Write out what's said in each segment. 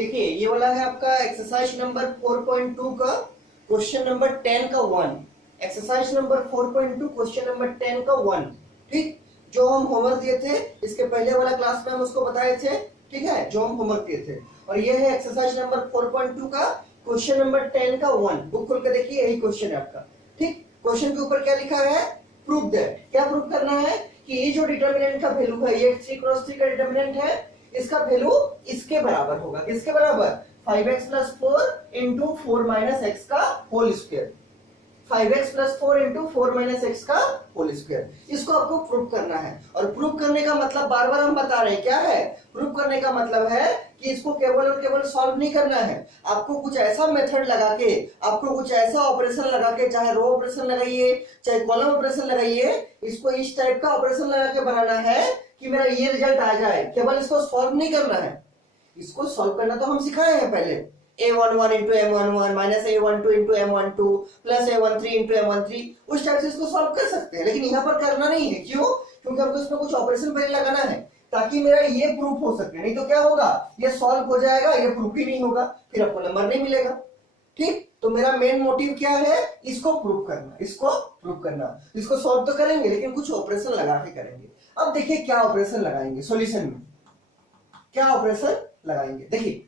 देखिए ये वाला है आपका एक्सरसाइज नंबर 4.2 का क्वेश्चन नंबर 10 का 1। एक्सरसाइज नंबर 4.2 क्वेश्चन नंबर 10 का 1। ठीक, जो हम होमवर्क दिए थे इसके पहले वाला क्लास में हम उसको बताए थे। ठीक है, जो हम होमवर्क दिए थे। और ये है एक्सरसाइज नंबर 4.2 का क्वेश्चन नंबर 10 का 1। बुक खोल के देखिए, यही क्वेश्चन है आपका। ठीक, क्वेश्चन के ऊपर क्या लिखा है? Prove that. क्या प्रूव करना है कि ये जो डिटर्मिनेंट का वैल्यू है, ये 3 क्रॉस 3 का डिटर्मिनेंट है, इसका वैल्यू इसके बराबर होगा। किसके बराबर? 5x plus 4 into 4 minus x का whole square. 5x plus 4 into 4 minus x का होल स्क्वायर। इसको आपको प्रूव करना है। और प्रूव करने का मतलब बार बार हम बता रहे हैं क्या है। प्रूव करने का मतलब है कि इसको केवल और केवल सॉल्व नहीं करना है, आपको कुछ ऐसा मेथड लगा के, आपको कुछ ऐसा ऑपरेशन लगा के, चाहे रो ऑपरेशन लगाइए चाहे कॉलम ऑपरेशन लगाइए, इसको इस टाइप का ऑपरेशन लगा के बनाना है कि मेरा ये रिजल्ट आ जाए। केवल इसको सॉल्व नहीं करना है, इसको सॉल्व करना तो हम सिखाए हैं पहले। a11 into m11 minus a12 into m12 plus a13 into m13, उस टाइप से इसको सॉल्व कर सकते हैं। लेकिन यहाँ पर करना नहीं है। क्यों? क्योंकि हमको इसमें कुछ ऑपरेशन पहले लगाना है ताकि मेरा ये प्रूफ हो सके। नहीं तो क्या होगा, ये सॉल्व हो जाएगा, ये प्रूफ ही नहीं होगा, फिर आपको नंबर नहीं मिलेगा। ठीक, तो मेरा मेन मोटिव क्या है? इसको प्रूफ करना, इसको प्रूफ करना। इसको सॉल्व तो करेंगे लेकिन कुछ ऑपरेशन लगा के करेंगे। अब देखिए क्या ऑपरेशन लगाएंगे सॉल्यूशन में, क्या ऑपरेशन लगाएंगे। देखिए,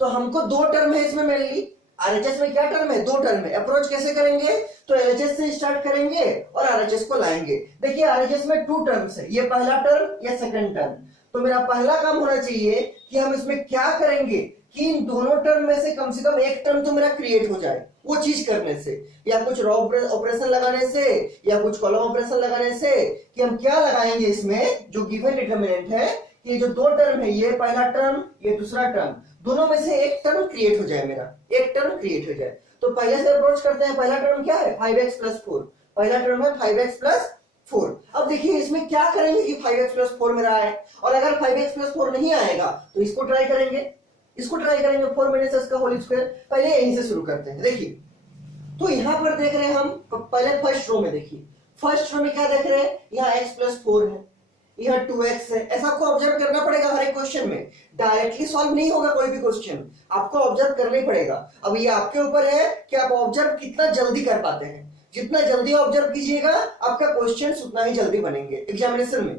तो हमको दो टर्म है इसमें मेनली। आरएचएस में क्या टर्म है? दो टर्म है। अप्रोच कैसे करेंगे? तो एलएचएस से स्टार्ट करेंगे और आरएचएस को लाएंगे। देखिए आरएचएस में 2 टर्म्स है, ये पहला टर्म या सेकंड टर्म। तो मेरा पहला काम होना चाहिए कि हम इसमें क्या करेंगे कि इन दोनों टर्म में से कम एक टर्म तो मेरा क्रिएट हो जाए। वो चीज करने से, या कुछ रो ऑपरेशन लगाने से, या कुछ कॉलम ऑपरेशन लगाने से, कि हम क्या लगाएंगे इसमें जो गिवन डिटरमिनेंट है, ये जो दो टर्म है, ये पहला टर्म ये दूसरा टर्म, दोनों में से एक टर्म क्रिएट हो जाए, मेरा एक टर्म क्रिएट हो जाए। तो पहले से अप्रोच करते हैं। पहला टर्म क्या है? 5x plus 4। पहला टर्म है 5x प्लस 4। अब देखिए इसमें क्या करेंगे कि 5x प्लस 4 मेरा आए, और अगर 5x प्लस 4 नहीं आएगा तो इसको ट्राई करेंगे, इसको ट्राई करेंगे 4 माइनस x का होल स्क्वायर। पहले यहीं से शुरू करते हैं। देखिए, तो यहां पर देख रहे हैं हम, पहले फर्स्ट रो में देखिए, फर्स्ट रो में क्या देख रहे हैं? यहाँ x प्लस 4 है, यह 2x है। ऐसा आपको ऑब्जर्व करना पड़ेगा हर एक क्वेश्चन में। डायरेक्टली सॉल्व नहीं होगा कोई भी क्वेश्चन, आपको ऑब्जर्व करना ही पड़ेगा। अब ये आपके ऊपर है कि आप ऑब्जर्व कितना जल्दी कर पाते हैं। जितना जल्दी ऑब्जर्व कीजिएगा आपका क्वेश्चन उतना ही जल्दी बनेंगे एग्जामिनेशन में।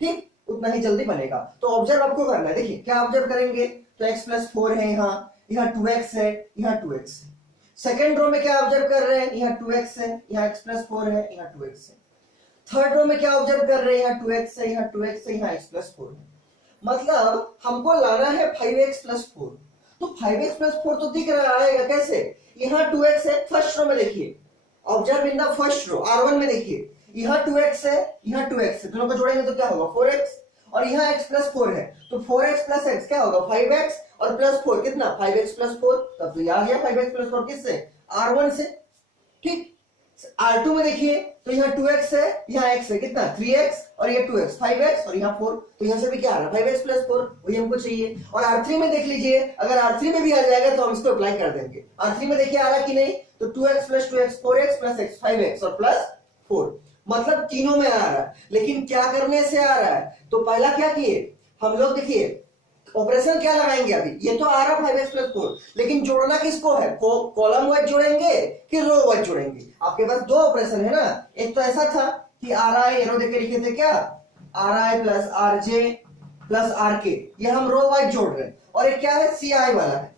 ठीक, उतना ही जल्दी बनेगा। तो ऑब्जर्व आपको करना है। देखिए क्या ऑब्जर्व करेंगे, तो x प्लस 4 है, यहाँ 2x है, यहाँ 2x है। सेकेंड रो में क्या ऑब्जर्व कर रहे हैं? यहाँ 2x है, यहाँ x प्लस 4 है, यहाँ 2x है। थर्ड रो में क्या ऑब्जर्व कर रहे हैं? यहाँ 2x है, यहाँ 2x है, यहाँ x प्लस 4 है। मतलब हमको लाना है 5x प्लस 4। तो 5x प्लस 4 तो दिख रहा है कैसे? यहाँ 2x है, फर्स्ट रो में देखिए, observe in the first row R1 में देखिए, यहाँ 2x है, यहाँ 2x है, दोनों को जोड़ेंगे तो क्या होगा? 4x। और यहाँ x प्लस 4 है, तो 4x प्लस x क्या होगा? 5x और प्लस 4 कितना? 5x plus 4। तब तो ये आ गया 5x प्लस 4 किससे? R1 से। ठीक, R2 में देखिए, तो यहाँ 2x है, यहाँ x है, कितना? 3x, और ये 2x 5x, और यहाँ 4, तो यहाँ से भी क्या आ रहा है? 5x प्लस 4, वही हमको चाहिए। और R3 में देख लीजिए, अगर R3 में भी आ जाएगा तो हम इसको अप्लाई कर देंगे। R3 में देखिए आ रहा कि नहीं, तो 2x plus 2x 4x plus x 5x और प्लस 4, मतलब तीनों में आ रहा है। लेकिन क्या करने से आ रहा है? तो पहला क्या किए हम लोग, देखिए ऑपरेशन क्या लगाएंगे अभी, ये तो आ रहा 5x प्लस 4, लेकिन जोड़ना किसको है? कॉलम वाइज जोड़ेंगे कि रो वाइज जोड़ेंगे? आपके पास दो ऑपरेशन है ना। एक तो ऐसा था कि ri एरो देके लिखे थे क्या, ri plus rj plus rk, ये हम रो वाइज जोड़ रहे हैं। और एक क्या है? ci वाला है,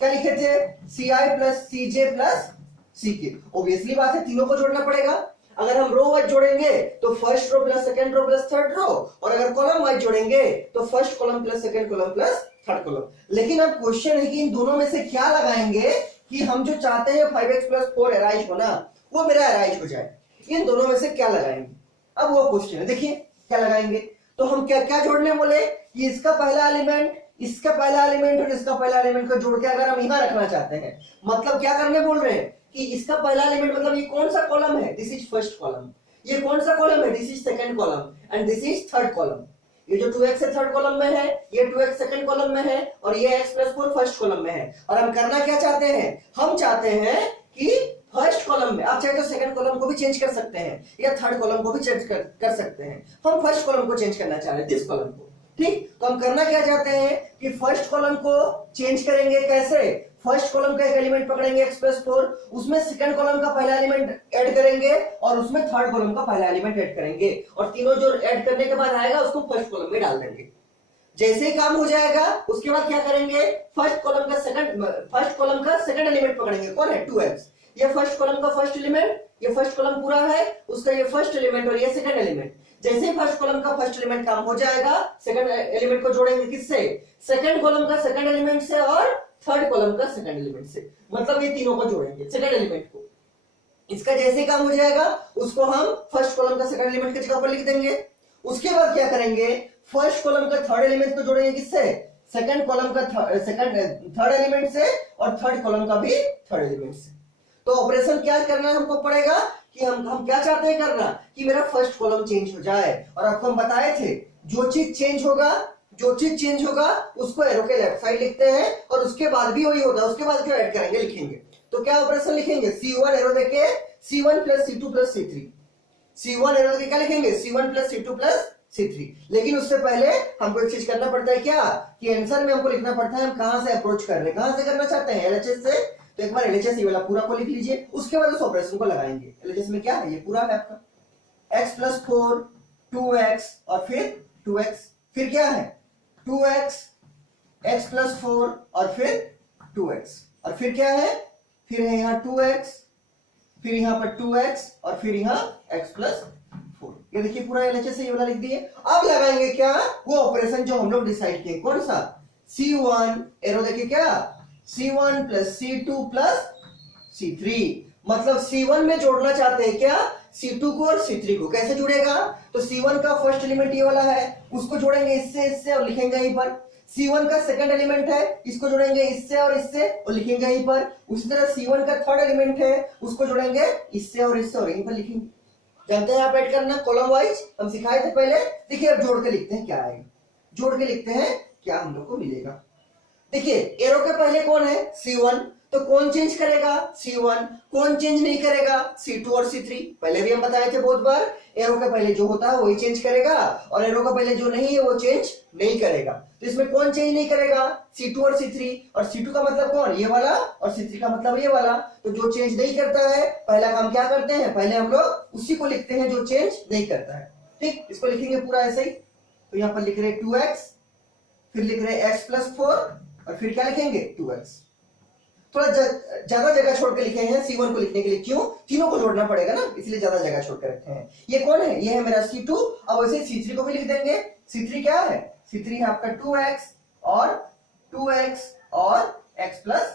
क्या लिखे थे? ci plus cj plus ck। Obviously बात है तीनों को जोड़ना पड़ेगा। अगर हम रो वाइज जोड़ेंगे तो first row plus second row plus third row, और अगर कॉलम वाइज जोड़ेंगे तो first column plus second column plus third column. लेकिन अब क्वेश्चन है कि इन दोनों में से क्या लगाएंगे कि हम जो चाहते हैं 5x प्लस 4 अराइज होना, वो मेरा अराइज हो जाए। इन दोनों में से क्या लगाएंगे, अब वो क्वेश्चन है। देखिए क्या लगाएंगे, तो हम क्या क्या जोड़ने बोले कि इसका पहला एलिमेंट, इसका पहला एलिमेंट और इसका पहला एलिमेंट को जोड़ के अगर हम यहां रखना चाहते हैं, मतलब क्या करने बोल रहे हैं कि इसका पहला एलिमेंट, मतलब ये कौन सा कॉलम है? This is first column. ये कौन सा कॉलम है? This is second column, and this is third column. ये जो 2x है थर्ड कॉलम में है, ये 2x सेकंड कॉलम में है, और ये x प्लस 4 फर्स्ट कॉलम में है। और हम करना क्या चाहते हैं? हम चाहते हैं कि फर्स्ट कॉलम में, आप चाहे तो सेकंड कॉलम को भी चेंज कर सकते हैं या थर्ड कॉलम को भी चेंज कर सकते हैं। हम फर्स्ट कॉलम को चेंज करना चाह रहे हैं, दिस कॉलम को। ठीक, तो हम करना क्या चाहते हैं कि फर्स्ट कॉलम को चेंज करेंगे। कैसे? फर्स्ट कॉलम का एक एलिमेंट पकड़ेंगे x+4, उसमें सेकंड कॉलम का पहला एलिमेंट ऐड करेंगे और उसमें थर्ड कॉलम का पहला एलिमेंट ऐड करेंगे, और तीनों जो ऐड करने के बाद आएगा उसको फर्स्ट कॉलम में डाल देंगे। जैसे ही काम हो जाएगा उसके बाद क्या करेंगे, फर्स्ट कॉलम का सेकंड एलिमेंट पकड़ेंगे। कौन है? 2x। ये फर्स्ट कॉलम का फर्स्ट एलिमेंट, ये फर्स्ट कॉलम पूरा है, उसका ये फर्स्ट एलिमेंट और ये सेकंड एलिमेंट। जैसे ही फर्स्ट कॉलम का फर्स्ट एलिमेंट काम हो जाएगा, सेकंड एलिमेंट को जोड़ेंगे किससे? सेकंड कॉलम का सेकंड एलिमेंट से और थर्ड कॉलम का सेकंड एलिमेंट से, मतलब ये तीनों को जोड़ेंगे सेकंड एलिमेंट को। इसका जैसे ही काम हो जाएगा उसको हम फर्स्ट कॉलम का सेकंड एलिमेंट की जगह पर लिख देंगे। उसके बाद क्या करेंगे, फर्स्ट कॉलम का थर्ड एलिमेंट को जोड़ेंगे किससे? सेकंड कॉलम का थर्ड एलिमेंट से और थर्ड कॉलम का भी थर्ड एलिमेंट से। तो ऑपरेशन क्या करना है हमको पड़ेगा कि हम क्या चाहते हैं करना, कि मेरा फर्स्ट कॉलम चेंज हो जाए। और आपको हम बताए थे जो चीज चेंज होगा उसको एरो के लेफ्ट साइड लिखते हैं, और उसके बाद भी वही होगा, उसके बाद क्यों ऐड करेंगे लिखेंगे। तो क्या ऑपरेशन लिखेंगे, C1 एरो देके C1 plus C2 plus C3। C1 arrow देके क्या लिखेंगे, C1 plus C2 plus C3। लेकिन उससे पहले हमको एक चीज करना पड़ता है, क्या कि आंसर में हमको लिखना पड़ता है हम कहां से अप्रोच कर रहे हैं, कहां से करना चाहते हैं, LHS से। तो एक बार LHS ये वाला पूरा को लिख लीजिए, उसके बाद उस ऑपरेशन को लगाएंगे। LHS में क्या है, ये पूरा है आपका x+4 2x और फिर 2x, फिर क्या है 2x x+4 और फिर 2x, और फिर क्या है, फिर है यहाँ 2x, फिर यहाँ पर 2x और फिर यहाँ x+4। ये देखिए पूरा LHS से ये वाला लिख दिए। अब लगाएंगे क्या, वो ऑपरेशन जो हम लोग डिसाइड किए, कौन सा, C1 एरो देखिए क्या, C1 plus C2 plus C3। मतलब C1 में जोड़ना चाहते हैं क्या, C2 को और C3 को। कैसे जुड़ेगा, तो C1 का फर्स्ट एलिमेंट ये वाला है, उसको जोड़ेंगे इससे और लिखेंगे यहीं पर। C1 का सेकंड एलिमेंट है, इसको जोड़ेंगे इससे और लिखेंगे यहीं पर। उसी तरह C1 का थर्ड एलिमेंट है, उसको जोड़ेंगे इससे और यहीं पर लिखेंगे। जानते हैं आप ऐड करना कॉलम वाइज, हम सिखाए थे पहले। देखिए अब जोड़ के लिखते हैं क्या आएगा, जोड़ के लिखते हैं क्या हम लोग को मिलेगा। देखिए एरो के पहले कौन है, C1, तो कौन चेंज करेगा, C1। कौन चेंज नहीं करेगा, C2 और C3। पहले भी हम बताए थे बहुत बार, एरो के पहले जो होता है वही चेंज करेगा, और एरो के पहले जो नहीं है वो चेंज नहीं करेगा। तो इसमें कौन चेंज नहीं करेगा, C2 और C3। और C2 का मतलब कौन, ये वाला, और C3 का मतलब ये वाला। तो जो चेंज नहीं करता है, पहला काम क्या करते हैं, पहले हम लोग उसी को लिखते हैं जो चेंज नहीं करता है। ठीक, इसको लिखेंगे पूरा ऐसे ही। तो यहाँ पर लिख रहे 2x, फिर लिख रहे x+4 और फिर क्या लिखेंगे 2x। थोड़ा ज्यादा जगह छोड़ के लिखे हैं C1 को लिखने के लिए, क्यों, तीनों को जोड़ना पड़ेगा ना, इसलिए ज्यादा जगह छोड़ के रखे हैं। ये कौन है, ये है मेरा C2। अब वैसे C3 को भी लिख देंगे। C3 क्या है, C3 है आपका 2x और x+4।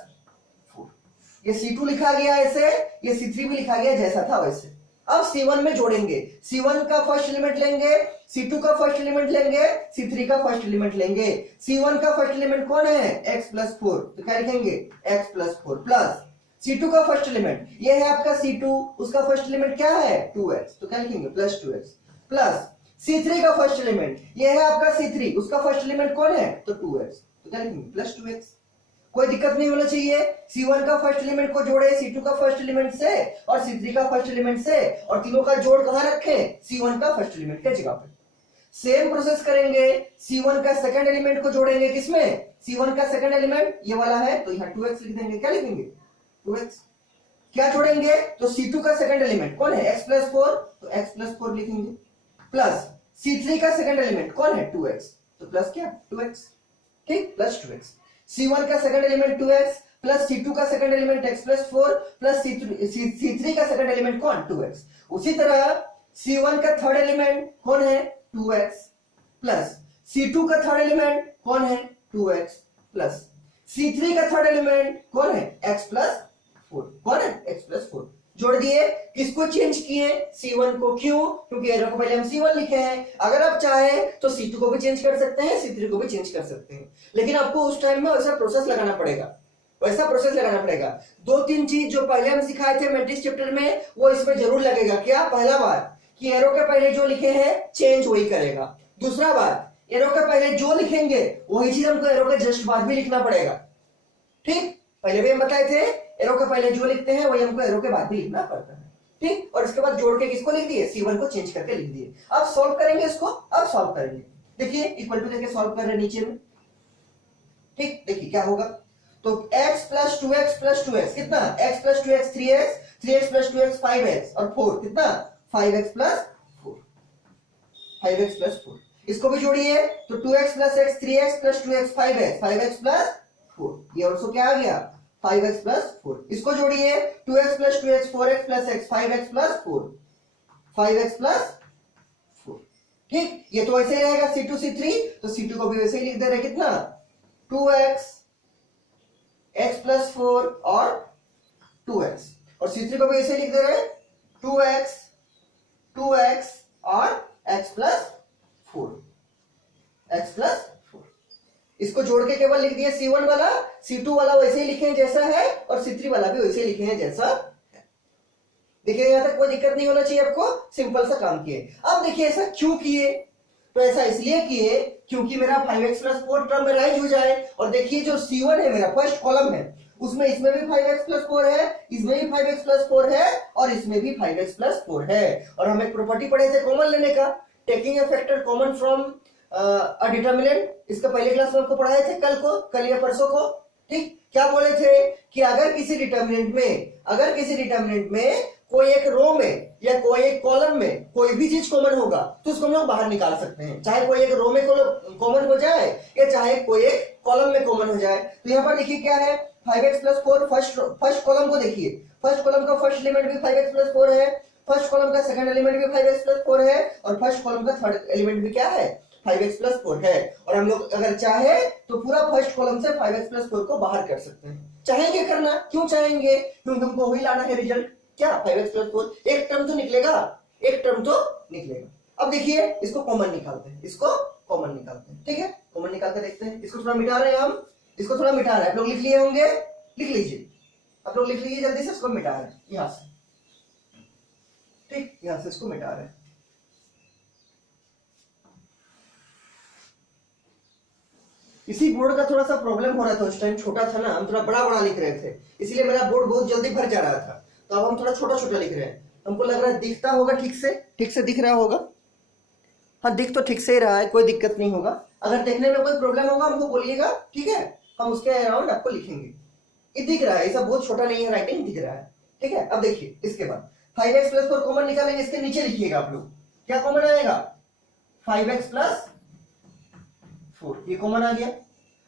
ये C2 लिखा गया ऐसे, ये C3 भी लिखा गया जैसा था वैसे। अब C1 में जोड़ेंगे, C1 का फर्स्ट एलिमेंट लेंगे, C2 का फर्स्ट एलिमेंट लेंगे, C3 का फर्स्ट एलिमेंट लेंगे। C1 का फर्स्ट एलिमेंट कौन है, x+4, तो क्या लिखेंगे x+4 प्लस C2 का फर्स्ट एलिमेंट ये है आपका C2, उसका फर्स्ट एलिमेंट क्या है 2x, तो क्या लिखेंगे प्लस 2x प्लस C3 का फर्स्ट एलिमेंट ये है आपका C3, उसका फर्स्ट एलिमेंट कौन है, तो 2x, तो क्या लिखेंगे प्लस 2x। कोई दिक्कत नहीं होना चाहिए। C1 का फर्स्ट एलिमेंट को जोड़े C2 का फर्स्ट एलिमेंट से और C3 का फर्स्ट एलिमेंट से, और तीनों का जोड़ कहां रखें, C1 का फर्स्ट एलिमेंट के जगह पे। सेम प्रोसेस करेंगे, C1 का सेकंड एलिमेंट को जोड़ेंगे किसमें, C1 का सेकंड एलिमेंट ये वाला है, तो यहाँ 2x लिख देंगे। क्या लिखेंगे 2x। क्या जोड़ेंगे, तो C2 का सेकंड एलिमेंट कौन है x+4, तो x+4 लिखेंगे प्लस C3 का सेकंड एलिमेंट कौन है 2x, तो प्लस क्या 2x। ठीक, प्लस 2x। C1 का second element 2x plus C2 का second element x+4 plus C3 का सेकंड एलिमेंट कौन 2x। उसी तरह C1 का थर्ड एलिमेंट कौन है 2x प्लस C2 का थर्ड एलिमेंट कौन है 2x प्लस C3 का थर्ड एलिमेंट कौन है x+4, कौन है x+4। जोड़ दिए, किसको चेंज किए, C1 को। क्यों, क्योंकि एरो को पहले हम C1 लिखे हैं। अगर आप चाहे तो C2 को भी चेंज कर सकते हैं, C3 को भी चेंज कर सकते हैं, लेकिन आपको उस टाइम में वैसा प्रोसेस लगाना पड़ेगा। 2-3 चीज जो पहले हम सिखाए थे मैट्रिक्स चैप्टर में, वो इसमें जरूर लगेगा। क्या, पहला बार कि एरो के पहले जो लिखे हैं चेंज वही करेगा। दूसरा बार एरो के पहले जो लिखेंगे वही चीज हमको एरो के जस्ट बाद भी लिखना पड़ेगा। ठीक, पहले भी हम बताए थे एरो के पहले जो लिखते हैं वही हमको एरो के बाद भी लिखना पड़ता है। ठीक, और इसके बाद जोड़ के किसको लिख दिए, C1 को चेंज करके लिख दिए। अब सॉल्व करेंगे इसको, अब सॉल्व करेंगे। देखिए इक्वल टू लेके सॉल्व कर रहे हैं नीचे में, ठीक। देखिए क्या होगा, तो x plus 2x plus 2x कितना, x plus 2x 3x, 3x plus 2x 5x और 4 कितना 5x प्लस 4, 5x प्लस 4। इसको भी जोड़िए तो 2x plus x 3x plus 2x 5x, 5x plus 4, ये ऑल्सो क्या आ गया 5x प्लस 4। इसको जोड़िए 2x plus 2x 4x plus x 5x plus 4, 5x plus 4, ठीक। ये तो वैसे ही रहेगा C2 C3, तो C2 को भी वैसे ही लिख दे रहे कितना 2x x प्लस 4 और 2x, और C3 को भी ऐसे लिख दे रहे 2x 2x और x प्लस 4, x प्लस 4। इसको जोड़ के केवल लिख दिया C1 वाला, C2 वाला वैसे ही लिखे हैं जैसा है, और C3 वाला भी वैसे ही लिखे हैं जैसा है। देखिए यहां तक कोई दिक्कत नहीं होना चाहिए आपको, सिंपल सा काम किए। अब देखिए ऐसा क्यों किए, तो ऐसा इसलिए किए क्योंकि मेरा 5x प्लस 4 टर्म में राइज हो जाए। और देखिए जो C1 है मेरा फर्स्ट कॉलम है, उसमें इसमें भी 5x प्लस 4 है, इसमें भी 5x प्लस 4 है, और इसमें भी 5x प्लस 4 है। और हम एक प्रॉपर्टी पढ़े थे कॉमन लेने का, taking a factor common from a determinant. इसका पहले क्लास में आपको पढ़ाए थे, कल या परसों को, ठीक। क्या बोले थे कि अगर किसी डिटर्मिनेंट में कोई एक रो में या कोई एक कॉलम में कोई भी चीज कॉमन होगा तो उसको हम लोग बाहर निकाल सकते हैं, चाहे कोई एक रो में कॉमन हो जाए या चाहे कोई एक कॉलम में कॉमन हो जाए। तो यहाँ पर देखिए क्या है 5x प्लस 4, फर्स्ट कॉलम को देखिए, फर्स्ट कॉलम का फर्स्ट एलिमेंट भी 5x प्लस 4 है, फर्स्ट कॉलम का सेकंड एलिमेंट भी 5x प्लस 4 है, और फर्स्ट कॉलम का थर्ड एलिमेंट भी क्या है 5x प्लस 4 है। और हम लोग अगर चाहे तो पूरा फर्स्ट कॉलम से 5x प्लस 4 को बाहर कर सकते हैं। चाहेंगे करना, क्यों चाहेंगे, क्योंकि हमको वही लाना है रिजल्ट, क्या 5x प्लस 4, एक टर्म तो निकलेगा, एक टर्म तो निकलेगा। अब देखिए इसको कॉमन निकालते हैं, इसको कॉमन निकालते हैं, ठीक है। कॉमन निकाल कर देखते हैं, इसको थोड़ा मिटा रहे हैं हम, इसको थोड़ा मिटा रहे हैं, आप लोग लिख लिए होंगे, लिख लीजिए, आप लोग लिख लीजिए जल्दी से। इसको मिटा रहे हैं यहां से, ठीक, यहां से इसको मिटा रहे हैं। इसी बोर्ड का थोड़ा सा प्रॉब्लम हो रहा था उस टाइम, छोटा था ना, हम थोड़ा बड़ा बड़ा लिख रहे थे, इसीलिए मेरा बोर्ड बहुत जल्दी भर जा रहा था। तो अब हम थोड़ा छोटा छोटा लिख रहे हैं, हमको लग रहा है दिखता होगा ठीक से दिख रहा होगा। हाँ दिख तो ठीक से ही रहा है, कोई दिक्कत नहीं होगा। अगर देखने में कोई प्रॉब्लम होगा हमको बोलिएगा, ठीक है, हम उसके अराउंड आपको लिखेंगे। ये दिख रहा है, ऐसा बहुत छोटा नहीं है, राइटिंग दिख रहा है, ठीक है। अब देखिए इसके बाद 5x प्लस 4 कॉमन निकालेंगे, इसके नीचे लिखिएगा आप लोग, क्या कॉमन आएगा 5x प्लस 4, ये कॉमन आ गया।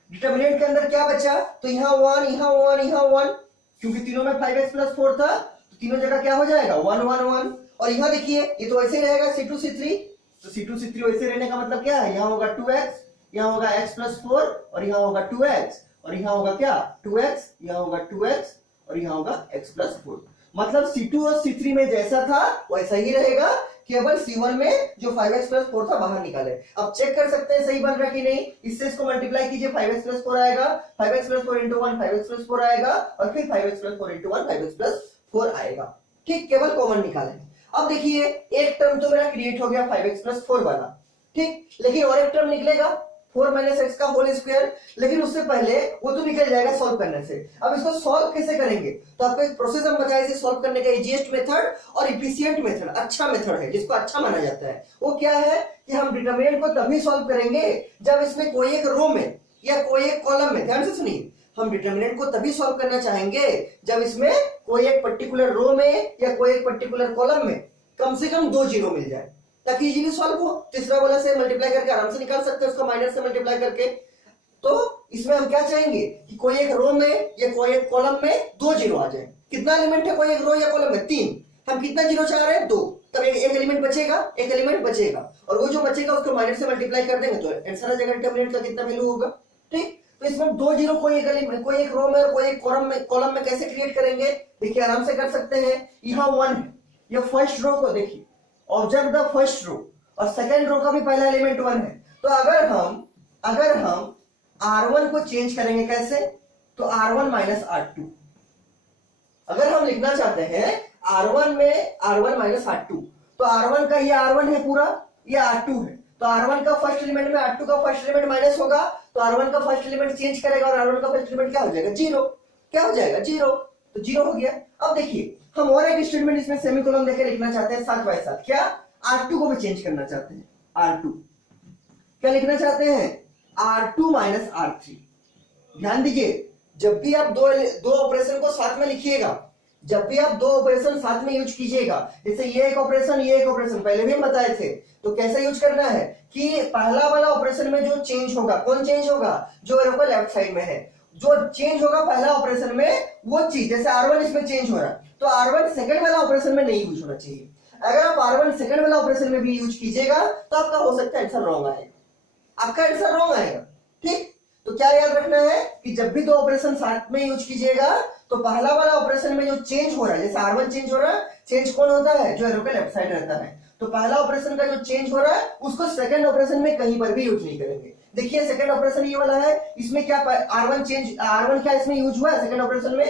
डिटर्मिनेंट के अंदर क्या बचा, तो यहाँ 1 यहाँ 1 यहाँ 1, क्योंकि तीनों में 5x प्लस 4 था, तो तीनों जगह क्या हो जाएगा 1 1 1। और यहाँ देखिए ये तो वैसे ही रहेगा C2 C3, तो C2 C3 वैसे रहने का मतलब क्या है, यहाँ होगा 2x, यहाँ होगा x प्लस 4, और यहाँ होगा 2x, और यहाँ होगा क्या 2x, यहाँ होगा 2x, और यहाँ होगा x प्लस 4। मतलब C2 और C3 में जैसा था वैसा ही रहेगा, केवल C1 में जो 5x प्लस 4 था बाहर निकाले। अब चेक कर सकते हैं सही बन रहा है कि नहीं, इससे इसको मल्टीप्लाई कीजिए, 5x प्लस 4 आएगा, 5x plus 4 into 1 5x plus 4 आएगा, और फिर 5x plus 4 into 1 5x plus 4 आएगा, ठीक। केवल कॉमन निकालें। अब देखिए एक टर्म तो मेरा क्रिएट हो गया 5x प्लस 4 वाला, ठीक, लेकिन और एक टर्म निकलेगा 4 माइनस एक्स का होल स्क्वायर, लेकिन उससे पहले वो तो निकल जाएगा सॉल्व करने से। अब इसको सॉल्व कैसे करेंगे, तो आपको एक प्रोसेस हम बताए इसे सॉल्व करने का, इजीएस्ट मेथड और इफिशिएंट मेथड, अच्छा मेथड है जिसको अच्छा माना जाता है। वो क्या है कि हम डिटरमिनेंट को तभी सॉल्व करेंगे जब इसमें कोई एक रो में या कोई एक कॉलम में, ध्यान से सुनिए, हम डिटरमिनेंट को तभी सॉल्व करना चाहेंगे जब इसमें कोई एक पर्टिकुलर रो में या कोई एक पर्टिकुलर कॉलम में कम से कम 2 जीरो मिल जाए, ताकि इजीली सॉल्व हो। तीसरा वाला से मल्टीप्लाई करके आराम से निकाल सकते हैं, उसका माइनस से मल्टीप्लाई करके। तो इसमें हम क्या चाहेंगे कि कोई एक रो में या कोई एक कॉलम में 2 जीरो आ जाए। कितना एलिमेंट है कोई एक रो या कॉलम में 3, हम कितना जीरो चाह रहे हैं 2, तब एक एलिमेंट बचेगा, एक एलिमेंट बचेगा, और वो जो बचेगा उसको माइनस से मल्टीप्लाई कर देंगे तो आंसर आ जाएगा डिटरमिनेंट का कितना वैल्यू होगा, ठीक। तो इसमें 2 जीरो कोई एक एलिमेंट, कोई एक रो में और कोई एक कॉलम में कैसे क्रिएट करेंगे, देखिए आराम से कर सकते हैं। यहाँ 1 है, ये फर्स्ट रो को देखिए, ऑब्जर्व द फर्स्ट रो, और सेकंड रो का भी पहला एलिमेंट 1 है। तो अगर हम R1 को चेंज करेंगे कैसे, तो R1 माइनस R2, अगर हम लिखना चाहते हैं R1 में R1 माइनस R2, तो R1 का ये R1 है पूरा, ये R2 है, तो R1 का फर्स्ट एलिमेंट में R2 का फर्स्ट एलिमेंट माइनस होगा, तो R1 का फर्स्ट एलिमेंट चेंज करेगा और R1 का फर्स्ट एलिमेंट क्या हो जाएगा 0, क्या हो जाएगा 0, तो 0 हो गया। अब देखिए हम और एक स्टेटमेंट इसमें सेमीकोलन देकर लिखना चाहते हैं साथ बाय साथ, क्या R2 को भी चेंज करना चाहते हैं, R2 क्या लिखना चाहते हैं, R2 माइनस R3। ध्यान दीजिए, जब भी आप दो ऑपरेशन को साथ में लिखिएगा, जब भी आप दो ऑपरेशन साथ में यूज कीजिएगा, जैसे ये एक ऑपरेशन ये एक ऑपरेशन पहले भी हम बताए थे, तो कैसे यूज करना है कि पहला वाला ऑपरेशन में जो चेंज होगा, कौन चेंज होगा, जो एरो का लेफ्ट साइड में है, जो चेंज होगा पहला ऑपरेशन में वो चीज, जैसे R1 इसमें चेंज हो रहा है तो R1 सेकंड वाला ऑपरेशन में नहीं यूज होना चाहिए। अगर आप R1 सेकंड वाला ऑपरेशन में भी यूज कीजिएगा तो आपका हो सकता है आंसर रॉन्ग आएगा, आपका आंसर रॉन्ग आएगा। ठीक, तो क्या याद रखना है कि जब भी दो ऑपरेशन साथ में यूज कीजिएगा तो पहला वाला ऑपरेशन में जो चेंज हो रहा है, जैसे R1 चेंज हो रहा है, चेंज कौन होता है, जो एरो के लेफ्ट साइड रहता है, तो पहला ऑपरेशन का जो चेंज हो रहा है उसको सेकंड ऑपरेशन में कहीं पर भी यूज नहीं करेंगे। देखिए सेकंड ऑपरेशन ये वाला है, इसमें क्या R1 क्या इसमें यूज हुआ है सेकंड ऑपरेशन में,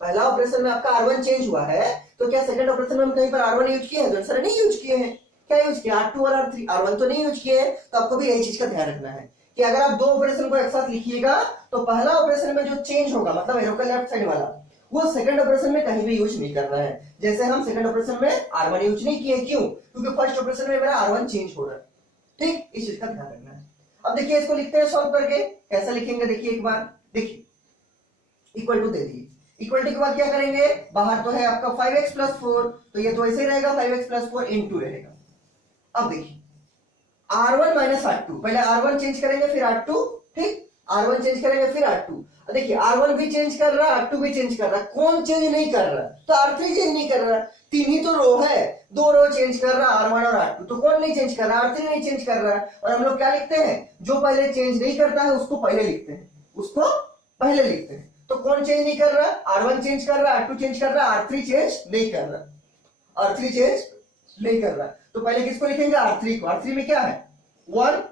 पहला ऑपरेशन में आपका R1 चेंज हुआ है, तो क्या सेकंड ऑपरेशन में हम कहीं पर R1 यूज किए हैं, आंसर नहीं यूज किए हैं। क्या यूज किया, R2 और R3, R1 तो नहीं यूज किए हैं। तो आपको भी यही चीज का ध्यान रखना है कि अगर आप दो ऑपरेशन को एक साथ लिखिएगा तो पहला ऑपरेशन में जो चेंज होगा, मतलब एरो का लेफ्ट साइड वाला, वो सेकंड ऑपरेशन में कहीं भी यूज नहीं करना है। जैसे हम सेकंड ऑपरेशन में R1 यूज नहीं किए, क्यों, क्योंकि फर्स्ट ऑपरेशन में मेरा R1 चेंज हो रहा है। ठीक, इस चीज का ध्यान रखना है। अब देखिए इसको लिखते हैं सॉल्व करके, कैसा लिखेंगे देखिए एक बार, देखिए इक्वल टू दे दिए, इक्वल टू के बाद क्या करेंगे, बाहर तो है आपका 5x प्लस 4, तो ये तो ऐसे ही रहेगा 5x प्लस 4 इंटू रहेगा। अब देखिए R1 माइनस R2, पहले R1 चेंज करेंगे फिर R2, ठीक, R1 चेंज करेंगे फिर R2। देखिए R1 भी चेंज कर रहा है, R2 भी चेंज कर रहा है, कौन चेंज नहीं कर रहा, तो R3 चेंज नहीं कर रहा, तीन ही तो रो है, दो रो चेंज कर रहा R1 और R2, तो कौन नहीं चेंज कर रहा, R3 नहीं चेंज कर रहा है। और हम लोग क्या लिखते हैं, जो पहले चेंज नहीं करता है उसको पहले लिखते हैं, उसको पहले लिखते हैं। तो कौन चेंज नहीं कर रहा, R1 चेंज कर रहा, R2 चेंज कर रहा, R3 चेंज नहीं कर रहा, R3 चेंज नहीं कर रहा। तो पहले किसको लिखेंगे, R3 को। R3 में क्या है, 1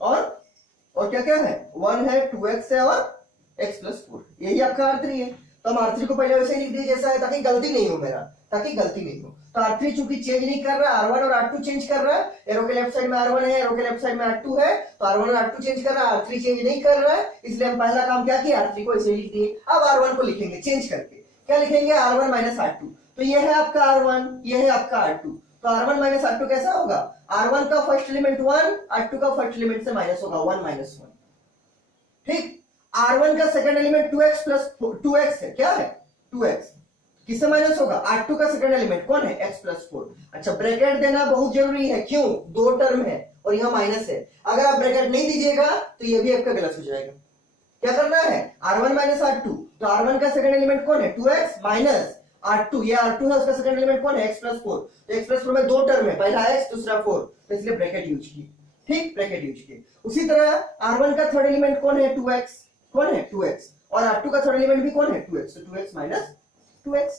और क्या क्या है, 1 है, 2x है और x प्लस 4, यही आपका R3 है। तो हम R3 को पहले वैसे ही लिख दिए जैसा है, ताकि गलती नहीं हो मेरा, ताकि गलती नहीं हो। तो R3 चूंकि चेंज नहीं कर रहा, R1 और R2 चेंज कर रहा है, एरो के लेफ्ट साइड में R1 है, एरो के लेफ्ट साइड में R2 है, तो R1 और R2 चेंज कर रहा है, R3 चेंज नहीं कर रहा है, इसलिए हम पहला काम क्या किया, R3 को ऐसे लिख दिए। अब R1 को लिखेंगे चेंज करके, क्या लिखेंगे, R1 माइनस R2, तो ये है आपका R1, ये है आपका R2, तो R1 माइनस R2 कैसा होगा, R1 का फर्स्ट एलिमेंट 1, R2 का फर्स्ट एलिमेंट से माइनस होगा 1 माइनस 1। ठीक, R1 का second element 2x plus 2x है, क्या है 2x, किससे माइनस होगा, R2 का सेकंड एलिमेंट कौन है, x प्लस 4। अच्छा, ब्रैकेट देना बहुत जरूरी है, क्यों, दो टर्म है और यहाँ माइनस है, अगर आप ब्रैकेट नहीं दीजिएगा तो ये भी आपका गलत हो जाएगा। क्या करना है, R1 माइनस R2, तो R1 का सेकंड एलिमेंट कौन है, 2x माइनस R2, ये R2 है, उसका सेकंड एलिमेंट कौन है, x प्लस 4, तो x प्लस 4 में दो टर्म है, पहला x दूसरा 4, तो इसलिए ब्रैकेट यूज की। ठीक, ब्रैकेट यूज किए। उसी तरह R1 का थर्ड एलिमेंट कौन है, 2x, कौन है 2x, और R2 का थर्ड एलिमेंट भी कौन है 2x, तो 2x माइनस 2x,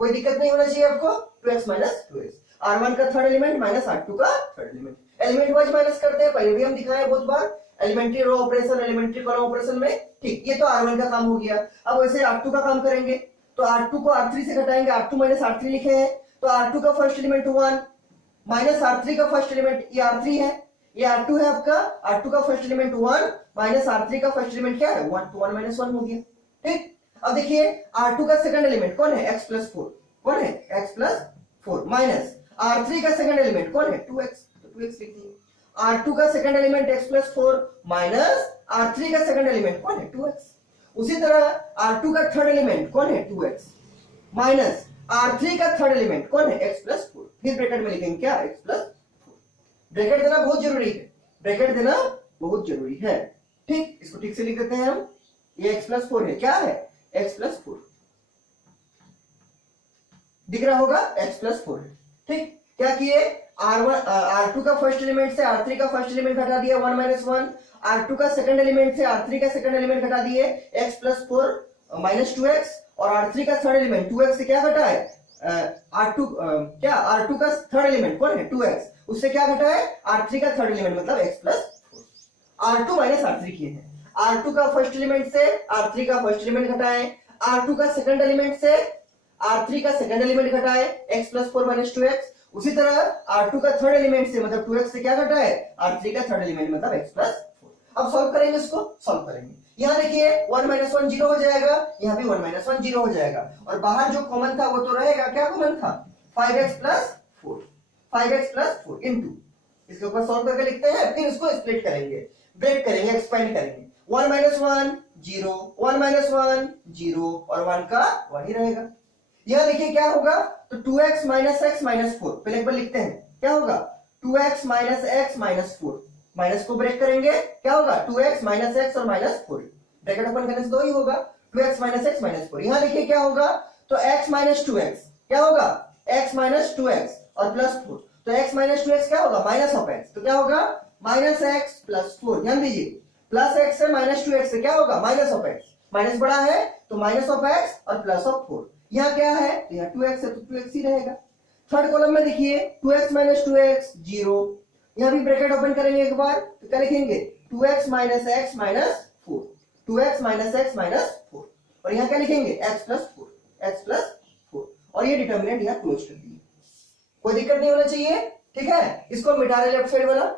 कोई दिक्कत नहीं होना चाहिए आपको, 2x माइनस 2x, R1 का थर्ड एलिमेंट माइनस R2 का third element, element wise minus करते हैं, पहले भी हम दिखाए बहुत बार, elementary row operation, elementary column operation में। ठीक, ये तो R1 का काम हो गया। अब वैसे R2 का काम करेंगे, तो R2 को R3 से घटाएंगे, R2 माइनस R3 लिखे हैं, तो R2 का फर्स्ट एलिमेंट 1 माइनस R3 का फर्स्ट एलिमेंट, ये R3 है, ये R2 है आपका, R2 का फर्स्ट एलिमेंट 1 माइनस R3 का फर्स्ट एलिमेंट क्या है 1, तो 1 माइनस 1 हो गया। ठीक, अब देखिए R2 का सेकंड एलिमेंट कौन है, x प्लस 4, कौन है x प्लस 4, माइनस R3 का सेकंड एलिमेंट कौन है 2x, तो 2x लिख दिए। R2 का second element x plus 4 minus R3 का सेकंड एलिमेंट कौन है 2x। उसी तरह R2 का थर्ड एलिमेंट कौन है 2x माइनस R3 का थर्ड एलिमेंट कौन है x प्लस 4, फिर ब्रैकेट में लिखेंगे क्या, x प्लस 4। ब्रैकेट देना बहुत जरूरी है, ब्रैकेट देना बहुत जरूरी है। ठीक, इसको ठीक से लिख देते हैं हम, ये x प्लस 4 है, क्या है x प्लस 4, दिख रहा होगा x प्लस 4 है। ठीक, क्या किए, R2 का फर्स्ट एलिमेंट से R3 का फर्स्ट एलिमेंट घटा दिया 1 माइनस 1, R2 का सेकंड एलिमेंट से R3 का सेकंड एलिमेंट घटा दिए x प्लस 4 माइनस 2x, और R3 का थर्ड एलिमेंट 2x से क्या घटा है, R2 का थर्ड एलिमेंट कौन है 2x, उससे क्या घटा है R3 का थर्ड एलिमेंट मतलब x plus 4, R2 minus R3 किए हैं। R2 का फर्स्ट एलिमेंट से R3 का फर्स्ट एलिमेंट घटाए, R2 का सेकंड एलिमेंट से R3 का सेकंड एलिमेंट घटाए x प्लस 4 माइनस 2x। उसी तरह R2 का थर्ड एलिमेंट से मतलब 2x से क्या घटाए R3 का थर्ड एलिमेंट मतलब x प्लस 4। अब सॉल्व करेंगे, इसको सॉल्व करेंगे, यहाँ देखिए 1 माइनस 1 0 हो जाएगा, यहाँ भी 1 माइनस 1 0 हो जाएगा, और बाहर जो कॉमन था वो तो रहेगा, क्या कॉमन था 5x plus 4, 5x plus 4 into इसके ऊपर सॉल्व करके लिखते हैं, फिर इसको स्प्लिट करेंगे, ब्रेक करेंगे, एक्सपेंड करेंगे। 1 माइनस 1 0, 1 माइनस 1 0 और 1 का 1 ही रहेगा। यहां देखिए क्या होगा, तो 2x माइनस एक्स माइनस 4, पहले एक बार लिखते हैं क्या होगा, 2x minus x minus 4, minus को ब्रेक करेंगे क्या होगा, 2x माइनस एक्स और माइनस 4, ब्रैकेट ओपन करने से 2 ही होगा, 2x माइनस एक्स माइनस 4। यहां देखिए क्या होगा, तो x माइनस 2x क्या होगा, x माइनस 2x और प्लस 4, तो x माइनस 2x क्या होगा, माइनस ऑफ x, तो क्या होगा माइनस x प्लस 4। ध्यान दीजिए प्लस x से माइनस 2x से क्या होगा, माइनस ऑफ x, माइनस बड़ा है तो माइनस ऑफ x और प्लस ऑफ 4। यहाँ क्या है, तो यहाँ 2x है तो 2x ही रहेगा। थर्ड कॉलम में देखिए 2x माइनस 2x 0, यहाँ भी ब्रैकेट ओपन करेंगे एक बार, तो क्या लिखेंगे 2x minus x minus 4, 2x minus x minus 4, और यहाँ क्या लिखेंगे x प्लस 4, x प्लस 4, और ये डिटर्मिनेंट यहाँ क्लोज कर दिए। कोई दिक्कत नहीं होना चाहिए, ठीक है। इसको मिटा रहे लेफ्ट साइड वाला,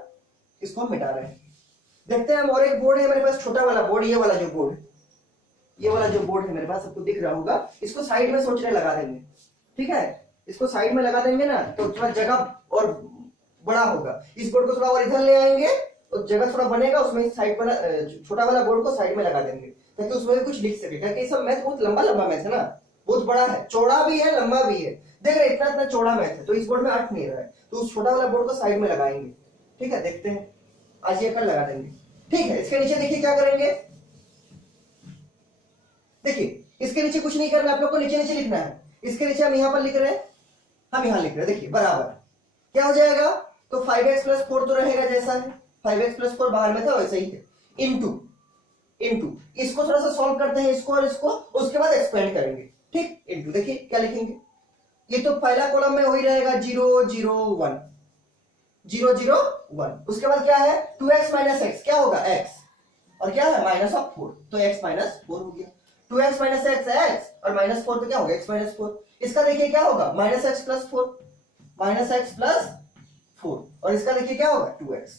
इसको हम मिटा रहे हैं। देखते हैं हम, और एक बोर्ड है मेरे पास, छोटा वाला बोर्ड, ये वाला जो बोर्ड, ये वाला जो बोर्ड है मेरे पास, सबको दिख रहा होगा, इसको साइड में सोचने लगा देंगे, ठीक है। इसको साइड में लगा देंगे ना तो थोड़ा जगह और बड़ा होगा। इस बोर्ड को थोड़ा और इधर ले आएंगे तो जगह थोड़ा बनेगा, उसमें साइड वाला छोटा वाला बोर्ड को साइड में लगा देंगे ताकि उसमें भी कुछ लिख सके, क्योंकि सब मैथ बहुत लंबा लंबा मैथ है ना, बहुत बड़ा है, चौड़ा भी है लंबा भी है। देख रहे इतना इतना चौड़ा मैथ है, तो इस बोर्ड में अट नहीं रहा है, तो उस छोटा वाला बोर्ड को साइड में लगाएंगे, ठीक है। देखते हैं आज ये कर लगा देंगे, ठीक है। इसके नीचे देखिए क्या करेंगे, देखिए इसके नीचे कुछ नहीं करना, आप लोग को नीचे नीचे लिखना है। इसके नीचे हम यहां पर लिख रहे हैं, हम यहां लिख रहे हैं, देखिए बराबर क्या हो जाएगा, तो 5x प्लस 4 तो रहेगा जैसा है, 5x प्लस 4 बाहर में था वैसे ही है, इनटू इनटू इसको थोड़ा सा सॉल्व करते हैं, इसको और इसको, उसके बाद एक्सपेंड करेंगे, ठीक। इनटू देखिए क्या लिखेंगे, ये तो पहला कॉलम में वही रहेगा 0 0 1 0 0 1, उसके बाद क्या है 2x माइनस एक्स क्या होगा x, और क्या है माइनस ऑफ 4, तो x माइनस 4 हो गया। 2x माइनस एक्स x और माइनस 4 तो क्या होगा x माइनस 4। इसका देखिए क्या होगा minus x plus 4, minus x plus 4, और इसका देखिए क्या होगा 2x,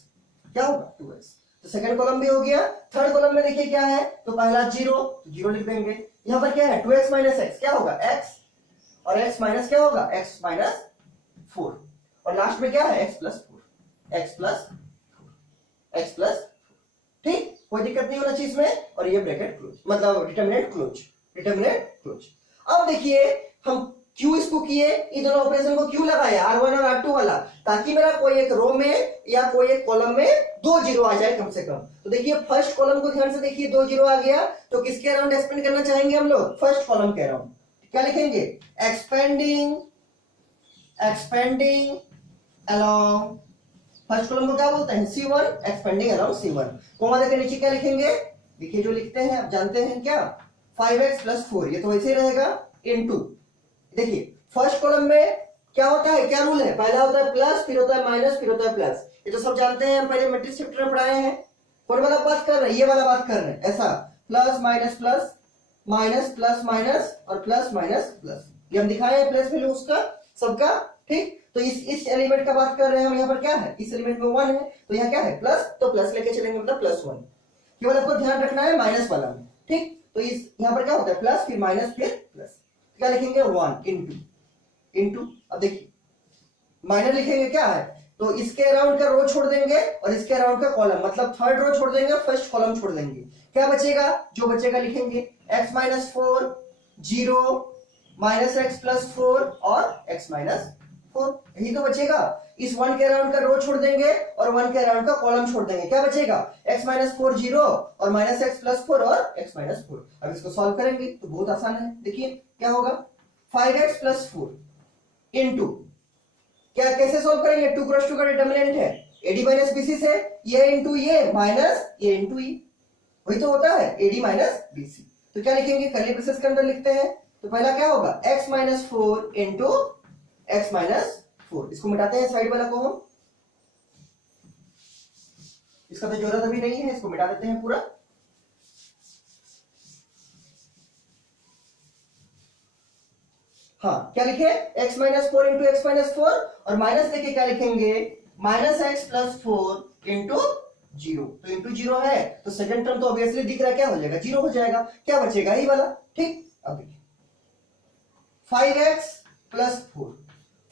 क्या होगा 2x। तो सेकंड कॉलम भी हो गया। थर्ड कॉलम में देखिए क्या है, तो पहला 0 तो 0 लिख देंगे। यहां पर क्या है 2x माइनस एक्स क्या होगा x, और x माइनस क्या होगा x माइनस 4, और लास्ट में क्या है x plus 4, x plus 4, x plus, ठीक। कोई दिक्कत नहीं होना चाहिए इसमें, और ये ब्रैकेट क्लोज, मतलब डिटरमिनेंट क्लोज, डिटरमिनेंट क्लोज। अब देखिए हम क्यों इसको किए, ये दोनों ऑपरेशन को क्यों लगाया R1 और R2 वाला, ताकि मेरा कोई एक रो में या कोई एक कॉलम में 2 जीरो आ जाए कम से कम। तो देखिए फर्स्ट कॉलम को ध्यान से देखिए, 2 जीरो आ गया, तो किसके अराउंड एक्सपेंड करना चाहेंगे हम लोग, फर्स्ट कॉलम के अराउंड। क्या लिखेंगे, expanding expanding along, first column को क्या बोलते हैं C1, expanding along C1। Coma देकर नीचे क्या लिखेंगे, देखिए जो लिखते हैं आप जानते हैं क्या, 5x प्लस 4, ये तो वैसे ही रहेगा, इनटू देखिए फर्स्ट कॉलम में क्या होता है, क्या रूल है, पहला होता है प्लस, फिर होता है माइनस, फिर होता है प्लस, ये तो सब जानते हैं, हम पहले मैट्रिक्स चैप्टर में पढ़ाए हैं। कौन वाला बात कर रहे हैं, ये वाला बात कर रहे हैं, ऐसा plus minus plus, minus plus minus, और प्लस माइनस प्लस, ये हम दिखाए हैं प्लस वैल्यू उसका सबका, ठीक। तो इस एलिमेंट का बात कर रहे हैं हम, यहाँ पर क्या है, इस एलिमेंट में 1 है, तो यहाँ क्या है प्लस, तो प्लस लेके चलेंगे, मतलब +1। केवल आपको ध्यान रखना है माइनस वाला में, ठीक। तो इस यहाँ पर क्या होता है प्लस, फिर माइनस, फिर प्लस, क्या लिखेंगे 1 इनटू, अब देखिए माइनर लिखेंगे क्या है, तो इसके अराउंड का रो छोड़ देंगे और इसके अराउंड का कॉलम, मतलब थर्ड रो छोड़ देंगे, फर्स्ट कॉलम छोड़ देंगे, क्या बचेगा, जो बचेगा लिखेंगे x minus 4 0 minus x plus 4 और x माइनस 4, यही तो बचेगा। इस 1 के अराउंड का रो छोड़ देंगे और 1 के अराउंड का कॉलम छोड़ देंगे, क्या बचेगा x माइनस 4 0 और माइनस एक्स प्लस 4 और x माइनस 4। अब इसको सॉल्व करेंगे तो बहुत आसान है, देखिए क्या होगा 5x प्लस 4 इनटू, क्या कैसे सॉल्व करेंगे, 2 क्रॉस 2 का डिटरमिनेंट है AD माइनस BC से, ये इनटू ये माइनस ये इनटू ई, वही तो होता है AD माइनस BC। तो क्या लिखेंगे, कर्ली ब्रेसेस के अंदर लिखते हैं, तो पहला क्या होगा x minus 4 into x minus 4, इसको मिटाते हैं साइड वाला को हम, इसका तो जरूरत अभी नहीं है, इसको मिटा देते हैं पूरा। हाँ क्या लिखे x minus 4 into x minus 4, और माइनस देखिए क्या लिखेंगे माइनस एक्स प्लस 4 इंटू 0, तो इंटू 0 है तो सेकंड टर्म तो ऑब्वियसली दिख रहा है, क्या हो जाएगा 0 हो जाएगा, क्या बचेगा ये वाला, ठीक। अब देखिए 5x प्लस 4,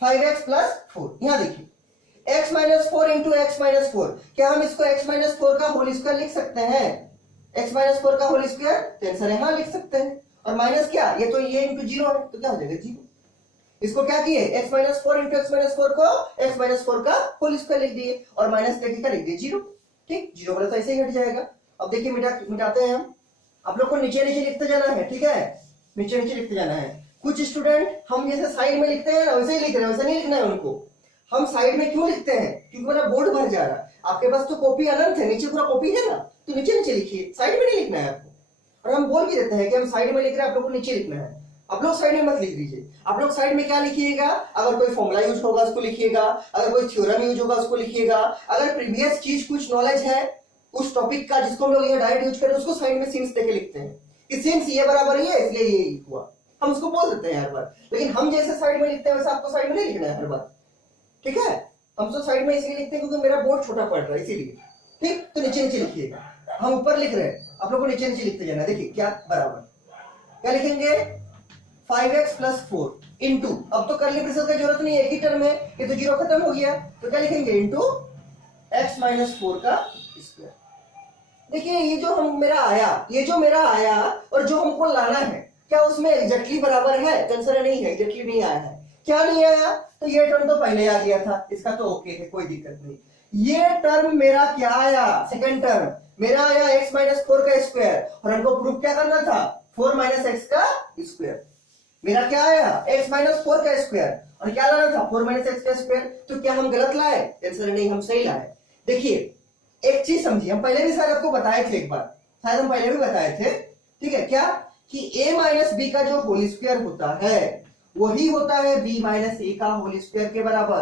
5x प्लस 4, यहां देखिए x minus 4 into x minus 4, क्या हम इसको x माइनस 4 का होल स्क्वायर लिख सकते हैं? x माइनस 4 का होल स्क्वायर, तो आंसर है हाँ लिख सकते हैं। और माइनस क्या, ये तो ये इंटू जीरो है, तो क्या हो जाएगा जीरो। इसको क्या किए, x minus 4 into x minus 4 को x माइनस 4 का होल स्क्वायर लिख दिए और माइनस लेके क्या लिख दिए, जीरो। ठीक, जीरो वाला तो ऐसे ही हट जाएगा। अब देखिए मिटाते हैं हम। आप लोग को नीचे नीचे लिखते जाना है, ठीक है, नीचे नीचे लिखते जाना है। कुछ स्टूडेंट हम जैसे साइड में लिखते हैं ना वैसे ही लिख रहे हैं, वैसे नहीं लिखना है उनको। हम साइड में क्यों लिखते हैं, क्योंकि मेरा बोर्ड भर जा रहा है। आपके पास तो कॉपी अनंत है, नीचे पूरा कॉपी है ना, तो नीचे नीचे लिखिए, साइड में नहीं लिखना है आपको। और हम बोल भी देते हैं कि हम साइड में लिख रहे हैं, आप लोग को नीचे लिखना है। आप लोग साइड में मत लिख दीजिए। आप लोग साइड में क्या लिखिएगा, अगर कोई फॉर्मूला यूज होगा उसको लिखिएगा, अगर कोई थ्योरम यूज होगा उसको लिखिएगा, अगर प्रीवियस चीज कुछ नॉलेज है उस टॉपिक का जिसको हम लोग ये डायरेक्ट यूज करें उसको साइड में सिंस देके लिखते हैं कि सिंस ये बराबर ही है इसलिए ये हुआ, हम उसको बोल देते हैं हर बार। लेकिन हम जैसे साइड में लिखते हैं वैसे आपको साइड में नहीं लिखना है हर बार, ठीक है। हम तो साइड में इसलिए लिखते हैं क्योंकि मेरा बोर्ड छोटा पड़ रहा है इसीलिए। ठीक, तो नीचे नीचे लिखिएगा। हम ऊपर लिख रहे हैं, आप लोग को नीचे नीचे लिखते जाना। देखिए क्या बराबर, क्या लिखेंगे, 5x प्लस 4 इंटू, अब तो करली ब्रेसेस की जरूरत नहीं है, एक ही टर्म है, ये तो जीरो खत्म हो गया, तो क्या लिखेंगे, इंटू x माइनस 4 का स्क्वायर। देखिए ये जो मेरा आया और जो हमको लाना है क्या उसमें एग्जैक्टली बराबर है, तो आंसर नहीं है, एग्जैक्टली नहीं आया है। क्या नहीं आया, तो ये टर्म तो पहले आ गया था, इसका तो ओके है, कोई दिक्कत नहीं। ये टर्म मेरा क्या आया, सेकंड टर्म मेरा आया x माइनस 4 का स्क्वायर, और हमको प्रूफ क्या करना था, 4 माइनस एक्स का स्क्वायर। मेरा क्या आया, x माइनस 4 का स्क्वायर, और क्या लाना था, 4 माइनस एक्स का स्क्वायर। तो क्या हम गलत लाए, आंसर नहीं, हम सही लाए। देखिए एक चीज समझिए, हम पहले भी शायद आपको बताए थे, एक बार शायद हम पहले भी बताए थे, ठीक है, क्या कि a माइनस बी का जो होल स्क्वायर होता है वही होता है b माइनस ए का होल स्क्वायर के बराबर।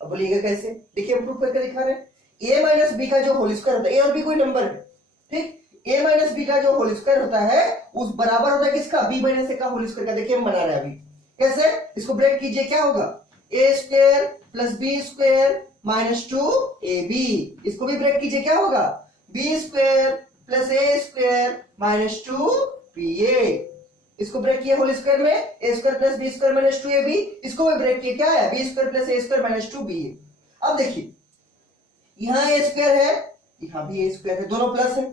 अब बोलिएगा कैसे, देखिए हम प्रूफ करके दिखा रहे हैं। a माइनस बी का जो होल स्क्वायर होता है, a और b कोई नंबर है, ठीक, a माइनस बी का जो होल स्क्वायर होता है उस बराबर होता है किसका, b माइनस ए का होल स्क्वायर का। देखिए हम बना रहे हैं अभी, कैसे, इसको ब्रेक कीजिए, क्या होगा, a square plus B square minus 2ab, इसको भी ब्रेक कीजिए, क्या होगा, b square plus A square minus 2ba, इसको ब्रेक किया होल स्क्वायर में, a square plus B square minus 2ab, इसको भी ब्रेक किया, क्या है, b square plus A square minus 2ba। अब देखिए यहां a स्क्वायर है, यहां भी a स्क्वायर है, दोनों प्लस है,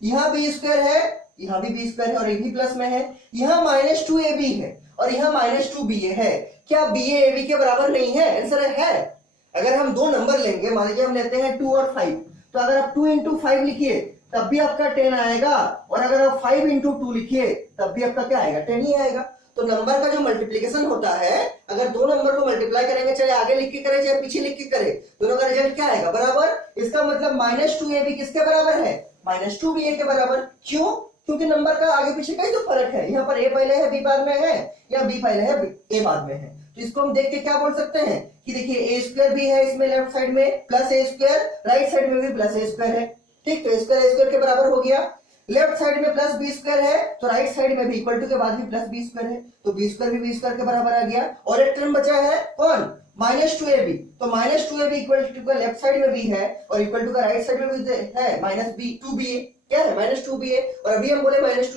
यहां b स्क्वायर है, यहां भी b स्क्वायर है और ये भी प्लस में है, यहां माइनस 2ab है और यहां माइनस 2ba है। क्या ba ab के बराबर नहीं है, आंसर है। अगर हम दो नंबर लेंगे, मान लीजिए हम लेते हैं 2 और 5, तो अगर आप 2 इंटू 5 लिखिए तब भी आपका 10 आएगा, और अगर आप 5 इंटू 2 लिखिए तब भी आपका क्या आएगा, 10 ही आएगा। तो नंबर का जो मल्टीप्लीकेशन होता है, अगर दो नंबर को मल्टीप्लाई करेंगे, चाहे आगे लिख के करें चाहे पीछे लिख के करें, दोनों का रिजल्ट क्या आएगा, बराबर। इसका मतलब माइनस 2ab किसके बराबर है, माइनस 2ba के बराबर। क्यों, क्योंकि नंबर का आगे पीछे का ही तो फर्क है, यहाँ पर a पहले है b बाद में है, या b पहले है a बाद में है। तो इसको हम देख के क्या बोल सकते हैं कि देखिए a स्क्वायर भी है इसमें लेफ्ट साइड में, plus a square, right side में भी प्लस a स्क्वायर है, ठीक, तो स्क्वायर के बराबर हो गया। लेफ्ट साइड में प्लस बी स्क्वायर है तो राइट साइड में भी इक्वल टू के बाद भी प्लस बी स्क्वायर है, तो बी स्क्वायर भी बी स्क्वायर के बराबर आ गया। और एक टर्म बचा है कौन, माइनस 2ab, तो माइनस 2ab इक्वल टू का लेफ्ट साइड में भी है और इक्वल टू का राइट साइड में भी है, माइनस बी 2ba, क्या है, माइनस 2ba। और अभी हम बोले माइनस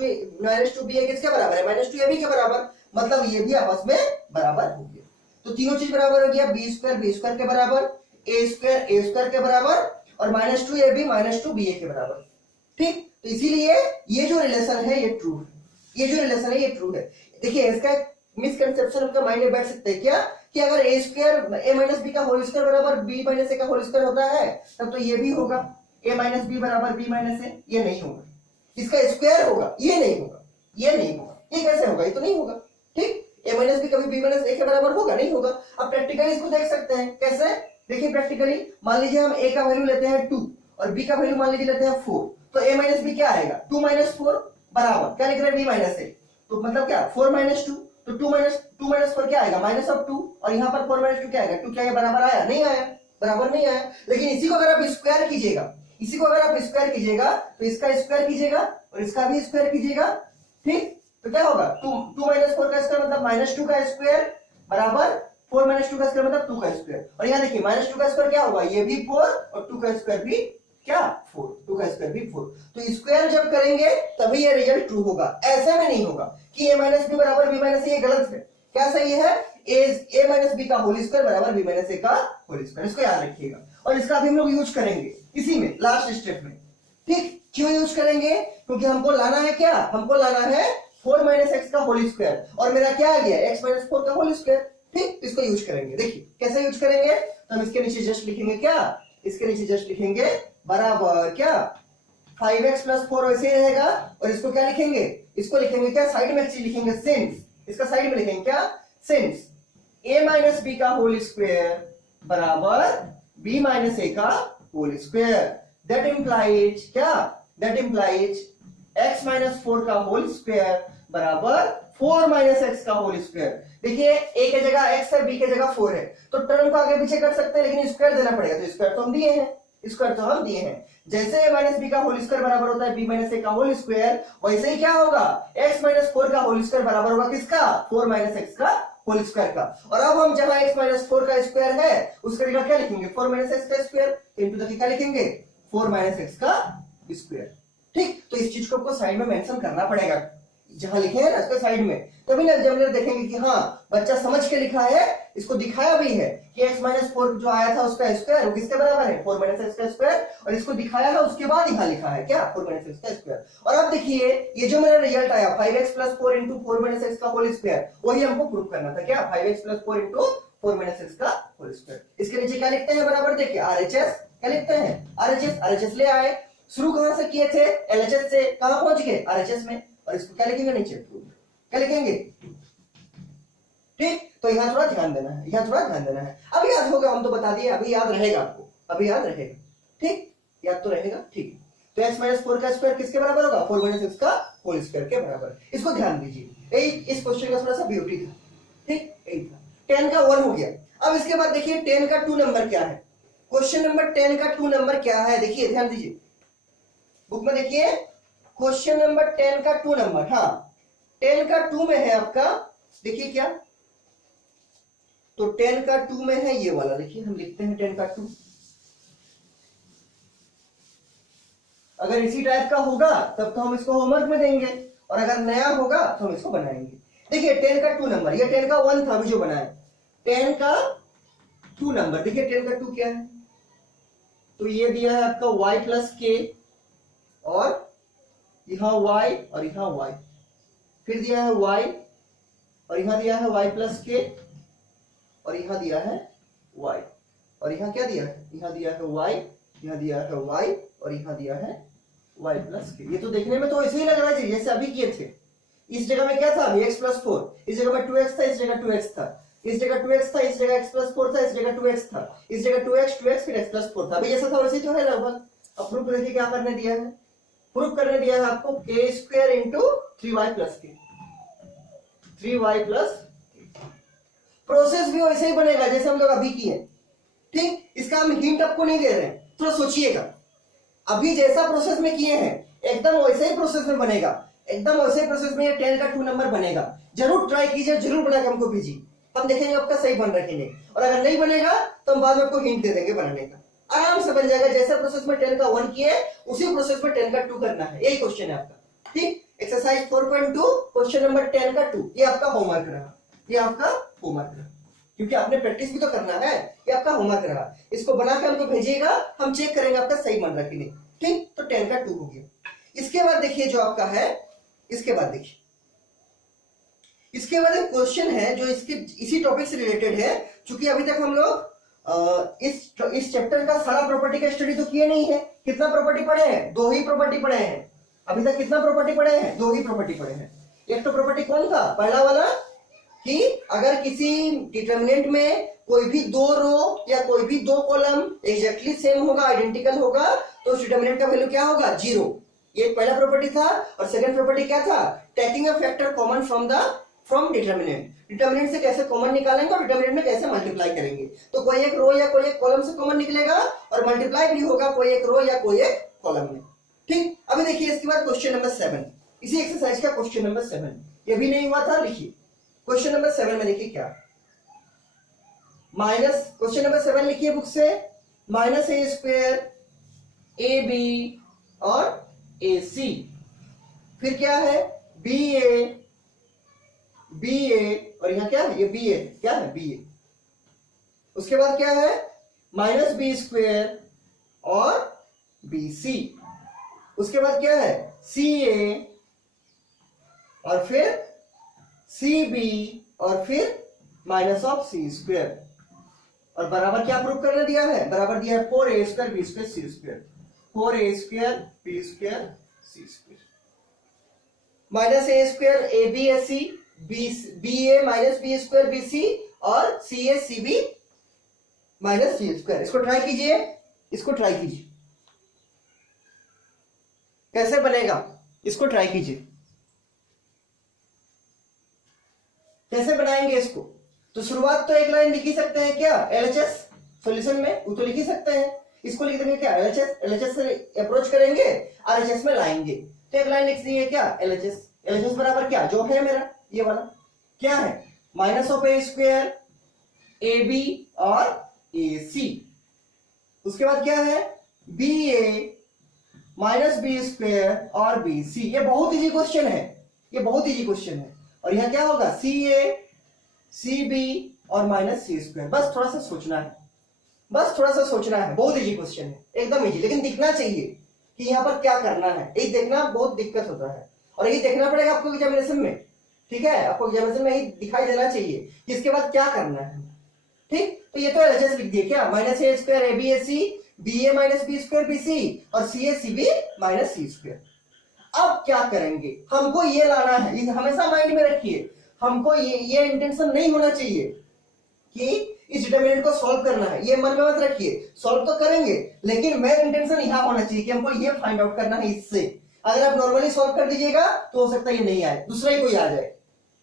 2ba किसके बराबर है, माइनस 2ab के बराबर, मतलब ये भी आपस में बराबर हो गया। तो तीनों चीज बराबर हो गया, बी स्क्वायर के बराबर, ए स्क्वायर के बराबर, और माइनस 2ab माइनस 2ba के बराबर, ठीक। तो इसीलिए ये जो रिलेशन है ये ट्रू है, ये जो रिलेशन है ये ट्रू है। देखिए इसका मिसकंसेप्शन आपका माइंड में बैठ सकता है क्या, कि अगर a square a minus B का होल स्क्वायर बराबर b माइनस a का होल स्क्वायर होता है तब तो ये भी होगा a माइनस बी बराबर b माइनस a, ये नहीं होगा, इसका स्क्वायर होगा, ये नहीं होगा, ये नहीं होगा, ये कैसे होगा, ये तो नहीं होगा, ठीक। a माइनस बी कभी b माइनस a के बराबर होगा, नहीं होगा। अब प्रैक्टिकली इसको देख सकते हैं, कैसे, देखिए प्रैक्टिकली मान लीजिए हम a का वैल्यू लेते हैं 2 और b का वैल्यू मान लीजिए लेते हैं 4, तो a माइनस बी क्या आएगा, 2 माइनस 4 बराबर क्या लिख रहे हैं, b माइनस a, तो मतलब क्या 4 माइनस 2, तो 2 माइनस 4 क्या आएगा, माइनस ऑफ 2, और यहाँ पर 4 माइनस 2 क्या आएगा, 2 क्या बराबर आया, नहीं आया, बराबर नहीं आया। लेकिन इसी को अगर आप स्क्वायर कीजिएगा, इसी को अगर आप स्क्वायर कीजिएगा तो इसका स्क्वायर कीजिएगा और इसका भी स्क्वायर कीजिएगा, ठीक, तो क्या होगा, 2 माइनस 4 का स्क्वायर मतलब माइनस 2 का स्क्वायर बराबर 4 माइनस 2 का स्क्वायर मतलब 2 का स्क्वायर। और यहाँ देखिए माइनस 2 का स्क्वायर क्या होगा, ये भी 4 और 2 का स्क्वायर भी क्या 4, 2 का स्क्वायर भी 4। तो स्क्वायर जब करेंगे तभी ये रिजल्ट ट्रू होगा, ऐसे में नहीं होगा कि a माइनस बी बराबर b माइनस, ये गलत है। क्या सही है, ए माइनस बी का होल स्क्वायर बराबर बी माइनस ए का होल स्क्वायर, इसको याद रखिएगा। और इसका अभी हम लोग यूज करेंगे इसी में लास्ट स्टेप में, ठीक। क्यों यूज करेंगे? क्योंकि हमको लाना है क्या, हमको लाना है 4 माइनस एक्स का होल स्क्वायर, और मेरा क्या आ गया एक्स माइनस 4 का होल स्क्वायर, ठीक। इसको यूज करेंगे। देखिए कैसे यूज करेंगे, तो हम इसके नीचे जस्ट लिखेंगे क्या, इसके नीचे जस्ट लिखेंगे बराबर क्या 5x प्लस 4 वैसे ही रहेगा, और इसको क्या लिखेंगे, इसको लिखेंगे क्या, साइड में एक चीज लिखेंगे सिंस, इसका साइड में लिखेंगे क्या, सिंस a माइनस बी का होल स्क्वायर बराबर b माइनस ए का होल स्क्वायर, दैट इंप्लाइज क्या, दैट इंप्लाइज x माइनस 4 का होल स्क्वायर बराबर 4 माइनस एक्स का होल स्क्वायर। देखिए a की जगह x है, b की जगह 4 है, तो टर्म को आगे पीछे कर सकते हैं, लेकिन स्क्वायर देना पड़ेगा, तो स्क्वायर तो हम दिए हैं, स्क्वायर तो हम दिए हैं। जैसे a माइनस बी का होल स्क्वायर बराबर होता है b माइनस ए का होल स्क्वायर, वैसे ही क्या होगा x माइनस 4 का होल स्क्वायर बराबर होगा किसका, 4 माइनस एक्स का होल स्क्वायर का। और अब हम जहां x माइनस 4 का स्क्वायर है उसका जगह क्या लिखेंगे, 4 माइनस एक्स का स्क्वायर, इनटू द क्या लिखेंगे 4 माइनस एक्स का स्क्वायर, ठीक। तो इस चीज को आपको साइड में मेंशन करना पड़ेगा, जहां लिखे हैं ना उसके साइड में, तभी ना एग्जामिनर देखेंगे कि हाँ बच्चा समझ के लिखा है, इसको दिखाया भी है कि x माइनस 4 जो आया था उसका स्क्वायर वो किसके बराबर है, 4 माइनस एक्स का स्क्वायर, और इसको दिखाया है उसके बाद यहां लिखा है क्या 4 माइनस एक्स का स्क्वायर। और अब देखिए ये जो मेरा रिजल्ट आया 5x plus 4 into 4 minus x का होल स्क्वायर, वही हमको प्रूव करना था क्या, 5x plus 4 into 4 minus x का होल स्क्वायर। इसके नीचे क्या लिखते हैं बराबर, देखिए RHS, क्या लिखते हैं RHS ले आए, शुरू कहां से किए थे, LHS से, कहां पहुंच गए RHS में, और इसको क्या लिखेंगे नीचे प्रूव, क्या लिखेंगे, ठीक। तो यहां थोड़ा ध्यान देना है, यहां थोड़ा ध्यान देना है। अब याद होगा, हम तो बता दिए, अभी याद रहेगा आपको, अभी याद रहेगा, ठीक, याद तो रहेगा, ठीक। तो x माइनस 4 का स्क्वायर किसके बराबर होगा, 4 माइनस एक्स का होल स्क्वायर के बराबर। इसको ध्यान दीजिए, यही इस क्वेश्चन का थोड़ा सा ब्यूटी था, ठीक, यही था। 10 का 1 हो गया। अब इसके बाद देखिए 10 का 2 नंबर क्या है, क्वेश्चन नंबर 10 का 2 नंबर क्या है, देखिए ध्यान दीजिए बुक में, देखिए क्वेश्चन नंबर 10 का 2 नंबर, हाँ 10 का 2 में है आपका, देखिए क्या, तो 10 का 2 में है ये वाला, देखिए हम लिखते हैं 10 का 2, अगर इसी टाइप का होगा तब तो हम इसको होमवर्क में देंगे, और अगर नया होगा तो हम इसको बनाएंगे। देखिए 10 का 2 नंबर, ये 10 का 1 था अभी जो बनाया, 10 का 2 नंबर, देखिए 10 का 2 क्या है, तो ये दिया है आपका y प्लस के, और यहां y और यहां y, फिर दिया है y, और यहां दिया है y प्लस के, और यहां दिया है y, और यहां क्या दिया है, यहां दिया है y, यहां दिया है y, और यहां दिया है y प्लस के। ये तो देखने में तो ऐसे ही लग रहा है जैसे अभी किए थे। इस जगह में क्या था, x प्लस 4, इस जगह में 2x था, इस जगह 2x था, इस जगह 2x था, इस जगह x प्लस 4 था, इस जगह 2x था, इस जगह 2x फिर x प्लस 4 था, अभी जैसा था वैसे ही तो है लगभग। अब प्रूफ देखिए क्या करने दिया है, प्रूफ करने दिया है आपको k square into 3y plus के, 3y प्लस, प्रोसेस भी वैसे ही बनेगा जैसे हम लोग अभी किए, ठीक। इसका हम हिंट आपको नहीं दे रहे हैं, थोड़ा सोचिएगा, अभी जैसा प्रोसेस में किए हैं एकदम वैसे ही प्रोसेस में बनेगा, एकदम वैसे ही प्रोसेस में ये 10 का 2 नंबर बनेगा। जरूर ट्राई कीजिए, जरूर बना के हमको भेजिए, हम देखेंगे आपका सही बन रहा है कि नहीं, और अगर नहीं बनेगा तो हम बाद में आपको हिंट दे देंगे बनाने का, आराम से बन जाएगा। जैसा प्रोसेस में 10 का 1 किए उसी प्रोसेस में 10 का 2 करना है, यही क्वेश्चन है आपका, ठीक। एक्सरसाइज 4.2 क्वेश्चन नंबर 10 का 2, ये आपका होमवर्क रहा, ये आपका होमवर्क रहा, क्योंकि आपने प्रैक्टिस भी तो करना है, ये आपका होमवर्क रहा। इसको बना के हमको भेजिएगा, हम चेक करेंगे आपका सही बन रहा कि नहीं, ठीक। तो 10 का 2 हो गया। इसके बाद देखिए जो आपका है, इसके बाद देखिए, इसके बाद एक क्वेश्चन है जो इसके इसी टॉपिक से रिलेटेड है, क्योंकि अभी तक हम लोग इस चैप्टर का सारा प्रॉपर्टी का स्टडी तो किए नहीं है। कितना प्रॉपर्टी पढ़े हैं, 2 ही प्रॉपर्टी पढ़े हैं अभी तक। कितना प्रॉपर्टी पढ़े हैं, 2 ही प्रॉपर्टी पढ़े हैं। एक तो प्रॉपर्टी कौन था, पहला वाला, कि अगर किसी डिटरमिनेंट में कोई भी 2 रो या कोई भी 2 कॉलम एग्जैक्टली सेम होगा, आइडेंटिकल होगा, तो उस डिटरमिनेंट का वैल्यू क्या होगा, 0। ये पहला प्रॉपर्टी था। और सेकंड प्रॉपर्टी क्या था, taking a factor common from determinant, determinant से कैसे कॉमन निकालेंगे और डिटरमिनेंट में कैसे मल्टीप्लाई करेंगे। तो कोई एक रो या कोई एक कॉलम से कॉमन निकलेगा और मल्टीप्लाई भी होगा कोई एक रो या कोई एक कॉलम में, ठीक। अभी देखिए इसके बाद क्वेश्चन नंबर 7, इसी एक्सरसाइज का क्वेश्चन नंबर 7, ये भी नहीं हुआ था, लिखिए क्वेश्चन नंबर 7 में देखिए क्या, माइनस, क्वेश्चन नंबर 7 लिखिए बुक से, minus A square A B और ए सी, फिर क्या है बी ए और यहाँ क्या है, ये बी है, क्या है, बी है। उसके बाद क्या है, माइनस बी स्क्वायर और बी सी। उसके बाद क्या है, सी ए और फिर सी बी और फिर माइनस ऑफ सी स्क्वायर। और बराबर क्या प्रूव करने दिया है, बराबर दिया है 4a square B square C square, 4a square B square C square minus A square A B S C, B A minus B square B C और C A C B minus C square. इसको try कीजिए, इसको try कीजिए, कैसे बनेगा, इसको try कीजिए, कैसे बनाएंगे इसको। तो शुरुआत तो एक लाइन लिख ही सकते हैं क्या, एलएचएस सॉल्यूशन में, वो तो लिख ही सकते हैं। इसको लिख देंगे क्या, एलएचएस, एलएचएस से अप्रोच करेंगे, आरएचएस में लाएंगे। तो एक लाइन लिख देंगे क्या, एलएचएस, एलएचएस बराबर क्या, जो है मेरा ये वाला क्या है, minus of A square A B और ए सी। उसके बाद क्या है, B A minus B square और बी सी। ये बहुत इजी क्वेश्चन है, ये बहुत इजी क्वेश्चन है। और यहां क्या होगा, सी ए सी बी और माइनस सी स्क्वायर। बस थोड़ा सा सोचना है, बस थोड़ा सा सोचना है, बहुत इजी क्वेश्चन है, एकदम इजी। लेकिन दिखना चाहिए कि यहाँ पर क्या करना है, यही देखना बहुत दिक्कत होता है और यही देखना पड़ेगा आपको एग्जामिनेशन में, ठीक है। आपको एग्जामिनेशन में यही दिखाई देना चाहिए कि इसके बाद क्या करना है, ठीक। तो ये तो एलएचएस लिख दिए क्या, minus A square A B S C, B A minus B square B C और C A C B minus C square. अब क्या करेंगे, हमको ये लाना है, ये हमेशा माइंड में रखिए, हमको ये इंटेंशन नहीं होना चाहिए कि इस डिटरमिनेंट को सॉल्व करना है, ये मन में मत रखिए। सॉल्व तो करेंगे लेकिन मेन इंटेंशन यहां होना चाहिए कि हमको ये फाइंड आउट करना है इससे। अगर आप नॉर्मली सॉल्व कर दीजिएगा तो हो सकता है ये नहीं आए, दूसरा ही कोई आ जाए,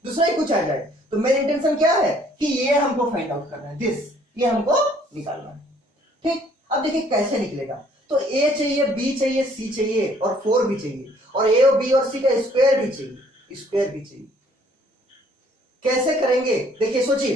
दूसरा ही कुछ आ जाए। तो मेन इंटेंशन क्या है कि ये हमको फाइंड आउट करना है, दिस, ये हमको निकालना है, ठीक। अब देखिए कैसे निकलेगा। तो ए चाहिए, बी चाहिए, सी चाहिए और 4 भी चाहिए और ए और बी और सी का स्क्वायर भी चाहिए, स्क्वायर भी चाहिए। कैसे करेंगे, देखिए सोचिए।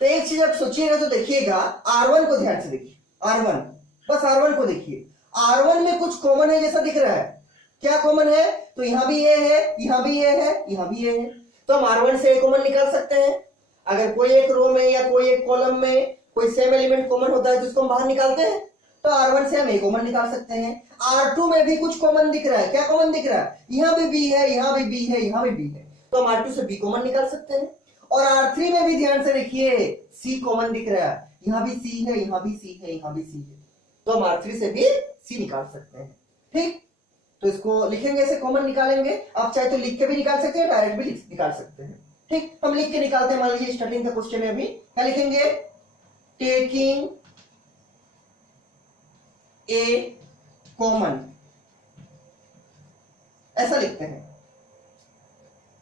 तो एक चीज आप सोचिएगा तो देखिएगा, R1 को ध्यान से देखिए, R1, बस R1 को देखिए। R1 में कुछ कॉमन है जैसा दिख रहा है, क्या कॉमन है, तो यहां भी ये है, यहां भी ये है, यहां भी ये है। तो हम R1 से कॉमन निकाल सकते हैं। अगर कोई एक रो में या कोई एक कॉलम में कोई सेम एलिमेंट कॉमन होता है तो उसको हम बाहर निकालते हैं, तो R1 से हम ए कॉमन निकाल सकते हैं। R2 में भी कुछ कॉमन दिख रहा है, क्या कॉमन दिख रहा है, यहां भी बी है, यहां भी बी है, यहां भी बी है, तो हम R2 से बी कॉमन निकाल सकते हैं। और R3 में भी ध्यान से देखिए, C कॉमन दिख रहा है, यहां भी C है, यहां भी C है, यहां भी C है, तो हम R3 से भी C निकाल सकते हैं, ठीक। तो इसको लिखेंगे, ऐसे कॉमन निकालेंगे। आप चाहे तो लिख के भी निकाल सकते हैं, डायरेक्ट भी निकाल सकते हैं, ठीक। हम लिख के निकालते हैं, मान लीजिए स्टार्टिंग का क्वेश्चन है, अभी क्या लिखेंगे, टेकिंग ए कॉमन, ऐसा लिखते हैं।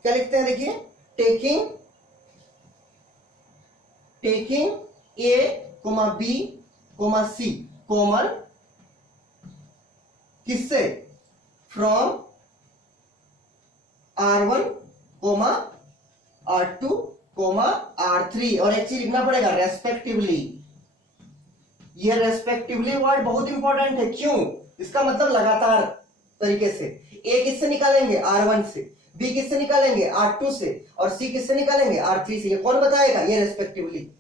क्या लिखते हैं, देखिए, taking a comma b comma c common, किससे, from R1 comma R2 comma R3। और एक चीज लिखना पड़ेगा, रेस्पेक्टिवली। ये रेस्पेक्टिवली वर्ड बहुत इंपॉर्टेंट है, क्यों, इसका मतलब लगातार तरीके से। ए किससे निकालेंगे, R1 से, बी किससे निकालेंगे, R2 से, और सी किससे निकालेंगे, R3 से। ये कौन बताएगा, ये रेस्पेक्टिवली।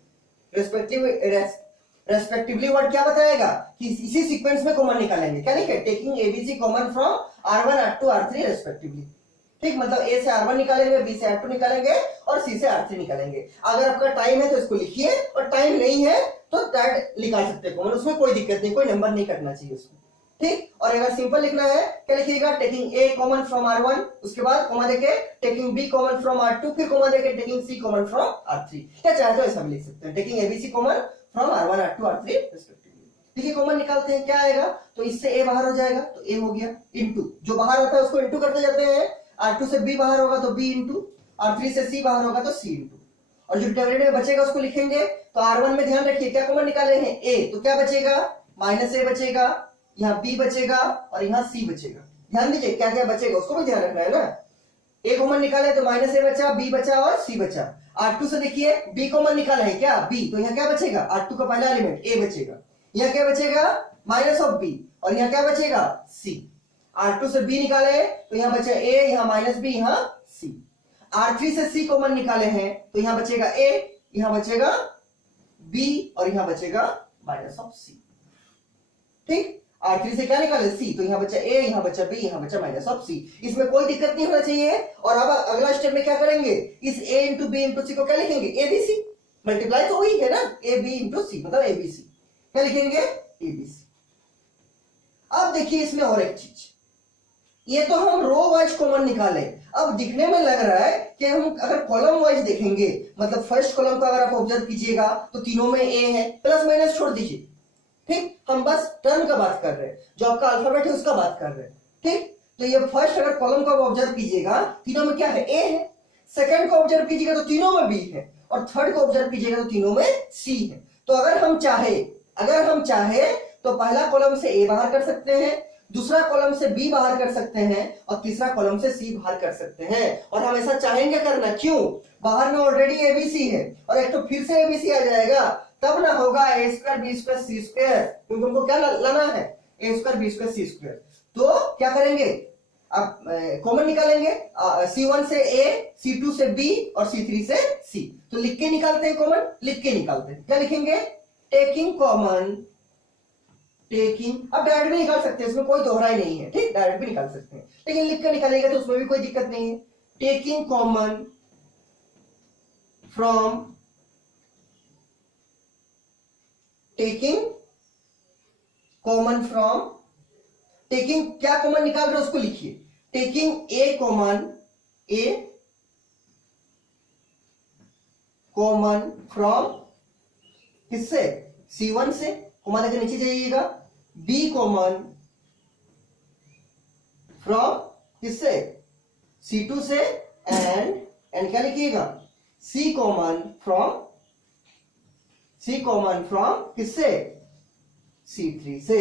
रेस्पेक्टिवली वर्ड क्या बताएगा कि इसी सीक्वेंस में कॉमन निकालेंगे। क्या लिखे, taking ABC common from R1 R2 R3 respectively, ठीक। मतलब ए से R1 निकालेंगे, बी से R2 निकालेंगे और सी से R3 निकालेंगे। अगर आपका टाइम है तो इसको लिखिए, और टाइम नहीं है तो दैट निकाल सकते हैं कॉमन, उसमें कोई दिक्कत नहीं, कोई नंबर नहीं कटना चाहिए उसमें, ठीक। और अगर सिंपल लिखना है, क्या लिखिएगा, taking a common from R1, उसके बाद कॉमा देके taking B common from R2, फिर कॉमा देके taking C common from R3। क्या चाहे तो ऐसा भी लिख सकते हैं, taking ABC common from R1 R2 R3 respectively. देखिए कॉमन निकालते हैं, क्या आएगा, तो इससे ए बाहर हो जाएगा, तो ए हो गया, इंटू जो बाहर आता है उसको इंटू करते जाते हैं। R2 से बी बाहर होगा तो बी इंटू, R3 से सी बाहर होगा तो सी इंटू, और जो डिटरमिनेंट में बचेगा उसको लिखेंगे। तो R1 में ध्यान रखिए क्या कॉमन निकाले हैं, ए, तो क्या बचेगा, माइनस ए बचेगा, यहाँ बी बचेगा और यहाँ सी बचेगा। ध्यान दीजिए क्या क्या बचेगा, उसको भी ध्यान रखना है ना। ए कॉमन निकाले तो माइनस ए बचा, बी बचा और सी बचा। R2 से देखिए बी कॉमन निकाला है क्या, बी, तो यहाँ क्या बचेगा, R2 का पहला एलिमेंट ए बचेगा, यहाँ क्या बचेगा, माइनस ऑफ बी, और यहाँ क्या बचेगा, सी। R2 से बी निकाले तो यहाँ बचा ए, यहाँ माइनस बी, यहाँ सी। R3 से C कॉमन निकाले हैं तो यहां बचेगा A, यहां बचेगा B और यहां बचेगा माइनस ऑफ C। ठीक, R3 से क्या निकाले C, तो यहां बचा A, यहां बचा B, यहां बचा माइनस ऑफ C। इसमें कोई दिक्कत नहीं होना चाहिए। और अब अगला स्टेप में क्या करेंगे, इस A into B into C को क्या लिखेंगे, ABC, मल्टीप्लाई तो वही है ना, AB इंटू C मतलब ABC, क्या लिखेंगे ABC। अब देखिए इसमें और एक चीज, ये तो हम रो वाइज कॉमन निकाले। अब दिखने में लग रहा है कि हम अगर कॉलम वाइज देखेंगे, मतलब फर्स्ट कॉलम को अगर आप ऑब्जर्व कीजिएगा तो तीनों में ए है, प्लस माइनस छोड़ दीजिए। ठीक, हम बस टर्म का बात कर रहे हैं, जो आपका अल्फाबेट है उसका बात कर रहे हैं। ठीक, तो ये फर्स्ट अगर कॉलम को ऑब्जर्व कीजिएगा, तीनों में क्या है, ए है। सेकंड को ऑब्जर्व कीजिएगा तो तीनों में बी है, और थर्ड को ऑब्जर्व कीजिएगा तो तीनों में सी है। तो अगर हम चाहे तो पहला कॉलम से ए बाहर कर सकते हैं, दूसरा कॉलम से बी बाहर कर सकते हैं, और तीसरा कॉलम से सी बाहर कर सकते हैं। और हम ऐसा चाहेंगे करना, क्यों, बाहर में ऑलरेडी एबीसी है और एक तो फिर से एबीसी आ जाएगा, तब ना होगा ए स्क्वायर बी स्क्वायर सी स्क्वायर, क्योंकि उनको क्या लाना है, ए स्क्वायर बी स्क्वायर सी स्क्वायर। तो क्या करेंगे, आप कॉमन निकालेंगे, C1 से A, C2 से B और C3 से C। तो लिख के निकालते हैं कॉमन, लिख के निकालते हैं, क्या लिखेंगे, टेकिंग कॉमन, टेकिंग, अब डायरेक्ट भी निकाल सकते हैं, इसमें कोई दोहराई नहीं है। ठीक, डायरेक्ट भी निकाल सकते हैं, लेकिन लिख कर निकालेगा तो उसमें भी कोई दिक्कत नहीं है। Taking common from, taking common from, taking क्या कॉमन निकाल रहे हो उसको लिखिए, taking a common, A common from किससे, C1 से, कॉमन लेकर नीचे जाइएगा, B कॉमन फ्रॉम किससे, C2 से, एंड क्या लिखिएगा, C कॉमन फ्रॉम किससे, C3 से।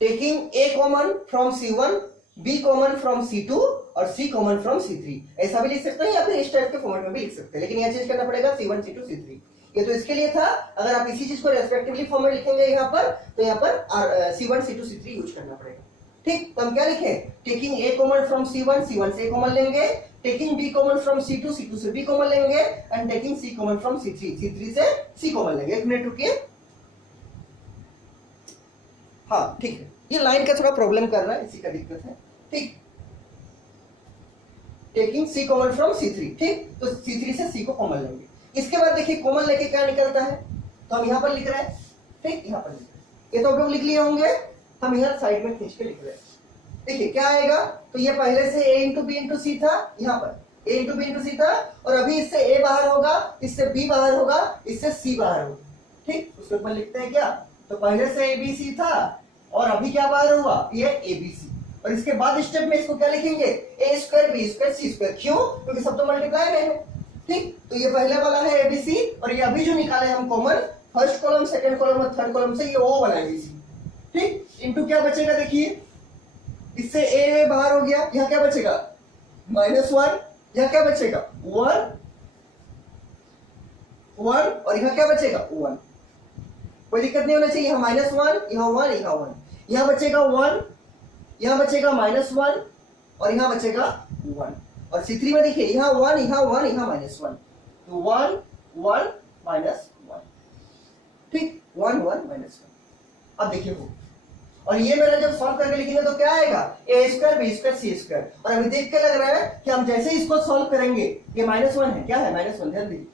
Taking A common from C1, B common from C2 और C कॉमन फ्रॉम C3, ऐसा भी लिख सकते हैं या फिर इस टाइप के फॉर्मेट में भी लिख सकते हैं, लेकिन यह चेंज करना पड़ेगा C1 C2 C3। ये तो इसके लिए था, अगर आप इसी चीज को रेस्पेक्टिवली फॉर्मेट लिखेंगे यहाँ पर, तो यहाँ पर C1 C2 C3 यूज करना पड़ेगा। ठीक, तो हम क्या लिखें, taking A common from C1, C1 से A कॉमन लेंगे, taking B common from C2, C2 से B कॉमन लेंगे, and taking C common from C3, C3 से C कॉमन लेंगे। एक मिनट रुकिए, हाँ ठीक है, ये लाइन का थोड़ा प्रॉब्लम कर रहा है, इसी का दिक्कत है। ठीक, taking C common from C3, ठीक, तो C3 से C को कॉमन लेंगे। इसके बाद देखिए कॉमन लेके क्या निकलता है, तो हम यहां पर लिख रहे हैं। ठीक, यहां पर लिख रहे हैं, ये तो आप लोग लिख लिए होंगे, हम यहां साइड में खींच के लिख रहे हैं। देखिए क्या आएगा, तो ये पहले से A इंटू बी इंटू सी था, यहाँ पर A इंटू बी इंटू सी था, और अभी इससे A बाहर होगा, इससे B बाहर होगा, इससे C बाहर होगा। ठीक, उसके ऊपर लिखते हैं क्या, तो पहले से ABC था और अभी क्या बाहर हुआ, ये ABC, और इसके बाद स्टेप में इसको क्या लिखेंगे, A square B square C square, क्यों, क्योंकि सब तो मल्टीप्लाई में है। ठीक, तो ये पहले वाला है ABC, और ये अभी जो निकाले हम common, first column second column और थर्ड कॉलम से, ये O वाला ABC। ठीक, इनटू क्या बचेगा, देखिए इससे A बाहर हो गया, यहाँ क्या बचेगा, -1, यहाँ क्या बचेगा 1 और यहाँ क्या बचेगा 1, कोई दिक्कत नहीं होना चाहिए। यहाँ -1, यहाँ 1, यहाँ 1, यहाँ बचेगा 1, यहाँ बचेगा -1 और यहाँ बचेगा 1, और C3 में देखिए यहाँ 1, यहाँ 1, यहाँ -1, तो 1 1 -1। ठीक, 1 1 -1। अब देखिए वो, और ये मैंने जब सॉल्व करके लिखेंगे तो क्या आएगा, A square B square C square. और अभी देख के लग रहा है कि हम जैसे इसको सॉल्व करेंगे, ये -1 है, क्या है -1, ध्यान दीजिए,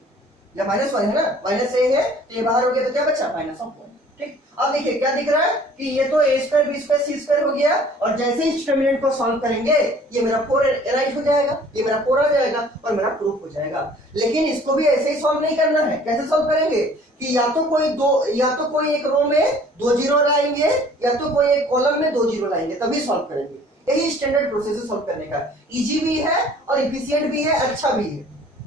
या -1 है ना, -a है, तो ये बाहर हो गया तो क्या बचा, -1। ठीक, अब देखिए क्या दिख रहा है कि ये तो A square B square C square हो गया, और जैसे ही डिटरमिनेंट को सॉल्व करेंगे ये मेरा 4 राइट हो जाएगा, ये मेरा 4 आ जाएगा और मेरा प्रूफ हो जाएगा। लेकिन इसको भी ऐसे ही सॉल्व नहीं करना है, कैसे सॉल्व करेंगे कि या तो कोई एक रो में 2 जीरो लाएंगे, या तो कोई एक कॉलम में 2 जीरो लाएंगे, तभी सॉल्व करेंगे। यही स्टैंडर्ड प्रोसेस है सॉल्व करने का, इजी भी है और इफिशिएंट भी है, अच्छा भी है।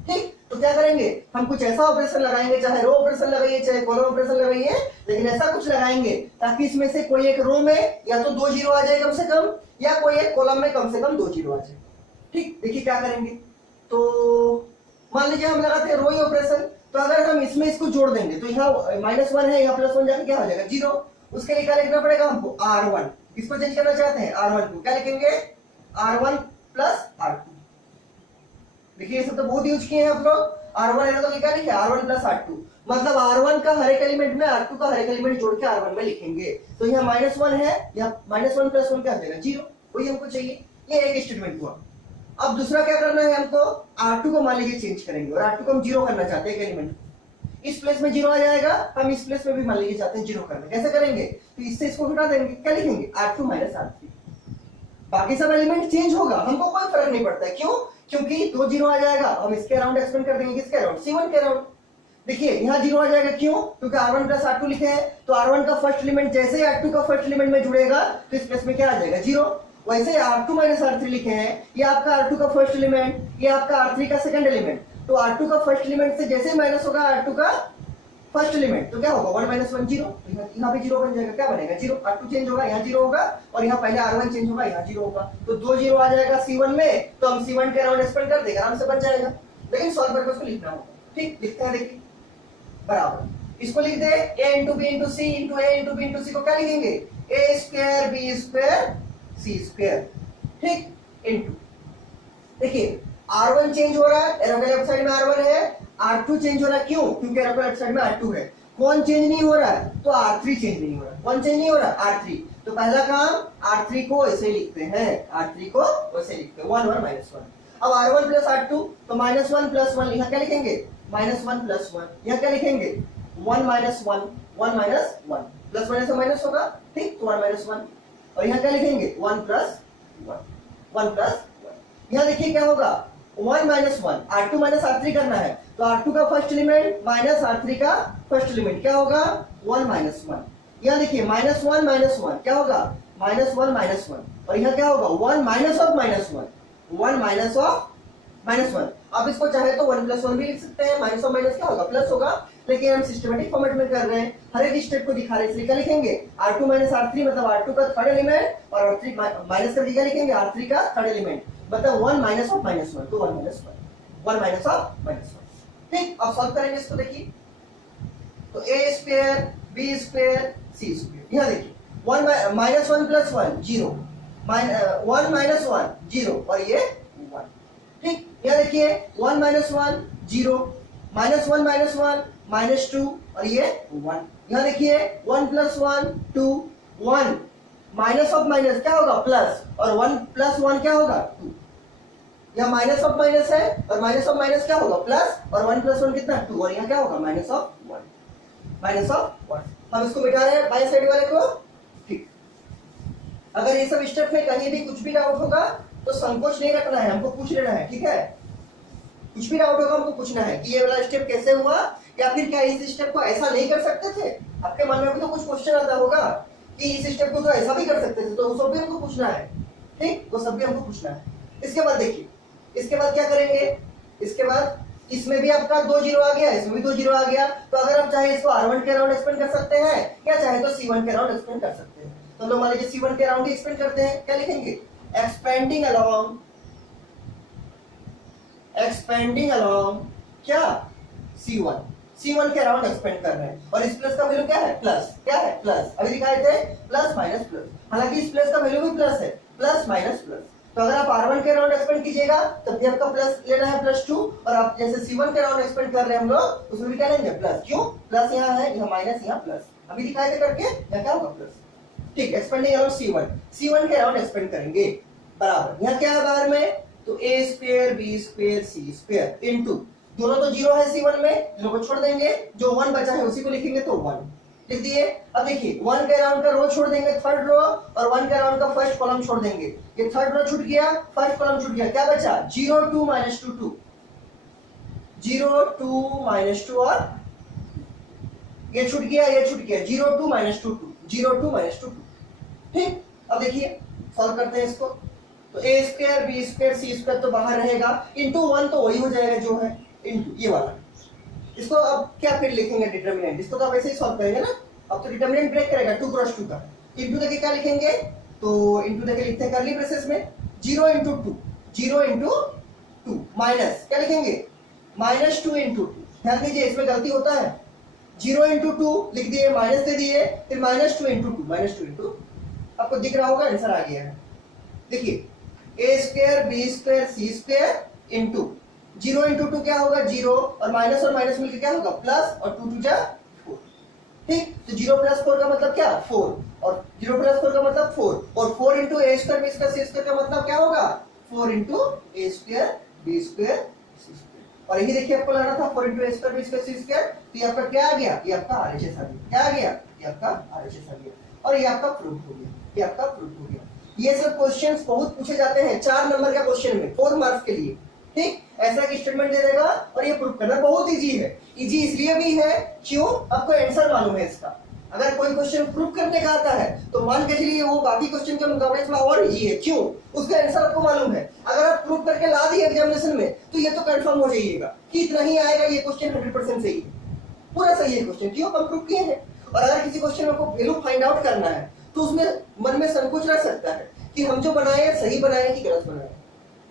ठीक, तो क्या करेंगे, हम कुछ ऐसा ऑपरेशन लगाएंगे, चाहे रो ऑपरेशन लगाइए चाहे कॉलम ऑपरेशन लगाइए, लेकिन ऐसा कुछ लगाएंगे ताकि इसमें से कोई एक रो में या तो 2 जीरो आ जाए कम से कम, या कोई एक कॉलम में कम से कम 2 जीरो आ जाए। ठीक, देखिए क्या करेंगे, तो मान लीजिए हम लगाते हैं रो ही ऑपरेशन, तो अगर हम इसमें इसको जोड़ देंगे तो यहाँ -1 है, यहाँ +1 जाकर क्या हो जाएगा 0, उसके लिए क्या लिखना पड़ेगा हमको R1, इसको चेंज करना चाहते हैं R1 को क्या लिखेंगे, R1 + R2। देखिए ये सब तो बहुत यूज किए हैं आप लोग। R1 है तो क्या लिखे R1 प्लस R2, मतलब R1 का हर एक एलिमेंट में R2 का हर एक एलिमेंट जोड़ के R1 में लिखेंगे। तो यहाँ -1 है, यहाँ -1 प्लस 1 क्या हो जाएगा 0, वही हमको चाहिए। ये एक स्टेटमेंट हुआ। अब दूसरा क्या करना है हमको, R2 को मान लीजिए चेंज करेंगे और R2 को हम 0 करना चाहते हैं एक एलिमेंट, इस प्लेस में 0 आ जाएगा, हम इस प्लेस में भी मान लीजिए चाहते हैं 0 करना, कैसे करेंगे, तो इससे इसको हटा देंगे, क्या लिखेंगे R2 माइनस R3। बाकी सब एलिमेंट चेंज होगा, हमको कोई फर्क नहीं पड़ता है, क्यों, क्योंकि 2 0 आ जाएगा, हम इसके अराउंड एक्सपेंड कर देंगे, किसके अराउंड, C1 के अराउंड। देखिए यहाँ 0 आ जाएगा, क्यों, क्योंकि R1 प्लस R2 लिखे हैं, तो R1 का फर्स्ट एलिमेंट जैसे ही R2 का फर्स्ट एलिमेंट में जुड़ेगा तो इस प्लेस में क्या आ जाएगा 0। वैसे R2 माइनस R3 लिखे हैं, ये आपका R2 का फर्स्ट एलिमेंट, ये आपका R3 का सेकंड एलिमेंट, तो R2 का फर्स्ट एलिमेंट से जैसे ही माइनस होगा R2 का फर्स्ट एलिमेंट, तो क्या होगा 1 - 1 0, यहाँ पे 0 बन जाएगा, क्या बनेगा 0, R2 चेंज होगा, यहाँ 0 होगा, और यहाँ पहले R1 चेंज होगा, यहाँ 0 होगा, तो 2 0 आ जाएगा C1 में, तो हम C1 के अराउंड एक्सपेंड कर देंगे, आराम से बन जाएगा। लेकिन सॉल्व करके उसको लिखना होगा, ठीक, लिखते हैं, देखिए बराबर इसको लिख दे a into b into c into a into b into c को क्या लिखेंगे, a square B square C square, ठीक, इंटू, देखिए R1 चेंज हो रहा है, एरो के लेफ्ट साइड में R1 है, R2 चेंज हो रहा है, क्यों, क्योंकि एरो के लेफ्ट साइड में R2 है। कौन चेंज नहीं हो रहा है, तो R3 चेंज नहीं हो रहा है, कौन चेंज नहीं हो रहा है, R3। तो पहला काम R3 को ऐसे लिखते हैं, R3 को वैसे लिखते हैं 1 और -1। अब R1 प्लस R2, तो -1 प्लस 1 यहाँ क्या लिखेंगे, -1 प्लस 1, यहाँ क्या लिखेंगे 1 - 1, 1 - 1, प्लस माइनस से माइनस होगा, ठीक, तो 1 - 1, और यहाँ क्या लिखेंगे 1 प्लस 1, 1 प्लस 1। यहाँ देखिए क्या होगा 1 - 1, R2 माइनस R3 करना है, तो R2 का फर्स्ट एलिमेंट माइनस R3 का फर्स्ट एलिमेंट क्या होगा 1 - 1। यहाँ देखिए -1 - 1 क्या होगा -1 - 1, और यहाँ क्या होगा 1 माइनस ऑफ -1, 1 माइनस ऑफ -1। आप इसको चाहे तो 1 + 1 भी लिख सकते हैं, माइनस ऑफ माइनस क्या होगा प्लस होगा, लेकिन हम सिस्टमेटिक फॉर्मेट में कर रहे हैं, हर एक स्टेप को दिखा रहे हैं, इसलिए क्या लिखेंगे R2 माइनस R3 मतलब R2 का थर्ड एलिमेंट, और R3 माइनस कर दिया लिखेंगे R3 का थर्ड एलिमेंट, मतलब 1 माइनस ऑफ -1, तो 1 - 1, 1 माइनस ऑफ -1, ठीक। अब सॉल्व करेंगे इसको, देखिए तो a square b square c square, यहाँ देखिए 1 - 1 प्लस 1 0, 1 - 1 0, और ये 1, ठीक। यहाँ देखिए 1 - 1 0, -1 - 1 -2, और ये 1। यहाँ देखिए 1 + 1 2, 1 माइनस ऑफ माइनस क्या होगा प्लस, और 1 + 1 क्या होगा 2। यहाँ माइनस ऑफ माइनस है, और माइनस ऑफ माइनस क्या होगा प्लस, और 1 + 1 कितना 2, और यहाँ क्या होगा -1, -1। हम इसको मिटा रहे हैं बाएं साइड वाले को, ठीक। अगर ये सब स्टेप में कहीं भी कुछ भी डाउट होगा तो संकोच नहीं रखना है, हमको पूछ लेना है, ठीक है। कुछ भी डाउट होगा हमको पूछना है कि ये वाला स्टेप कैसे हुआ, या फिर क्या इस स्टेप को ऐसा नहीं कर सकते थे। आपके मन में भी तो कुछ क्वेश्चन आता होगा कि इस स्टेप को तो ऐसा भी कर सकते थे, तो वो सब भी हमको पूछना है, ठीक, वो सब भी हमको पूछना है। इसके बाद देखिए, इसके बाद क्या करेंगे, इसके बाद इसमें भी आपका 2 0 आ गया, इसमें भी 2 0 आ गया, तो अगर आप चाहे इसको R1 के अराउंड एक्सपेंड कर सकते हैं, या चाहे तो C1 के अराउंड एक्सपेंड कर सकते हैं। तो हम लोग मान लीजिए C1 के अराउंड ही एक्सपेंड करते हैं, क्या लिखेंगे एक्सपेंडिंग अलोंग क्या C1 के अराउंड एक्सपेंड कर रहे हैं, और इस प्लस का वैल्यू क्या है प्लस, क्या है प्लस, अभी दिखाए थे प्लस माइनस प्लस, हालांकि इस प्लस का वैल्यू भी प्लस है, प्लस माइनस प्लस। तो अगर आप R1 के अराउंड एक्सपेंड कीजिएगा तब भी आपका प्लस लेना है +2, और आप जैसे C1 के अराउंड एक्सपेंड कर रहे हैं हम लोग, उसमें भी क्या लेंगे प्लस, क्यों, प्लस यहाँ है, यहाँ माइनस, यहाँ प्लस, अभी दिखाए थे करके, यहाँ क्या होगा प्लस, ठीक। एक्सपेंडिंग अराउंड C1 के अराउंड एक्सपेंड करेंगे, बराबर यहाँ क्या है बाहर में, तो a square b square c square into, दोनों तो 0 है C1 में, दोनों को छोड़ देंगे, जो 1 बचा है उसी को लिखेंगे, तो 1 लिख दिए। अब देखिए 1 के अराउंड का रो छोड़ देंगे थर्ड रो, और 1 के अराउंड का फर्स्ट कॉलम छोड़ देंगे, ये थर्ड रो छूट गया, फर्स्ट कॉलम छूट गया, क्या बचा 0 2 -2 2, 0 2 -2, और ये छूट गया, ये छूट गया, 0 2 -2 2, 0 2 -2 2, ठीक। अब देखिए सॉल्व करते हैं इसको, तो a square b square c square तो बाहर रहेगा, इंटू 1 तो वही हो जाएगा जो है, इंटू ये वाला। इसको अब क्या फिर लिखेंगे डिटरमिनेंट, इसको तो आप ऐसे ही सॉल्व करेंगे ना, अब तो डिटरमिनेंट ब्रेक करेगा 2 × 2 का, इंटू देके क्या लिखेंगे, तो इंटू देके लिखते हैं कर्ली ब्रेसेस में 0 × 2, 0 × 2 माइनस क्या लिखेंगे -2 × 2। ध्यान दीजिए इसमें गलती होता है, 0 × 2 लिख दिए, माइनस दे दिए, फिर -2 × 2, आपको दिख रहा होगा आंसर आ गया है। देखिए a square b square c square into zero into two क्या होगा, जीरो, और माइनस मिलकर क्या होगा, प्लस, और टू टू जा 4। ठीक, तो जीरो प्लस 4 का मतलब क्या, 4, और जीरो प्लस 4 का मतलब 4, और 4 इंटू ए स्क्वायर बी स्क्वायर सी स्क्वायर का मतलब क्या होगा, 4 इंटू ए स्क्वायर बी स्क्वायर सी स्क्वायर। और यही देखिए आपको लाना था 4 इंटू ए स्क्वायर बी स्क्वायर सी स्क्वायर, तो ये आपका क्या आ गया, ये आपका आरएचएस आ गया। क्या आ गया, ये आपका आरएचएस आ गया, और ये आपका प्रूफ हो गया, ये आपका प्रूफ हो गया। ये सब क्वेश्चंस बहुत पूछे जाते हैं 4 नंबर का क्वेश्चन में 4 मार्क्स के लिए। ठीक, ऐसा एक स्टेटमेंट दे देगा और ये प्रूफ करना बहुत इजी है। इजी इसलिए भी है क्यों, आपको आंसर मालूम है इसका। अगर कोई क्वेश्चन प्रूफ करने का आता है तो मान के चलिए वो बाकी क्वेश्चन के मुकाबले थोड़ा और इजी है, क्यों, उसका आंसर आपको मालूम है। अगर आप प्रूफ करके ला दिए एग्जामिनेशन में तो ये तो कंफर्म हो जाइएगा कि इतना ही आएगा, ये क्वेश्चन 100% सही है, पूरा सही है क्वेश्चन, क्यों, हम प्रूफ किए हैं। और अगर किसी क्वेश्चन को वैल्यू फाइंड आउट करना है तो उसमें मन में संकोच रह सकता है कि हम जो बनाए सही बनाए कि गलत बनाए।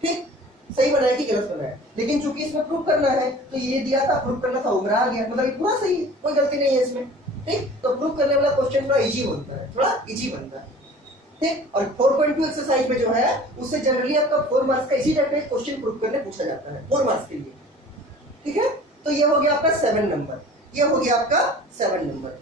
ठीक, सही बनाया कि गलत बनाया, लेकिन चूंकि इसमें प्रूफ करना है तो ये दिया था, प्रूफ करना था, उम्र आ गया, मतलब ये पूरा सही है, कोई गलती नहीं है इसमें। ठीक, तो प्रूफ करने वाला क्वेश्चन थोड़ा इजी बनता है, थोड़ा इजी बनता है। ठीक, और 4.2 एक्सरसाइज में जो है उससे जनरली आपका 4 मार्क्स का इसी टाइप का क्वेश्चन प्रूफ करने पूछा जाता है 4 मार्क्स के लिए। ठीक है, तो ये हो गया आपका 7 नंबर, ये हो गया आपका 7 नंबर।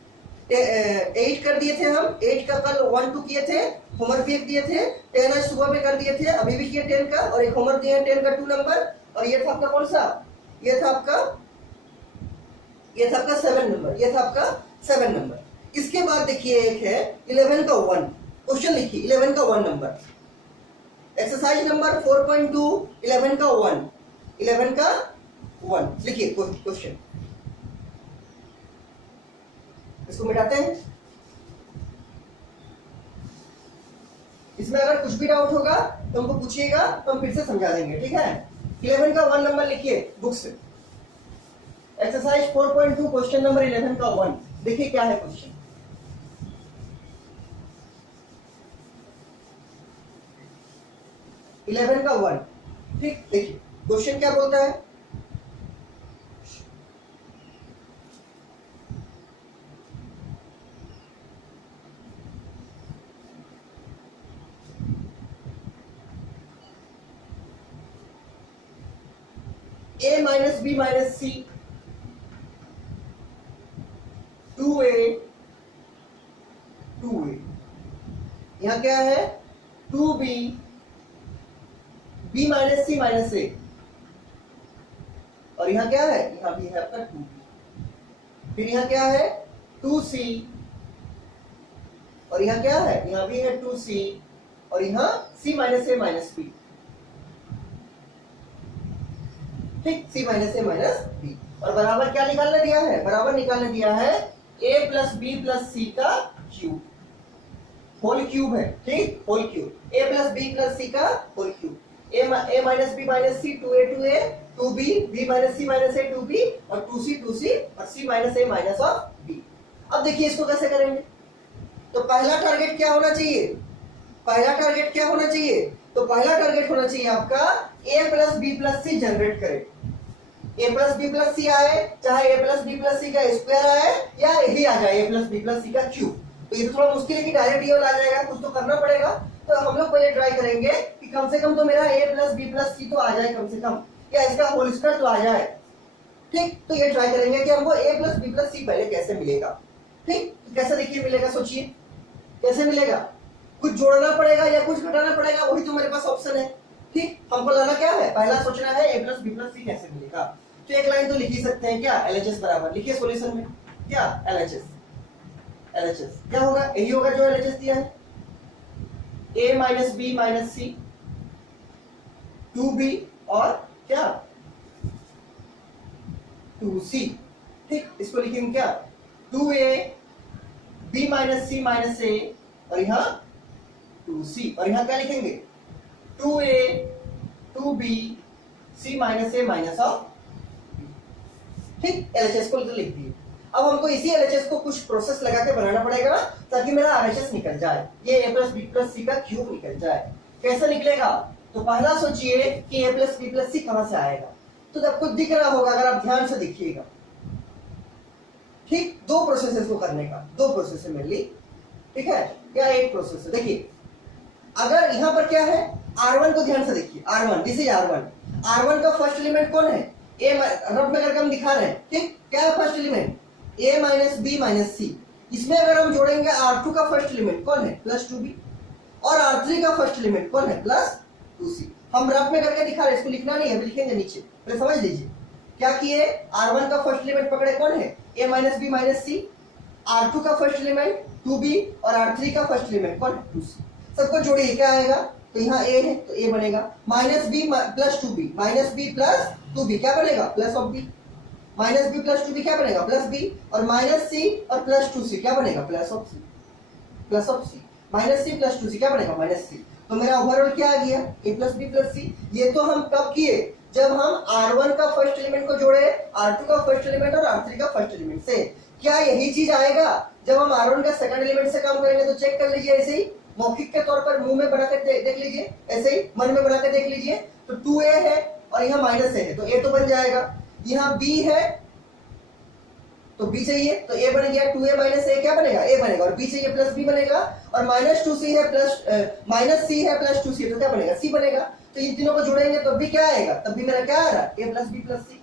8 कर दिए थे हम, 8 का कल 1 2 किए थे, होमवर्क भी एक दिए थे, 10 आज सुबह में कर दिए थे, अभी भी किए 10 का, और एक होमवर्क दिए 10 का 2 नंबर, और ये था आपका कौन सा, ये था आपका 7 नंबर, ये था आपका 7 नंबर। इसके बाद देखिए एक है 11 का 1 क्वेश्चन, लिखिए 11 का 1 नंबर, एक्सरसाइज नंबर 4.2 11 का 1, 11 का 1 लिखिए क्वेश्चन। इसको मिटाते हैं। इसमें अगर कुछ भी डाउट होगा तो हमको पूछिएगा, तो हम फिर से समझा देंगे। ठीक है, 11 का 1 नंबर लिखिए बुक से, एक्सरसाइज 4.2 क्वेश्चन नंबर 11 का 1। देखिए क्या है क्वेश्चन, इलेवन का 1। ठीक, देखिए क्वेश्चन क्या बोलता है, a minus B minus C 2a 2a, यहां क्या है 2b b minus C minus a, और यहां क्या है, यहां भी है आपका 2b, फिर यहां क्या है 2c, और यहां क्या है, यहां भी है 2c, और यहां c minus a minus b। ठीक, c minus a minus b, और बराबर क्या निकालने दिया है, बराबर निकालने दिया है a प्लस बी प्लस सी का क्यूब, होल क्यूब है। ठीक, whole cube, a plus B plus सी का whole cube, a minus B minus C 2a 2b b minus C minus a 2b, और 2c और c minus a minus of b। अब देखिए इसको कैसे करेंगे, तो पहला टारगेट क्या होना चाहिए, पहला टारगेट क्या होना चाहिए, तो पहला टारगेट होना चाहिए आपका a plus B plus C generate करे, a plus B plus C आए, चाहे a प्लस बी प्लस सी का स्क्वायर आए या यही आ जाए a प्लस बी प्लस सी का क्यूब। तो ये तो थोड़ा मुश्किल है कि डायरेक्ट ये वाला आ जाएगा, कुछ तो करना पड़ेगा। तो हम लोग पहले ट्राई करेंगे कि कम से कम तो मेरा a प्लस बी प्लस सी तो आ जाए कम से कम, या इसका होल स्क्वायर तो आ जाए। ठीक, तो ये ट्राई करेंगे कि हमको a प्लस बी प्लस सी पहले कैसे मिलेगा। ठीक, कैसे देखिए मिलेगा, सोचिए कैसे मिलेगा, कुछ जोड़ना पड़ेगा या कुछ घटाना पड़ेगा, वही तो मेरे पास ऑप्शन है। ठीक, हमको लाना क्या है, पहला सोचना है a प्लस बी प्लस सी कैसे मिलेगा। तो एक लाइन तो लिख ही सकते हैं क्या, LHS बराबर, लिखिए सॉल्यूशन में क्या LHS क्या होगा, यही होगा जो LHS दिया है, a minus B minus C 2b और क्या 2c। ठीक, इसको लिखेंगे क्या 2a b minus C minus a, और यहां 2c, और यहां क्या लिखेंगे 2a 2b c minus a minus of. ठीक, LHS को तो लिख दिए। अब हमको इसी LHS को कुछ प्रोसेस लगा के बनाना पड़ेगा ताकि मेरा RHS निकल जाए, ये a प्लस बी प्लस सी का क्यूब निकल जाए। कैसे निकलेगा, तो पहला सोचिए कि a प्लस बी प्लस सी कहां से आएगा, तो आपको दिख रहा होगा अगर आप ध्यान से देखिएगा। ठीक, दो प्रोसेस को करने का, दो प्रोसेस है मेनली। ठीक है, या एक प्रोसेस है। देखिए अगर यहां पर क्या है R1 को ध्यान से देखिए, R1 this is R1, R1 का फर्स्ट एलिमेंट कौन है? ए, रफ में करके हम दिखा रहे हैं, ठीक, क्या है first element? a minus B minus c. इसमें अगर हम जोड़ेंगे R2 का फर्स्ट एलिमेंट कौन है? प्लस 2b, और R3 का फर्स्ट एलिमेंट कौन है? Plus 2c। हम रफ में करके दिखा रहे हैं, इसको लिखना नहीं है, अभी लिखेंगे नीचे, पहले समझ लीजिए क्या किए। R1 का फर्स्ट एलिमेंट पकड़े कौन है? a minus B minus C. R2 का फर्स्ट एलिमेंट 2b, और R3 का फर्स्ट एलिमेंट कौन है? 2c। सबको जोड़िए, क्या आएगा? तो यहाँ a है तो a बनेगा, minus b plus 2b, minus b plus 2b क्या बनेगा? Plus of b। Minus b plus 2b क्या बनेगा? Plus b। और माइनस c और प्लस 2c क्या बनेगा? Plus of c। Plus of c, minus c plus 2c क्या बनेगा? Minus c। तो मेरा ओवरऑल क्या आ गया? a plus B plus c। ये तो हम कब किए? जब हम R1 का फर्स्ट एलिमेंट को जोड़े R2 का फर्स्ट एलिमेंट और R3 का फर्स्ट एलिमेंट से। क्या यही चीज आएगा जब हम R1 का सेकंड एलिमेंट से काम करेंगे? तो चेक कर लीजिए, ऐसे ही मौखिक के तौर पर मुंह में बनाकर देख लीजिए, ऐसे ही मन में बनाकर देख लीजिए। तो 2a है और यहाँ माइनस a है, तो a तो बन जाएगा। यहाँ b है तो b चाहिए, तो a बन गया। 2a माइनस a क्या बनेगा? a बनेगा। और b चाहिए प्लस b बनेगा। और माइनस 2c है प्लस माइनस c है प्लस 2c, तो क्या बनेगा? c बनेगा। तो इन तीनों को जोड़ेंगे तो भी क्या आएगा? तब भी मेरा क्या आ रहा है? a plus B plus c.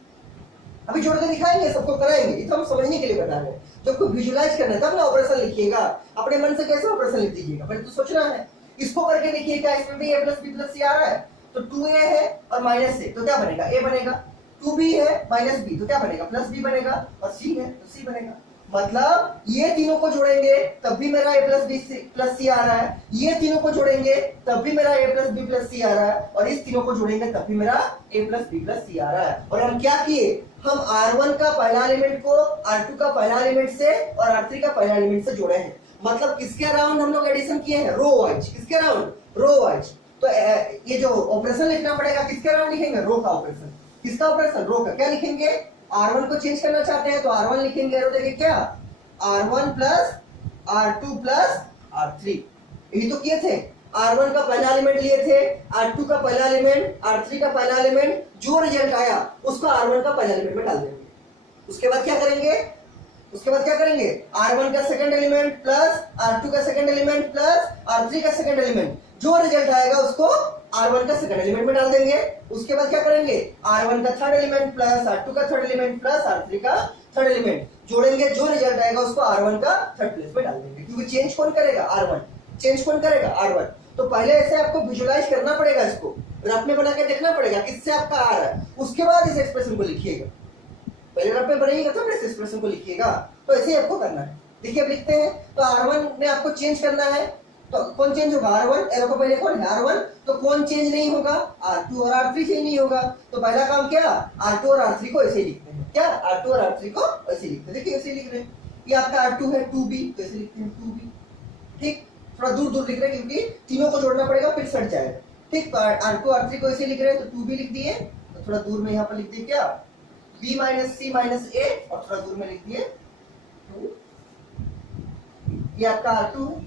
अभी जोड़ के दिखाएंगे, सबको कराएंगे, ये तो हम समझने के लिए बता रहे हैं। जब आपको विजुलाइज करना है तब ना ऑपरेशन लिखिएगा। अपने मन से कैसे ऑपरेशन लिख दीजिएगा, पहले तो सोचना है। इसको करके देखिए, क्या इसमें भी a प्लस बी प्लस सी आ रहा है? तो 2a है और माइनस a, तो क्या बनेगा? a बनेगा। 2b है माइनस b, तो क्या बनेगा? प्लस b बनेगा। और c है तो c बनेगा। मतलब ये तीनों को जोड़ेंगे तब भी मेरा a प्लस बी प्लस सी आ रहा है, ये तीनों को जोड़ेंगे तब भी मेरा a प्लस बी प्लस सी आ रहा है, और इस तीनों को जोड़ेंगे तब भी मेरा a प्लस बी प्लस सी आ रहा है। और हम क्या किए? हम R1 का पहला एलिमेंट को R2 का पहला एलिमेंट से और R3 का पहला एलिमेंट से जोड़े हैं। मतलब किसके अराउंड हम लोग एडिशन किए हैं? Row wise. किसके अराउंड? Row wise. तो ये जो ऑपरेशन लिखना पड़ेगा किसके अराउंड लिखेंगे? रो का ऑपरेशन। किसका ऑपरेशन? रो का। क्या लिखेंगे? R1 को चेंज करना चाहते हैं तो R1 लिखेंगे, और देखिए क्या? R1 plus R2 plus R3। यही तो किए थे। R1 का पहला एलिमेंट लिए थे, R2 का पहला एलिमेंट, R3 का पहला एलिमेंट, जो रिजल्ट आया उसको R1 का पहला एलिमेंट में डाल देंगे। उसके बाद क्या करेंगे? उसके बाद क्या करेंगे? R1 का सेकंड एलिमेंट प्लस R2 का सेकंड एलिमेंट प्लस R3 का सेकंड एलिमेंट, जो रिजल्ट आएगा उसको R1 का सेकंड एलिमेंट में डाल देंगे। उसके बाद क्या करेंगे? R1 का थर्ड एलिमेंट प्लस R2 का थर्ड एलिमेंट प्लस R3 का थर्ड एलिमेंट जोड़ेंगे, जो रिजल्ट आएगा उसको R1 का थर्ड प्लेस में डाल देंगे। क्योंकि चेंज कौन करेगा? R1। चेंज कौन करेगा? R1। तो पहले ऐसे आपको विजुलाइज करना पड़ेगा, इसको रफ में बना के देखना पड़ेगा किससे आपका आ रहा है, उसके बाद इस एक्सप्रेशन को लिखिएगा। पहले रफ में बनाइएगा तब इस एक्सप्रेशन को लिखिएगा। तो ऐसे ही आपको करना है। देखिए अब लिखते हैं, तो R1 में आपको चेंज करना है, तो कौन चेंज होगा? R1। एरो को पहले कौन है? R1। तो कौन चेंज नहीं होगा? R2 और R3 चेंज नहीं होगा। तो पहला काम क्या? R2 और R3 को ऐसे लिखते हैं। क्या? R2 और R3 को ऐसे लिखते हैं। देखिए ऐसे लिख रहे हैं। ये आपका R2 है 2b, तो ऐसे लिखते हैं 2b। ठीक, थोड़ा दूर दूर लिख रहे हैं क्योंकि तीनों को जोड़ना पड़ेगा, फिर सट जाएगा। ठीक, तो R2 R3 को ऐसे लिख रहे हैं, तो 2b लिख दिए। तो थोड़ा दूर में यहाँ पर लिख दिए क्या? b minus C minus a, और थोड़ा दूर में लिख दिए ये आपका R2 है।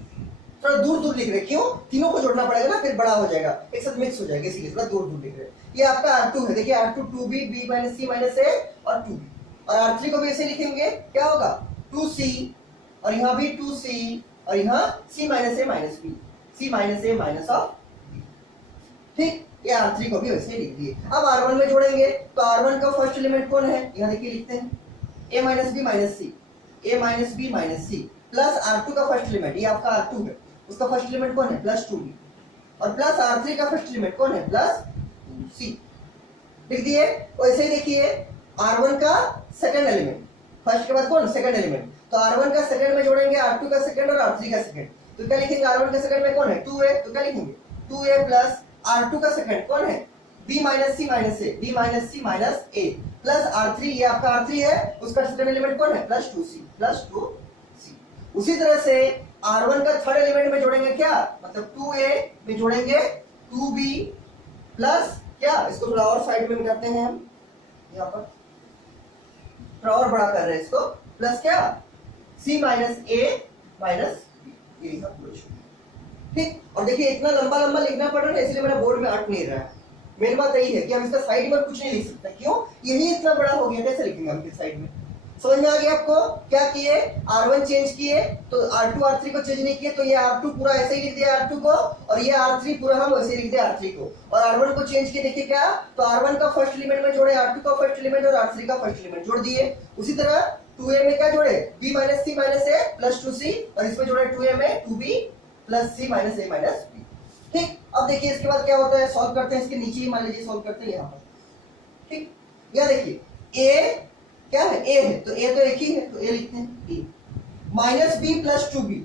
थोड़ा दूर दूर लिख रहे हैं, क्यों? तीनों को जोड़ना पड़ेगा ना, फिर बड़ा हो जाएगा, एक साथ मिक्स हो जाएगा, इसीलिए थोड़ा दूर दूर लिख रहे हैं। ये आपका R2 है। देखिए R2 2b, b minus C minus a और 2b। और R3 को भी ऐसे लिखेंगे, क्या होगा? 2c, और यहाँ भी 2c, और यहाँ c minus a minus b, c minus a minus of b। ठीक, ये R3 को भी वैसे लिख दिए। अब R1 में जोड़ेंगे, तो R1 का फर्स्ट एलिमेंट कौन है? यहाँ देखिए लिखते हैं a minus b minus c, a minus b minus c, plus R2 का फर्स्ट एलिमेंट, ये आपका R2 है, उसका फर्स्ट एलिमेंट कौन है? प्लस 2b, और प्लस R3 का फर्स्ट एलिमेंट कौन है? Plus 2c। लिख दिए। वैसे ही देखिए R1 का सेकंड एलिमेंट, फर्स्ट के बाद कौन? सेकंड एलिमेंट, तो R1 का सेकंड में जोड़ेंगे R2 का सेकंड और R3 का सेकंड, तो क्या लिखेंगे? R1 का सेकंड में कौन है? 2 है, तो क्या लिखेंगे? 2a प्लस R2 का सेकंड कौन है? b minus C minus a, b minus C minus a, plus R3, ये आपका R3 है, उसका सेकंड एलिमेंट कौन है? Plus 2c, plus 2c। उसी तरह से R1 का थर्ड एलिमेंट में जोड़ेंगे क्या? मतलब 2a में जोड़ेंगे 2b प्लस क्या? इसको थोड़ा और साइड में मिटाते हैं हम, यहाँ पर थोड़ा और बड़ा कर रहे हैं इसको, प्लस क्या? c minus a minus b, ये सब कुछ। ठीक, और देखिए इतना लंबा लंबा लिखना पड़ रहा है, इसलिए मेरा बोर्ड में अट नहीं रहा है। मेन बात यही है कि हम इसका साइड में कुछ नहीं लिख सकते। क्यों? यही इतना बड़ा हो गया, कैसे लिखेंगे हम साइड में? समझ में आ गया आपको? क्या किए, R1 चेंज किए तो R2 R3 को चेंज नहीं किए, तो ये R2 पूरा ऐसे ही लिख दिया R2 को, और ये R3 पूरा हम वैसे लिख दिया R3 को, और R1 को चेंज किए। देखिए क्या, तो R1 का फर्स्ट एलिमेंट में जोड़े R2 का फर्स्ट एलिमेंट और R3 का फर्स्ट एलिमेंट जोड़ दिए। उसी तरह 2a में क्या जोड़े, b minus c minus a plus 2c, और इसमें जोड़े 2a में 2b plus c minus a minus b। ठीक, अब देखिए इसके बाद क्या होता है, सॉल्व करते हैं इसके नीचे ही, मान लीजिए सॉल्व करते हैं यहाँ पर। ठीक, यह देखिए a क्या है, a है, तो a तो एक ही है, तो a लिखते हैं a minus b plus 2b,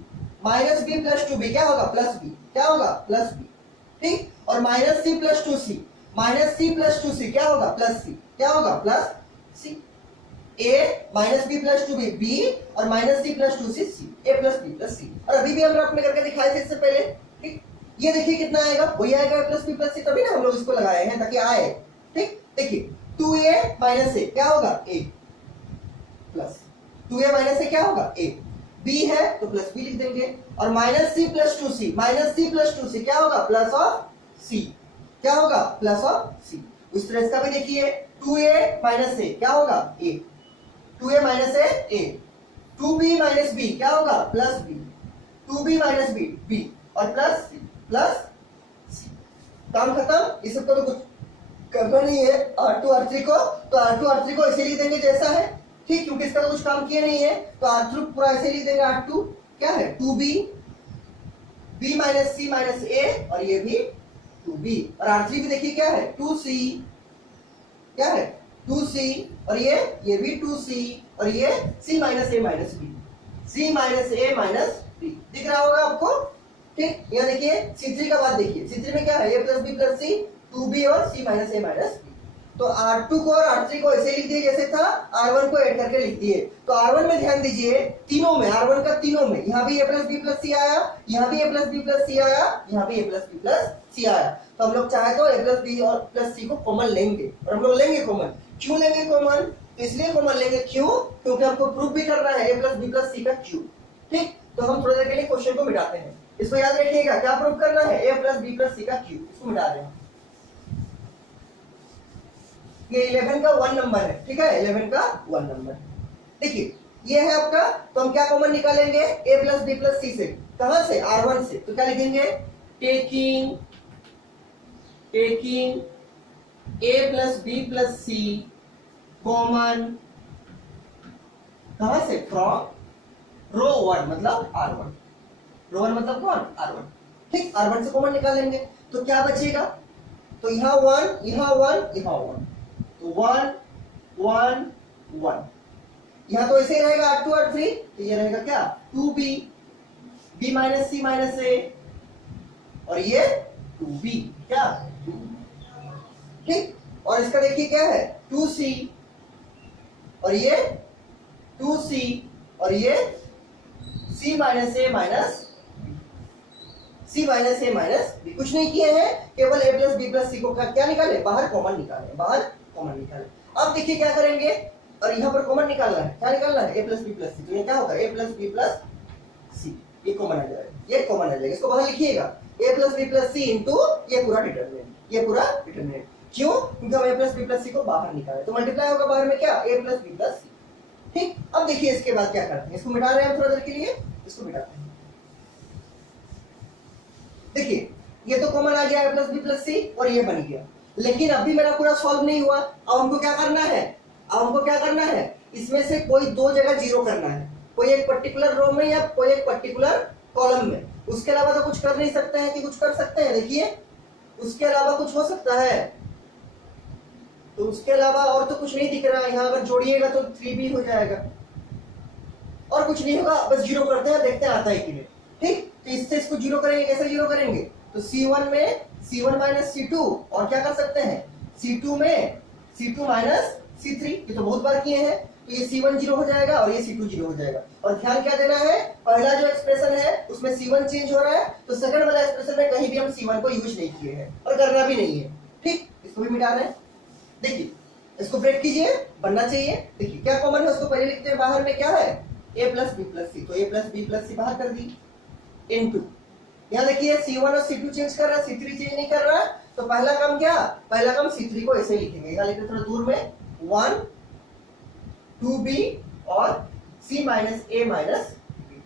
minus b plus 2b क्या होगा, प्लस b, क्या होगा, प्लस b। ठीक, और minus c plus 2c, minus c plus 2c क्या होगा, प्लस c, क्या होगा, plus c। a minus b plus 2b b, और minus c plus 2c c, a plus b plus c। और अभी भी हम रफ में करके दिखाए थे इससे पहले। ठीक, ये देखिए कितना आएगा, वही आएगा a plus b plus c, तभी ना हम लोग इसको लगाए हैं ताकि आए। ठीक, देखिए 2a माइनस a क्या होगा, a plus 2a minus a क्या होगा, a, b है तो प्लस b लिख देंगे, और minus c plus 2c, minus c plus 2c क्या होगा, प्लस ऑफ c, क्या होगा, प्लस ऑफ c। उस तरह इसका भी देखिए 2a माइनस a क्या होगा, a, 2a minus a, 2b minus b क्या होगा, plus b, 2b minus b, b, और प्लस c, प्लस c। काम खत्म, इस सबको तो कुछ करना नहीं है R2 R3 को, तो R2 R3 को ऐसे लिख देंगे जैसा है। ठीक, क्योंकि इसका तो कुछ काम किया नहीं है, तो R3 पूरा ऐसे लिख देंगे, R2 क्या है, 2b, b minus c minus a, और ये भी 2b, और R3 भी देखिए क्या है, 2c, क्या है, 2c, और ये भी 2c, और ये c minus a minus b, c minus a minus b, दिख रहा होगा आपको? ठीक, यहाँ देखिए C3 का बात देखिए, C3 में क्या है, a plus b plus c, 2b और c minus a minus b। तो R2 को और R3 को ऐसे लिख दिए जैसे था, R1 को ऐड करके लिख दिए। तो R1 में ध्यान दीजिए, तीनों में, R1 का तीनों में, यहाँ भी a plus b plus c आया, यहाँ भी a plus b plus c आया, यहाँ भी a plus b plus c आया। तो हम लोग चाहे तो a प्लस b और प्लस c को कॉमन लेंगे, और हम लोग लेंगे कॉमन। क्यों लेंगे कॉमन, तो इसलिए कॉमन लेंगे, क्यों, क्योंकि हमको प्रूफ भी करना है a plus b plus c का क्यूब। ठीक, तो हम थोड़ी देर के लिए क्वेश्चन को मिटाते हैं, इसको याद रखिएगा, क्या प्रूफ करना है, a plus b plus c का क्यूब, इसको मिटा दें। ये 11 का 1 नंबर है, ठीक है, 11 का 1 नंबर। देखिए ये है आपका, तो हम क्या कॉमन निकालेंगे, a plus b plus c से, कहां से, R1 से, तो क्या लिखेंगे, taking a plus b plus c common, कहां से, फ्रॉम रो 1 मतलब R1, रो 1 मतलब कौन, R1। ठीक, R1 से कॉमन निकालेंगे तो क्या बचेगा, तो यहाँ 1, यहाँ 1, यहाँ 1, तो 1 1 1, यहाँ तो ऐसे ही रहेगा R2 R3, तो ये रहेगा क्या, 2b, b minus c minus a, और ये 2b, क्या 2। ठीक, और इसका देखिए क्या है, 2c, और ये 2c, और ये c minus a minus c minus a minus b। कुछ नहीं किए हैं, केवल a plus b plus c को क्या निकाले, बाहर कॉमन निकाले, बाहर कॉमन निकाले। अब देखिए क्या करेंगे, और यहाँ पर कॉमन निकालना है, क्या निकालना है, a plus b plus c, तो ये क्या होगा, a plus b plus c, ये कॉमन आ जाएगा, ये कॉमन आ जाएगा, इसको बाहर लिखिएगा, a plus b plus c into ये पूरा डिटरमिनेंट, ये पूरा डिटरमिनेंट। क्यों, क्योंकि हम a plus b plus c को बाहर निकाले, तो मल्टीप्लाई होगा बाहर में क्या, a plus b plus c। ठीक, अब देखिए इसके बाद क्या करते हैं, इसको मिटा रहे हैं हम थोड़ा देर के लिए, इसको मिटाते हैं। देखिए ये तो कॉमन आ गया है प्लस बी प्लस सी, और ये बन गया, लेकिन अभी मेरा पूरा सॉल्व नहीं हुआ। अब हमको क्या करना है, अब हमको क्या करना है, इसमें से कोई दो जगह जीरो करना है, कोई एक पर्टिकुलर रो में या कोई एक पर्टिकुलर कॉलम में। उसके अलावा तो कुछ कर नहीं सकते हैं कि कुछ कर सकते हैं, देखिए उसके अलावा कुछ हो सकता है, तो उसके अलावा और तो कुछ नहीं दिख रहा है। यहाँ अगर जोड़िएगा तो 3b हो जाएगा, और कुछ नहीं होगा, बस जीरो करते हैं, देखते हैं आता है कि नहीं। ठीक, तो इससे इसको जीरो करेंगे, कैसे जीरो करेंगे, तो C1 में C1 माइनस C2, और क्या कर सकते हैं, C2 में C2 माइनस C3, ये तो बहुत बार किए हैं, तो ये C1 जीरो हो जाएगा और ये C2 जीरो हो जाएगा। और ध्यान क्या देना है, पहला जो एक्सप्रेशन है उसमें C1 चेंज हो रहा है, तो सेकंड वाला एक्सप्रेशन में कहीं भी हम C1 को यूज नहीं किए हैं और करना भी नहीं है। ठीक, इसको भी मिटा रहे हैं। देखिए इसको ब्रेक कीजिए, बनना चाहिए। देखिए क्या कॉमन है उसको पहले लिखते हैं, बाहर में क्या है, a प्लस बी प्लस सी, तो a प्लस बी प्लस सी बाहर कर दी, इनटू यहाँ देखिए C1 और C2 चेंज कर रहा है, C3 चेंज नहीं कर रहा है, तो पहला काम क्या, पहला काम C3 को ऐसे लिखेंगे, यहाँ लिखते थोड़ा दूर में 1 2b और C माइनस A माइनस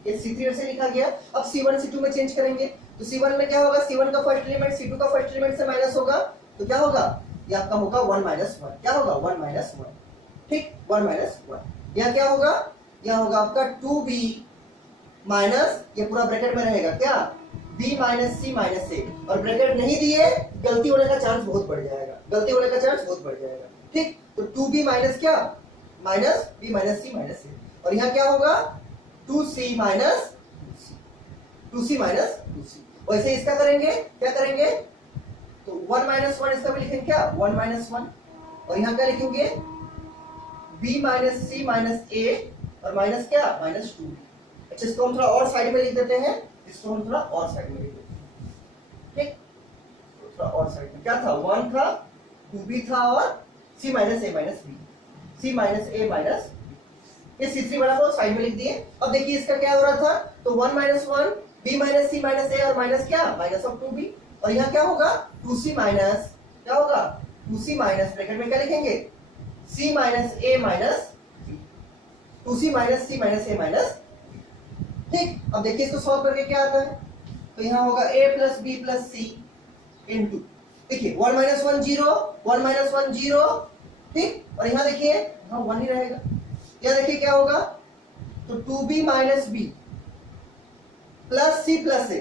ये C3 ऐसे लिखा गया। अब C1 C2 में चेंज करेंगे तो C1 में क्या होगा, C1 का फर्स्ट एलिमेंट C2 का फर्स्ट एलिमेंट से माइनस होगा तो क्या होगा, ये आपका होगा 1 माइनस 1, क्या होगा 1 माइनस 1, ठीक 1 माइनस 1। यहाँ क्या होगा, यहाँ होगा आपका 2B माइनस, ये पूरा ब्रैकेट में रहेगा क्या, B minus C minus A, और ब्रैकेट नहीं दिए गलती होने का चांस बहुत बढ़ जाएगा, गलती होने का चांस बहुत बढ़ जाएगा, ठीक। तो 2B माइनस क्या, minus B minus C minus A, और यहाँ क्या होगा 2C minus 2C minus 2C। वैसे इसका करेंगे, क्या करेंगे, तो 1 माइनस 1 इसका भी लिखेंगे क्या 1 माइनस 1, और यहाँ क्या लिखेंगे B minus C minus A और माइनस क्या माइनस 2। अच्छा इसको हम थोड़ा और साइड में लिख देते हैं, इसको हम थोड़ा और साइड में लिख देते हैं, ठीक थोड़ा और साइड में क्या था 1 था 2B था और C minus A minus B, C minus A minus ये C3 वाला को साइड में लिख दिए। अब देखिए इसका क्या हो रहा था, तो 1 minus 1 B minus C minus A और माइनस क्या माइनस ऑफ 2B, और यहाँ क्या होगा 2C माइनस क्या होगा 2C माइनस ब्रैकेट में क्या लिखेंगे C minus A minus 2C minus C minus A minus, ठीक। अब देखिए इसको सॉल्व करके क्या आता है, तो यहाँ होगा A plus B plus C into, देखिए 1 माइनस 1 0 1 माइनस 1 0, ठीक, और यहाँ देखिए यहाँ 1 ही रहेगा। यहाँ देखिए क्या होगा, तो 2B minus B plus C plus A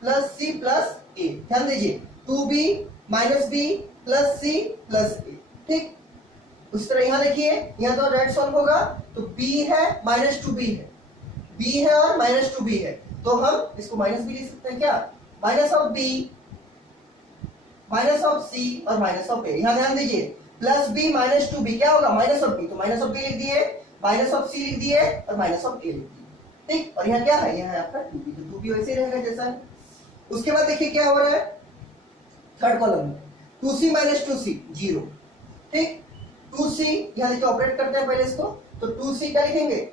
plus C plus A, ध्यान दीजिए 2B minus B plus C plus A, ठीक। उस तरह यहाँ देखिए यहाँ तो राइट सॉल्व होगा, तो B है माइनस 2B है, B है और माइनस 2B है, तो हम इसको माइनस भी लिख सकते हैं क्या, minus of B minus of C और माइनस ऑफ A। यहाँ ध्यान दीजिए प्लस B माइनस 2B क्या होगा माइनस ऑफ B, तो माइनस ऑफ B लिख दिए, माइनस ऑफ C लिख दिए और माइनस ऑफ A लिख दिए, ठीक। और यहाँ क्या है, यहाँ है आपका 2B, तो 2B वैसे ही रहेगा जैसा है। उसके बाद देखिए क्या हो रहा है थर्ड कॉलम में 2C माइनस 2C 0, ठीक 2C यहाँ देखिए ऑपरेट करते हैं पहले इसको, तो 2C क्या लिखेंगे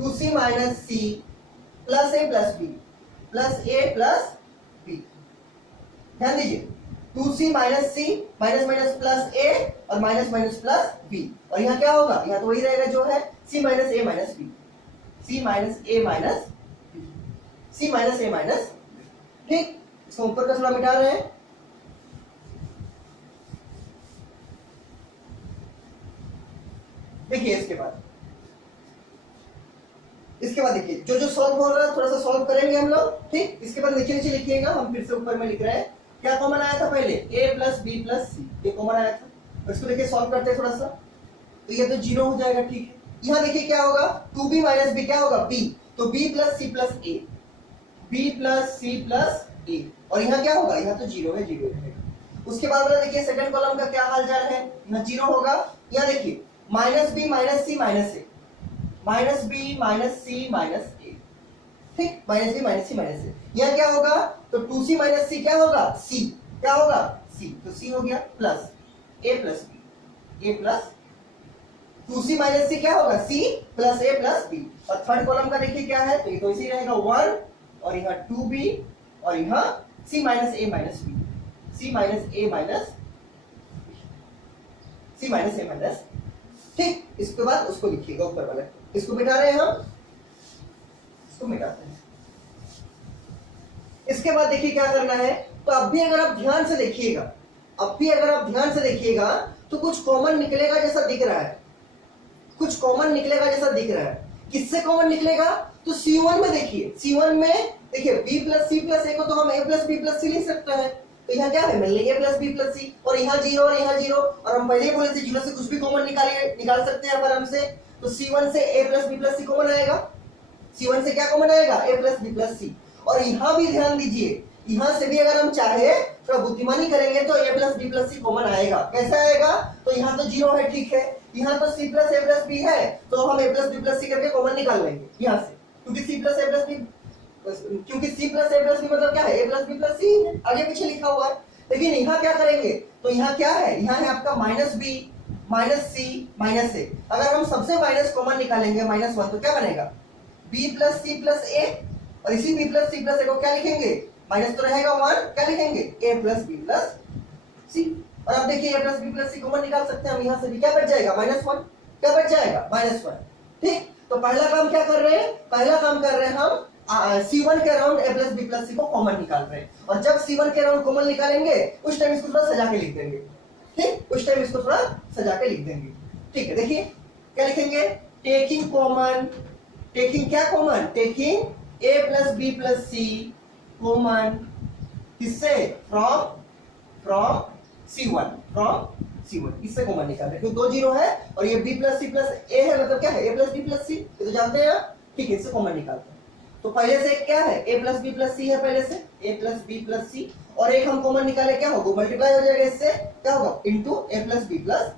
2C minus C plus A plus B plus A plus B, ध्यान दीजिए 2C minus C minus minus plus A और माइनस माइनस प्लस B, और यहाँ क्या होगा, यहाँ तो वही रहेगा जो है C minus A minus B, C minus A minus B, C minus A minus, ठीक। इसको ऊपर का थोड़ा मिटा रहे हैं, देखिए इसके बाद देखिए जो जो सॉल्व हो रहा है थोड़ा सा सॉल्व करेंगे हम लोग, ठीक। इसके बाद नीचे नीचे लिखिएगा, हम फिर से ऊपर में लिख रहे हैं क्या कॉमन आया था पहले A plus B plus C, ये कॉमन आया था, और इसको देखिए सॉल्व करते हैं थोड़ा सा, तो ये तो 0 हो जाएगा, ठीक है। यहाँ देखिए क्या होगा 2B माइनस B क्या होगा B, तो B plus C plus A, B plus C plus A, और यहाँ क्या होगा, यहाँ तो 0 है 0 रहेगा। उसके बाद वाला देखिए सेकंड कॉलम का क्या हाल चाल है, यहाँ 0 होगा। यहाँ देखिए minus B minus C minus A, minus B minus C minus A, ठीक minus B minus C minus A। यहाँ क्या होगा, तो 2C माइनस C क्या होगा C, क्या होगा C, तो C हो गया plus A plus B, A plus 2C minus C क्या होगा C plus A plus B, और थर्ड कॉलम का देखिए क्या है, तो ये तो इसी रहेगा 1 और यहाँ 2B और यहाँ C minus A minus B, C minus A minus C minus A minus, ठीक। इसके बाद उसको लिखिएगा ऊपर वाला, इसको मिटा रहे हैं हम, इसको मिटाते हैं। इसके बाद देखिए क्या करना है, तो अब भी अगर आप ध्यान से देखिएगा, अब भी अगर आप ध्यान से देखिएगा तो कुछ कॉमन निकलेगा जैसा दिख रहा है, कुछ कॉमन निकलेगा जैसा दिख रहा है। किससे कॉमन निकलेगा, तो C1 में देखिए, C1 में देखिए B plus C plus A को तो हम A plus B plus C लिख सकते हैं, तो यहाँ क्या है मिल रही है A plus B plus C, और यहाँ 0 और यहाँ 0, और हम पहले ही बोले थे 0 से कुछ भी कॉमन निकाल सकते हैं आराम से, तो C1 से A plus B plus C common आएगा, C1 से क्या कॉमन आएगा A plus B plus C। और यहाँ भी ध्यान दीजिए, यहाँ से भी अगर हम चाहे थोड़ा बुद्धिमानी करेंगे तो A plus B plus C common आएगा। कैसा आएगा, तो यहाँ तो 0 है, ठीक है, यहाँ तो C plus A plus B है, तो हम A plus B plus C करके कॉमन निकाल लेंगे यहाँ से, क्योंकि C plus A plus B, क्योंकि C plus A plus B मतलब क्या है A plus B plus C है, आगे पीछे लिखा हुआ है। लेकिन यहाँ क्या करेंगे, तो यहाँ क्या है, यहाँ है आपका minus B minus C minus A, अगर हम सबसे माइनस कॉमन निकालेंगे -1, तो क्या बनेगा B plus C plus A, और इसी B plus C plus A को क्या लिखेंगे, माइनस तो रहेगा 1, क्या लिखेंगे A plus B plus C, और अब देखिए A plus B plus C common निकाल सकते हैं हम, यहाँ से भी क्या बच जाएगा -1, क्या बच जाएगा -1, ठीक, तो पहला काम क्या कर रहे हैं, पहला काम कर रहे हैं हम C1 के around a plus B plus c को कॉमन निकाल रहे हैं, और जब C1 के अराउंड कॉमन निकालेंगे उस टाइम इसको थोड़ा सजा के लिख देंगे। ठीक, उस टाइम इसको थोड़ा सजा के लिख देंगे। ठीक है, देखिए क्या लिखेंगे, टेकिंग कॉमन, टेकिंग क्या common, taking a plus B plus c common, किससे, फ्रॉम C1, फ्रॉम C1, इससे कॉमन निकाल रहे हैं क्योंकि 2 जीरो है और ये b plus c plus a है, मतलब क्या है a plus B plus c, ये तो जानते हैं आप। ठीक है, इससे कॉमन निकालते हैं। तो पहले से क्या है, a plus B plus c है, पहले से a प्लस बी प्लस सी, और एक हम कॉमन निकाले, क्या होगा, मल्टीप्लाई हो जाएगा, इससे क्या होगा, into a plus B plus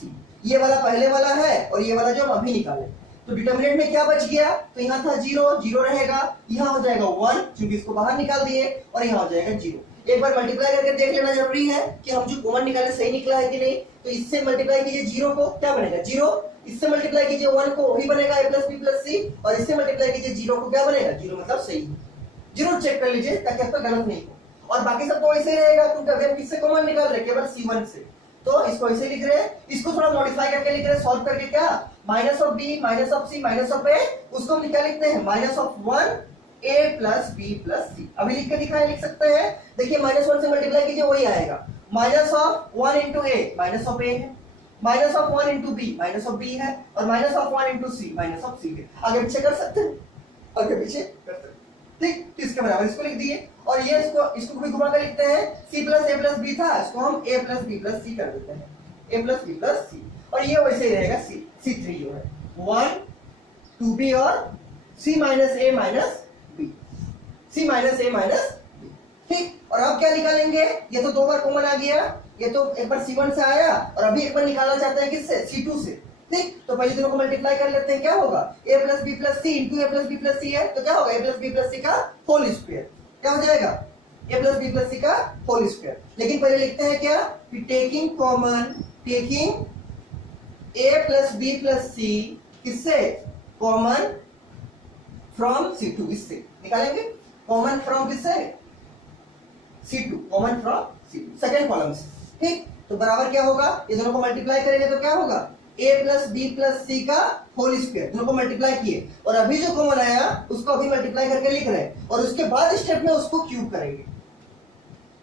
c. ये वाला पहले वाला है और ये वाला जो हम अभी निकाले, तो डिटरमिनेंट में क्या बच गया, तो यहाँ था 0, 0 रहेगा, यहाँ हो जाएगा 1 क्योंकि इसको बाहर निकाल दिए, और यहाँ हो जाएगा 0। एक बार मल्टीप्लाई करके देख लेना जरूरी है कि हम जो कॉमन निकाले सही निकला है कि नहीं। तो इससे मल्टीप्लाई कीजिए 0 को, क्या बनेगा 0, इससे मल्टीप्लाई कीजिए 1 को, वही बनेगा a प्लस बी प्लस सी, और इससे मल्टीप्लाई कीजिए 0 को, क्या बनेगा 0, मतलब सही। जरूर चेक कर लीजिए ताकि आपका गलत नहीं हो। और बाकी सब तो ऐसे ही रहेगा क्योंकि अभी हम किससे कॉमन निकाल रहे हैं, केवल C1 से, तो इसको ऐसे लिख रहे हैं। इसको थोड़ा मॉडिफाई करके लिख रहे हैं, सॉल्व करके, क्या, minus of b minus of c minus of a, उसको हम क्या लिखते हैं, minus of 1 a plus B plus c. अभी लिख के दिखाए, लिख सकते हैं, देखिए -1 से मल्टीप्लाई कीजिए वही आएगा, minus of 1 into a, minus of a है, minus of 1 into b, minus of b है, और minus of 1 into c, minus of c है। आगे पीछे कर सकते हैं, आगे पीछे कर सकते हैं। ठीक, तो इसके बराबर इसको लिख दिए, और ये इसको भी घुमा कर लिखते हैं, c प्लस ए प्लस बी था, इसको हम a प्लस बी प्लस सी कर देते हैं, a प्लस बी प्लस सी, और ये वैसे ही रहेगा C3 जो है 1 2b और c minus a minus b, c minus a minus b। ठीक, और अब क्या निकालेंगे, ये तो 2 बार कॉमन आ गया, ये तो एक बार C1 से आया और अभी एक बार निकालना चाहते हैं किससे, C2 से। ठीक, तो पहले दोनों को मल्टीप्लाई कर लेते हैं, क्या होगा, a plus B plus c into a plus B plus c है, तो क्या होगा, a प्लस बी प्लस सी का होल स्क्वायर, क्या हो जाएगा, a प्लस बी प्लस सी का होल स्क्वायर। लेकिन पहले लिखते हैं क्या, taking common, taking a plus B plus c, किससे, कॉमन फ्रॉम C2, इससे निकालेंगे, कॉमन फ्रॉम किससे, C2, common from C2, second column से। ठीक, तो बराबर क्या होगा, ये दोनों को मल्टीप्लाई करेंगे तो क्या होगा, a प्लस बी प्लस सी का होल स्क्वायर, दोनों को मल्टीप्लाई किए, और अभी जो कॉमन आया उसको अभी मल्टीप्लाई करके लिख रहे हैं, और उसके बाद स्टेप में उसको क्यूब करेंगे।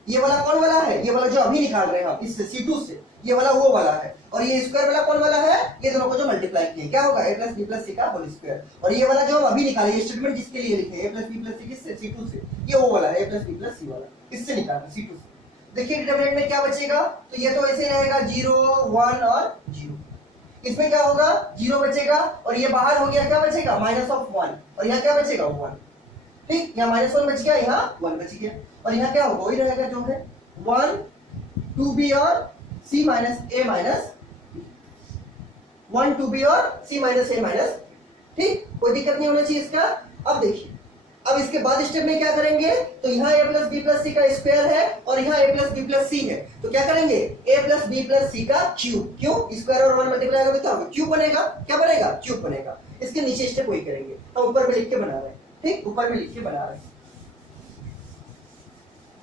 ये वाला कौन वाला है, ये वाला जो अभी निकाल रहे हैं हम इससे C2 से, ये वाला वो वाला है, और ये स्क्वायर वाला कौन वाला है, ये दोनों को जो मल्टीप्लाई किए, क्या होगा, a प्लस बी प्लस सी का होल स्क्वायर, और ये वाला जो हम अभी निकाले, ये स्टेटमेंट जिसके लिए लिखे a plus B plus c किससे, C2 से, ये वो वाला है a प्लस बी प्लस सी वाला, इससे निकालना C2 से। देखिए डिटरमिनेंट में क्या बचेगा, तो ये तो ऐसे रहेगा 0 1 और 0, इसमें क्या होगा, 0 बचेगा, और ये बाहर हो गया, क्या बचेगा, माइनस ऑफ 1, और यहाँ क्या बचेगा 1। ठीक, यहाँ -1 बच गया, यहाँ 1 बच गया, और यहाँ क्या होगा, वही रहेगा जो है 1 2b और c minus a minus 1 2b और c माइनस a माइनस। ठीक, कोई दिक्कत नहीं होना चाहिए इसका। अब देखिए, अब इसके बाद स्टेप में क्या करेंगे, तो यहाँ a प्लस बी प्लस सी का स्क्वायर है और यहाँ a plus B plus c है, तो क्या करेंगे, a प्लस बी प्लस सी का क्यूब, क्यों, स्क्वायर और 1 मल्टीप्लाई करोगे तो क्यूब बनेगा, क्या बनेगा, क्यूब बनेगा। इसके नीचे स्टेप वही करेंगे, हम ऊपर में लिख के बना रहे हैं। ठीक, ऊपर में लिख के बना रहे हैं।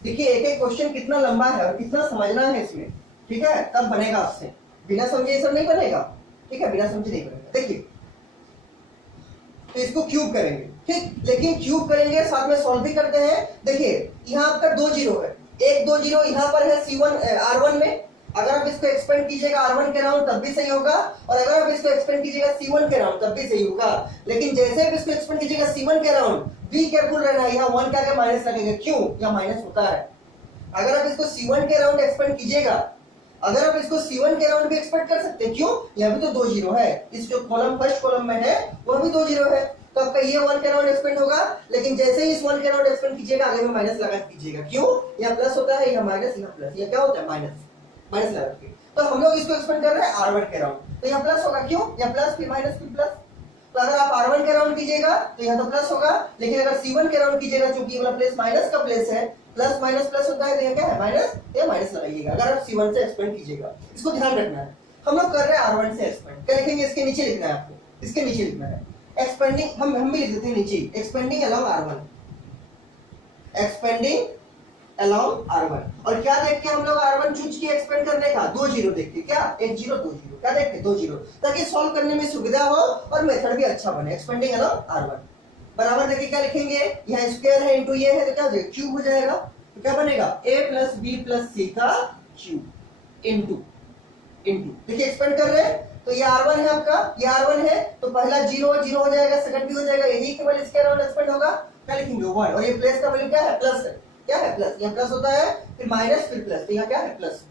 देखिए एक एक क्वेश्चन कितना लंबा है और कितना समझना है इसमें, ठीक है, तब बनेगा आपसे, बिना समझे ये सब नहीं बनेगा। ठीक है, बिना समझे नहीं बनेगा। देखिए तो इसको क्यूब करेंगे, ठीक, लेकिन क्यूब करेंगे साथ में सॉल्व भी करते हैं। देखिए यहाँ आपका 2 जीरो है, 1 2 जीरो यहाँ पर है C1 R1 में, अगर आप इसको एक्सपेंड कीजिएगा R1 के राउंड तब भी सही होगा, और अगर आप इसको एक्सपेंड कीजिएगा C1 के राउंड तब भी सही होगा। लेकिन जैसे आप इसको एक्सपेंड कीजिएगा C1 के राउंड, बी केयरफुल रहना है, यहाँ 1 क्या क्या माइनस लगेगा, क्यों, यहाँ माइनस होता है। अगर आप इसको C1 के राउंड एक्सपेंड कीजिएगा, अगर आप इसको C1 के राउंड भी एक्सपेक्ट कर सकते हैं, क्यों, यहाँ भी तो 2 जीरो है, इस जो कॉलम फर्स्ट कॉलम में है वह भी 2 जीरो है, तो आपका ये 1 के राउंड एक्सपेंड होगा। लेकिन जैसे ही इस 1 के राउंड एक्सपेंड कीजिएगा, आगे में माइनस लगा कीजिएगा, क्यों, यहाँ प्लस होता है, यहाँ माइनस, यहाँ प्लस, यहाँ क्या होता है, माइनस, माइनस लगा के। तो हम लोग इसको एक्सपेंड कर रहे हैं R1 के राउंड, तो यहाँ प्लस होगा, क्यों, यहाँ प्लस फिर माइनस फिर प्लस। तो अगर आप R1 के राउंड कीजिएगा तो यहाँ तो प्लस होगा, लेकिन अगर C1 के राउंड कीजिएगा, चूंकि ये वाला प्लेस माइनस का प्लेस है, प्लस माइनस प्लस होता है, तो यहाँ क्या है, माइनस, ये माइनस लगाइएगा अगर आप C1 से एक्सपेंड कीजिएगा। इसको ध्यान रखना है, हम लोग कर रहे हैं R1 से एक्सपेंड, क्या लिखेंगे, इसके नीचे लिखना है आपको, इसके नीचे लिखना है एक्सपेंडिंग, हम भी लिख देते हैं नीचे, expanding along R1, expanding along R1। और क्या देख के हम लोग R1 चूज किए एक्सपेंड करने का, 2 जीरो देख के, क्या 1 0 2 0, क्या देख के 2 जीरो, ताकि सॉल्व करने में सुविधा हो और मेथड भी अच्छा बने। एक्सपेंडिंग along R1 बराबर देखिए क्या लिखेंगे, यहाँ स्क्वायर है इनटू ये है तो क्या हो जाएगा, क्यूब हो जाएगा। तो क्या बनेगा, a प्लस बी प्लस सी का क्यूब इनटू देखिए एक्सपेंड कर रहे हैं तो ये R1 है आपका, ये R1 है तो पहला 0 0 हो जाएगा, सेकंड भी हो जाएगा, यही केवल स्क्वायर और एक्सपेंड होगा, क्या लिखेंगे 1। और ये प्लस का वैल्यू क्या है, प्लस है, क्या है प्लस, यहाँ प्लस होता है फिर माइनस फिर प्लस, तो यहाँ क्या है प्लस,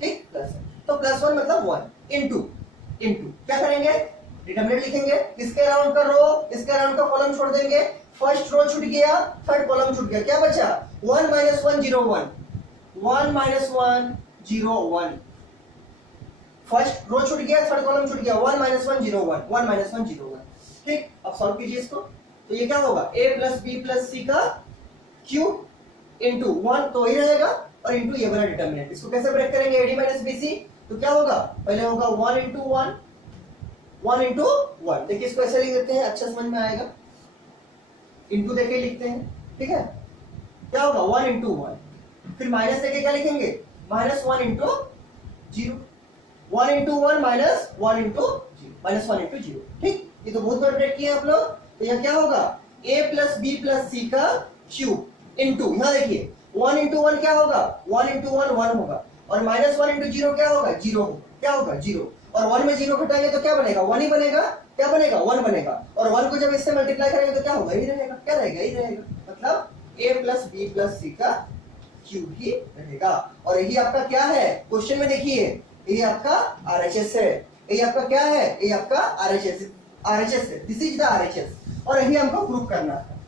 ठीक प्लस है। तो प्लस 1 मतलब 1 इनटू क्या करेंगे, डिटरमिनेंट लिखेंगे, इसके अराउंड का रो इसके अराउंड का कॉलम छोड़ देंगे, फर्स्ट रो छूट गया थर्ड कॉलम छूट गया, क्या बचा 1 माइनस 1 0 1, 1 माइनस 1 0 1, फर्स्ट रो छूट गया थर्ड कॉलम छूट गया, 1 माइनस 1 0 1, 1 माइनस 1 0 1। ठीक, अब सॉल्व कीजिए इसको, तो ये क्या होगा a प्लस बी प्लस सी का क्यूब इनटू 1 तो ही रहेगा और इनटू ये वाला डिटरमिनेंट। इसको कैसे ब्रेक करेंगे, ad माइनस bc, तो क्या होगा, पहले होगा 1 इनटू 1 1 इनटू 1। देखिए इसको ऐसे लिख देते हैं, अच्छा समझ में आएगा, इनटू देके लिखते हैं, ठीक है। क्या होगा 1 इनटू 1, फिर माइनस देके क्या लिखेंगे, minus 1 into 0, 1 into 1 minus 1 into 0, minus 1 into 0। ठीक, ये तो बहुत बार ब्रेक किया आप लोग। तो यहाँ क्या होगा, a प्लस बी प्लस सी का क्यूब इनटू, यहाँ देखिए 1 इनटू 1 क्या होगा, 1 इनटू 1 1 होगा, और माइनस 1 इनटू 0 क्या होगा, 0 होगा, क्या होगा 0, और 1 में 0 घटाएंगे तो क्या बनेगा, 1 ही बनेगा, क्या बनेगा 1 बनेगा, और 1 को जब इससे मल्टीप्लाई करेंगे तो क्या होगा, ही रहेगा, क्या रहेगा, ही रहेगा, मतलब a प्लस बी प्लस सी का क्यूब ही रहेगा। और यही आपका क्या है, क्वेश्चन में देखिए ये आपका RHS है, ये आपका क्या है, ये आपका RHS है, दिस इज द RHS, और यही हमको प्रूफ करना था,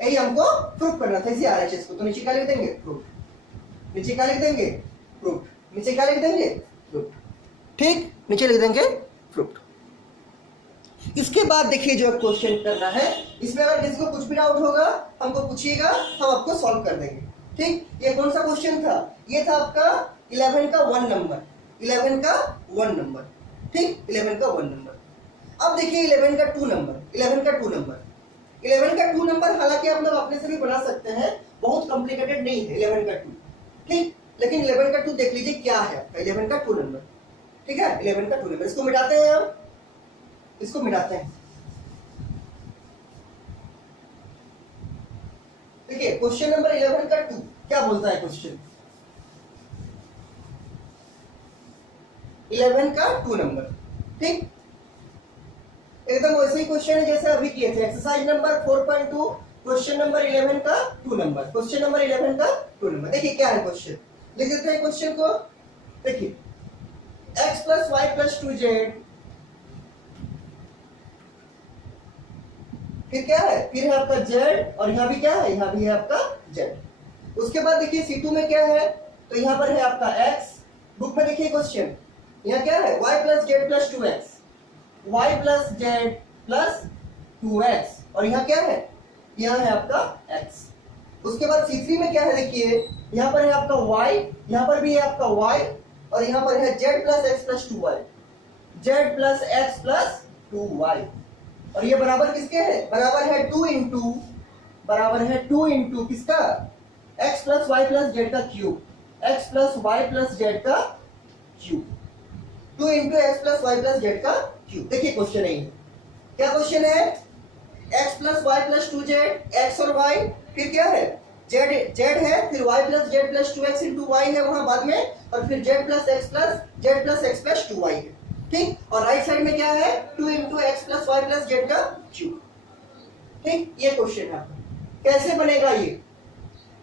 यही हमको प्रूफ करना था इसी RHS को। तो नीचे क्या लिख देंगे, प्रूफ, नीचे क्या लिख देंगे, प्रूफ, नीचे क्या लिख देंगे, प्रूफ, ठीक, नीचे लिख देंगे प्रूफ। इसके बाद देखिए जो क्वेश्चन करना है, इसमें अगर किसी को कुछ भी डाउट होगा हमको पूछिएगा, हम आपको सॉल्व कर देंगे। ठीक, ये कौन सा क्वेश्चन था, ये था आपका 11 का 1 नंबर, 11 का 1 नंबर, ठीक 11 का 1 नंबर। अब देखिए 11 का 2 नंबर, 11 का 2 नंबर, 11 का 2 नंबर हालांकि आप लोग अपने से भी बना सकते हैं, बहुत कॉम्प्लिकेटेड नहीं है 11 का 2, ठीक, लेकिन 11 का 2 देख लीजिए क्या है, 11 का 2 नंबर, ठीक है 11 का 2 नंबर। इसको मिटाते हैं हम, इसको मिटाते हैं। देखिए क्वेश्चन नंबर 11 का 2 क्या बोलता है क्वेश्चन, 11 का 2 नंबर, ठीक, एकदम वैसे ही क्वेश्चन है जैसे अभी किए थे, एक्सरसाइज नंबर 4.2 क्वेश्चन नंबर 11 का 2 नंबर, क्वेश्चन नंबर 11 का 2 नंबर। देखिए क्या है क्वेश्चन, लिख देते हैं क्वेश्चन को। देखिए x plus y plus 2z, फिर क्या है, फिर है आपका z, और यहाँ भी क्या है, यहाँ भी है आपका z। उसके बाद देखिए C2 में क्या है, तो यहाँ पर है आपका x, बुक में देखिए क्वेश्चन, यहाँ क्या है y plus z plus 2x, y plus z plus 2x, और यहाँ क्या है, यहाँ है आपका x। उसके बाद C3 में क्या है, देखिए यहाँ पर है आपका y, यहाँ पर भी है आपका y, और यहाँ पर है z plus x plus 2y, z plus x plus 2y, और ये बराबर किसके है, बराबर है 2 इंटू, बराबर है 2 इंटू किसका, x plus y plus z का cube, x plus y plus z का cube, 2 into x plus y plus z का क्यूब। देखिए क्वेश्चन है, क्या क्वेश्चन है, x plus y plus 2z, x और y, फिर क्या है z है, फिर y plus z plus 2x into y है वहां बाद में, और फिर z plus x plus z plus x plus 2y है, ठीक, और राइट साइड में क्या है 2 into x plus y plus z का क्यूब, ठीक। ये क्वेश्चन है, कैसे बनेगा, ये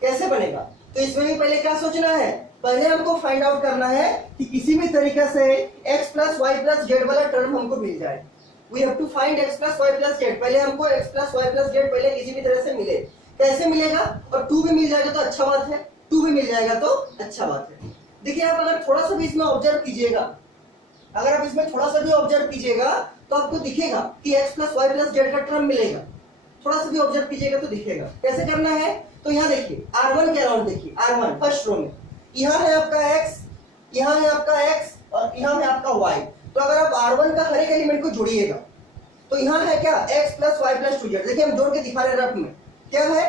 कैसे बनेगा, तो इसमें भी पहले क्या सोचना है, पहले हमको फाइंड आउट करना है कि किसी भी तरीके से x plus y plus z वाला टर्म हमको मिल जाए। We have to find x plus y plus z, पहले हमको x plus y plus z पहले किसी भी तरह से मिले, कैसे मिलेगा, और 2 भी मिल जाएगा तो अच्छा बात है, 2 भी मिल जाएगा तो अच्छा बात है। देखिए आप अगर थोड़ा सा भी इसमें ऑब्जर्व कीजिएगा, अगर आप इसमें थोड़ा सा भी ऑब्जर्व कीजिएगा तो आपको दिखेगा कि x plus y plus z का टर्म मिलेगा, थोड़ा सा भी ऑब्जर्व कीजिएगा तो दिखेगा। कैसे करना है, तो यहाँ देखिए R1 के अराउंड देखिए, R1 फर्स्ट रो में, यहाँ है आपका x, यहाँ है आपका x, और यहाँ है आपका y। तो अगर आप R1 का हर एक एलिमेंट को जोड़िएगा तो यहाँ है क्या x plus y plus 2z, देखिए हम जोड़ के दिखा रहे हैं रफ में, क्या है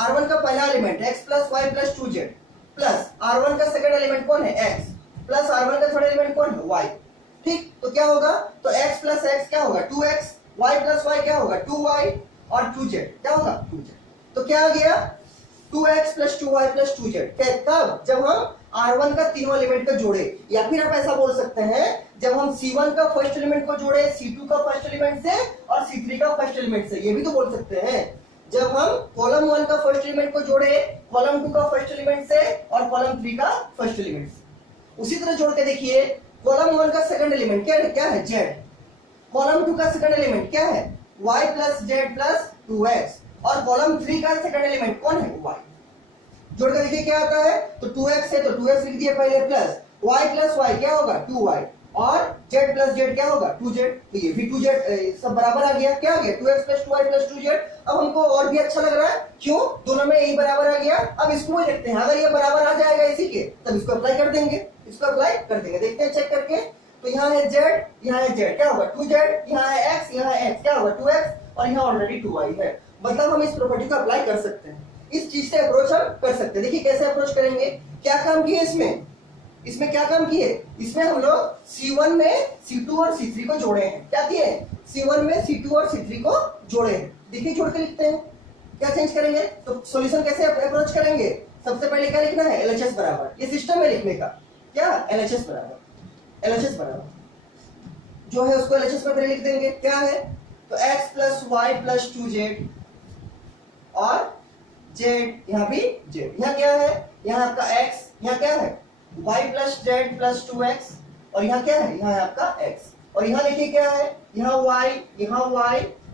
R1 का पहला element x plus y plus 2z, plus R1 का सेकंड एलिमेंट कौन है x प्लस R1 का थर्ड एलिमेंट कौन है y। ठीक, तो क्या होगा, तो x प्लस x क्या होगा 2x, y प्लस y क्या होगा 2y और 2z क्या होगा 2z। तो क्या आ गया 2x plus 2y plus 2z। कब, जब हम R1 का तीनों एलिमेंट को जोड़े, या फिर आप ऐसा बोल सकते हैं जब हम C1 का फर्स्ट एलिमेंट को जोड़े C2 का फर्स्ट एलिमेंट से और C3 का फर्स्ट एलिमेंट से, ये भी तो बोल सकते हैं जब हम कॉलम 1 का फर्स्ट एलिमेंट को जोड़े कॉलम 2 का फर्स्ट एलिमेंट से और कॉलम 3 का फर्स्ट एलिमेंट से। उसी तरह जोड़ के देखिए, कॉलम 1 का सेकंड एलिमेंट क्या है z, कॉलम 2 का सेकंड एलिमेंट क्या है y plus z plus 2x और कॉलम 3 का सेकंड एलिमेंट कौन है y। जोड़ के देखिए क्या आता है, तो 2x है तो 2x लिख दिया पहले, प्लस y प्लस y क्या होगा 2y और z प्लस z क्या होगा 2z। तो ये भी 2z सब बराबर आ गया, क्या आ गया 2x plus 2y plus 2z। अब हमको और भी अच्छा लग रहा है, क्यों, दोनों में यही बराबर आ गया। अब इसको वही लिखते हैं, अगर ये बराबर आ जाएगा इसी के तब इसको अप्लाई कर देंगे, इसको अप्लाई कर देंगे, देखते हैं चेक करके। तो यहाँ है z, यहाँ है z क्या होगा 2z, यहाँ है x, यहाँ है x क्या होगा 2x और यहाँ ऑलरेडी 2y है। मतलब हम इस प्रॉपर्टी को अप्लाई कर सकते हैं, इस चीज से अप्रोच हम कर सकते हैं। देखिए कैसे अप्रोच करेंगे, क्या काम किए इसमें क्या काम किए, इसमें हम लोग C1 में C2 और C3 को जोड़े हैं। क्या किए, C1 में C2 और C3 को जोड़े हैं। देखिए जोड़ के लिखते हैं, क्या चेंज करेंगे, तो सॉल्यूशन कैसे अप्रोच करेंगे। सबसे पहले क्या लिखना है LHS बराबर, ये सिस्टम में लिखने का, क्या LHS बराबर जो है उसको LHS में पहले लिख देंगे। क्या है, तो x plus y plus 2z और z, यहाँ भी z, यहाँ क्या है, यहाँ आपका x, यहाँ क्या है y plus z plus 2x और यहाँ क्या है, यहाँ है आपका x और यहाँ देखिए क्या है, यहाँ y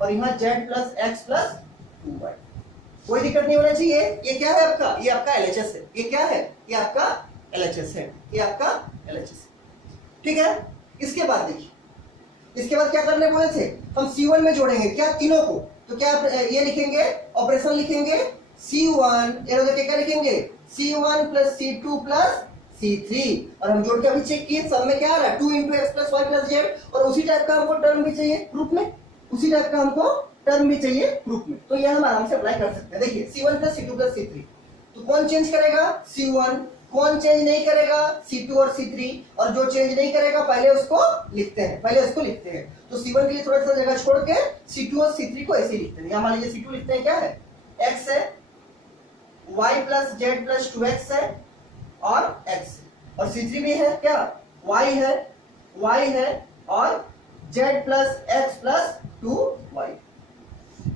और यहाँ z plus x plus 2y। कोई दिक्कत नहीं होना चाहिए। ये क्या है आपका, ये आपका LHS है। ये क्या है, ये आपका LHS है, ये आपका LHS है। ठीक है, इसके बाद देखिए, इसके बाद क्या करने बोले थे, हम C1 में जोड़ेंगे क्या तीनों को। तो क्या ये लिखेंगे, ऑपरेशन लिखेंगे C1, क्या लिखेंगे C1 plus C2 plus C3 और हम जोड़ के अभी चेक किए, सब में क्या आ रहा है 2 into x plus y plus z. और उसी टाइप का हमको टर्म भी चाहिए ग्रुप में, उसी टाइप का हमको टर्म भी चाहिए ग्रुप में। तो ये हम आराम से अप्लाई कर सकते हैं। देखिए C1 plus C2 plus C3, तो कौन चेंज करेगा C1, कौन चेंज नहीं करेगा C2 और C3, और जो चेंज नहीं करेगा पहले उसको लिखते हैं, तो C1 के लिए थोड़ा सा जगह छोड़ के C2 और C3 को ऐसे लिखते हैं। यहाँ मान लीजिए C2 लिखते हैं, क्या है x है, y plus z plus 2x है और x है, और C3 भी है क्या y है और z plus x plus 2y।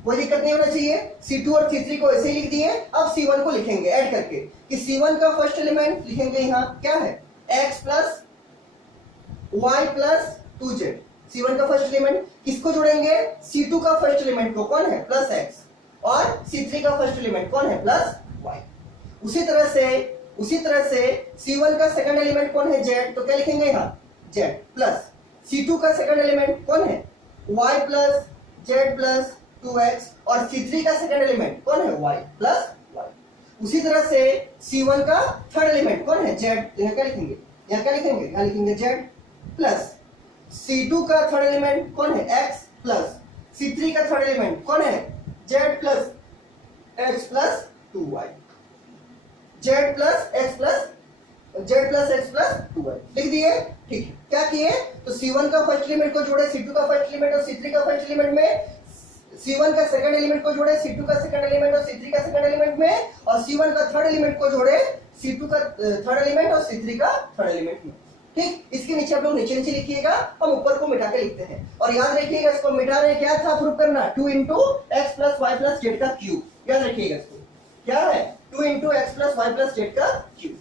कोई दिक्कत नहीं होना चाहिए। C2 और C3 को ऐसे ही लिख दिए। अब C1 को लिखेंगे ऐड करके, कि C1 का फर्स्ट एलिमेंट लिखेंगे यहाँ क्या है x plus y plus 2z। C1 का फर्स्ट एलिमेंट किसको जोड़ेंगे, C2 का फर्स्ट एलिमेंट को, कौन है प्लस x, और C3 का फर्स्ट एलिमेंट कौन है प्लस y। उसी तरह से C1 का सेकंड एलिमेंट कौन है z, तो क्या लिखेंगे यहाँ z प्लस C2 का सेकंड एलिमेंट कौन है y plus z plus 2x और C3 का सेकंड एलिमेंट कौन है y प्लस y। उसी तरह से C1 का थर्ड एलिमेंट कौन है z, यहाँ क्या लिखेंगे, यहाँ लिखेंगे z प्लस C2 का थर्ड एलिमेंट कौन है x प्लस C3 का थर्ड एलिमेंट कौन है z plus x plus 2y, z plus x plus 2y लिख दिए। ठीक है, क्या किए, तो C1 का फर्स्ट एलिमेंट को जोड़े C2 का फर्स्ट एलिमेंट और C3 का फर्स्ट एलिमेंट में, C1 का सेकंड एलिमेंट को जोड़े C2 का सेकंड एलिमेंट और C3 का सेकंड एलिमेंट में, और C1 का थर्ड एलिमेंट को जोड़े C2 का थर्ड एलिमेंट और C3 का थर्ड एलिमेंट में। ठीक, इसके नीचे आप लोग नीचे लिखिएगा, हम ऊपर को मिटा के लिखते हैं। और याद रखिएगा इसको मिटा रहे क्या था प्रूव करना, 2 into x plus y plus z का क्यूब। याद रखिएगा इसको, क्या है 2 into x plus y plus z का क्यूब।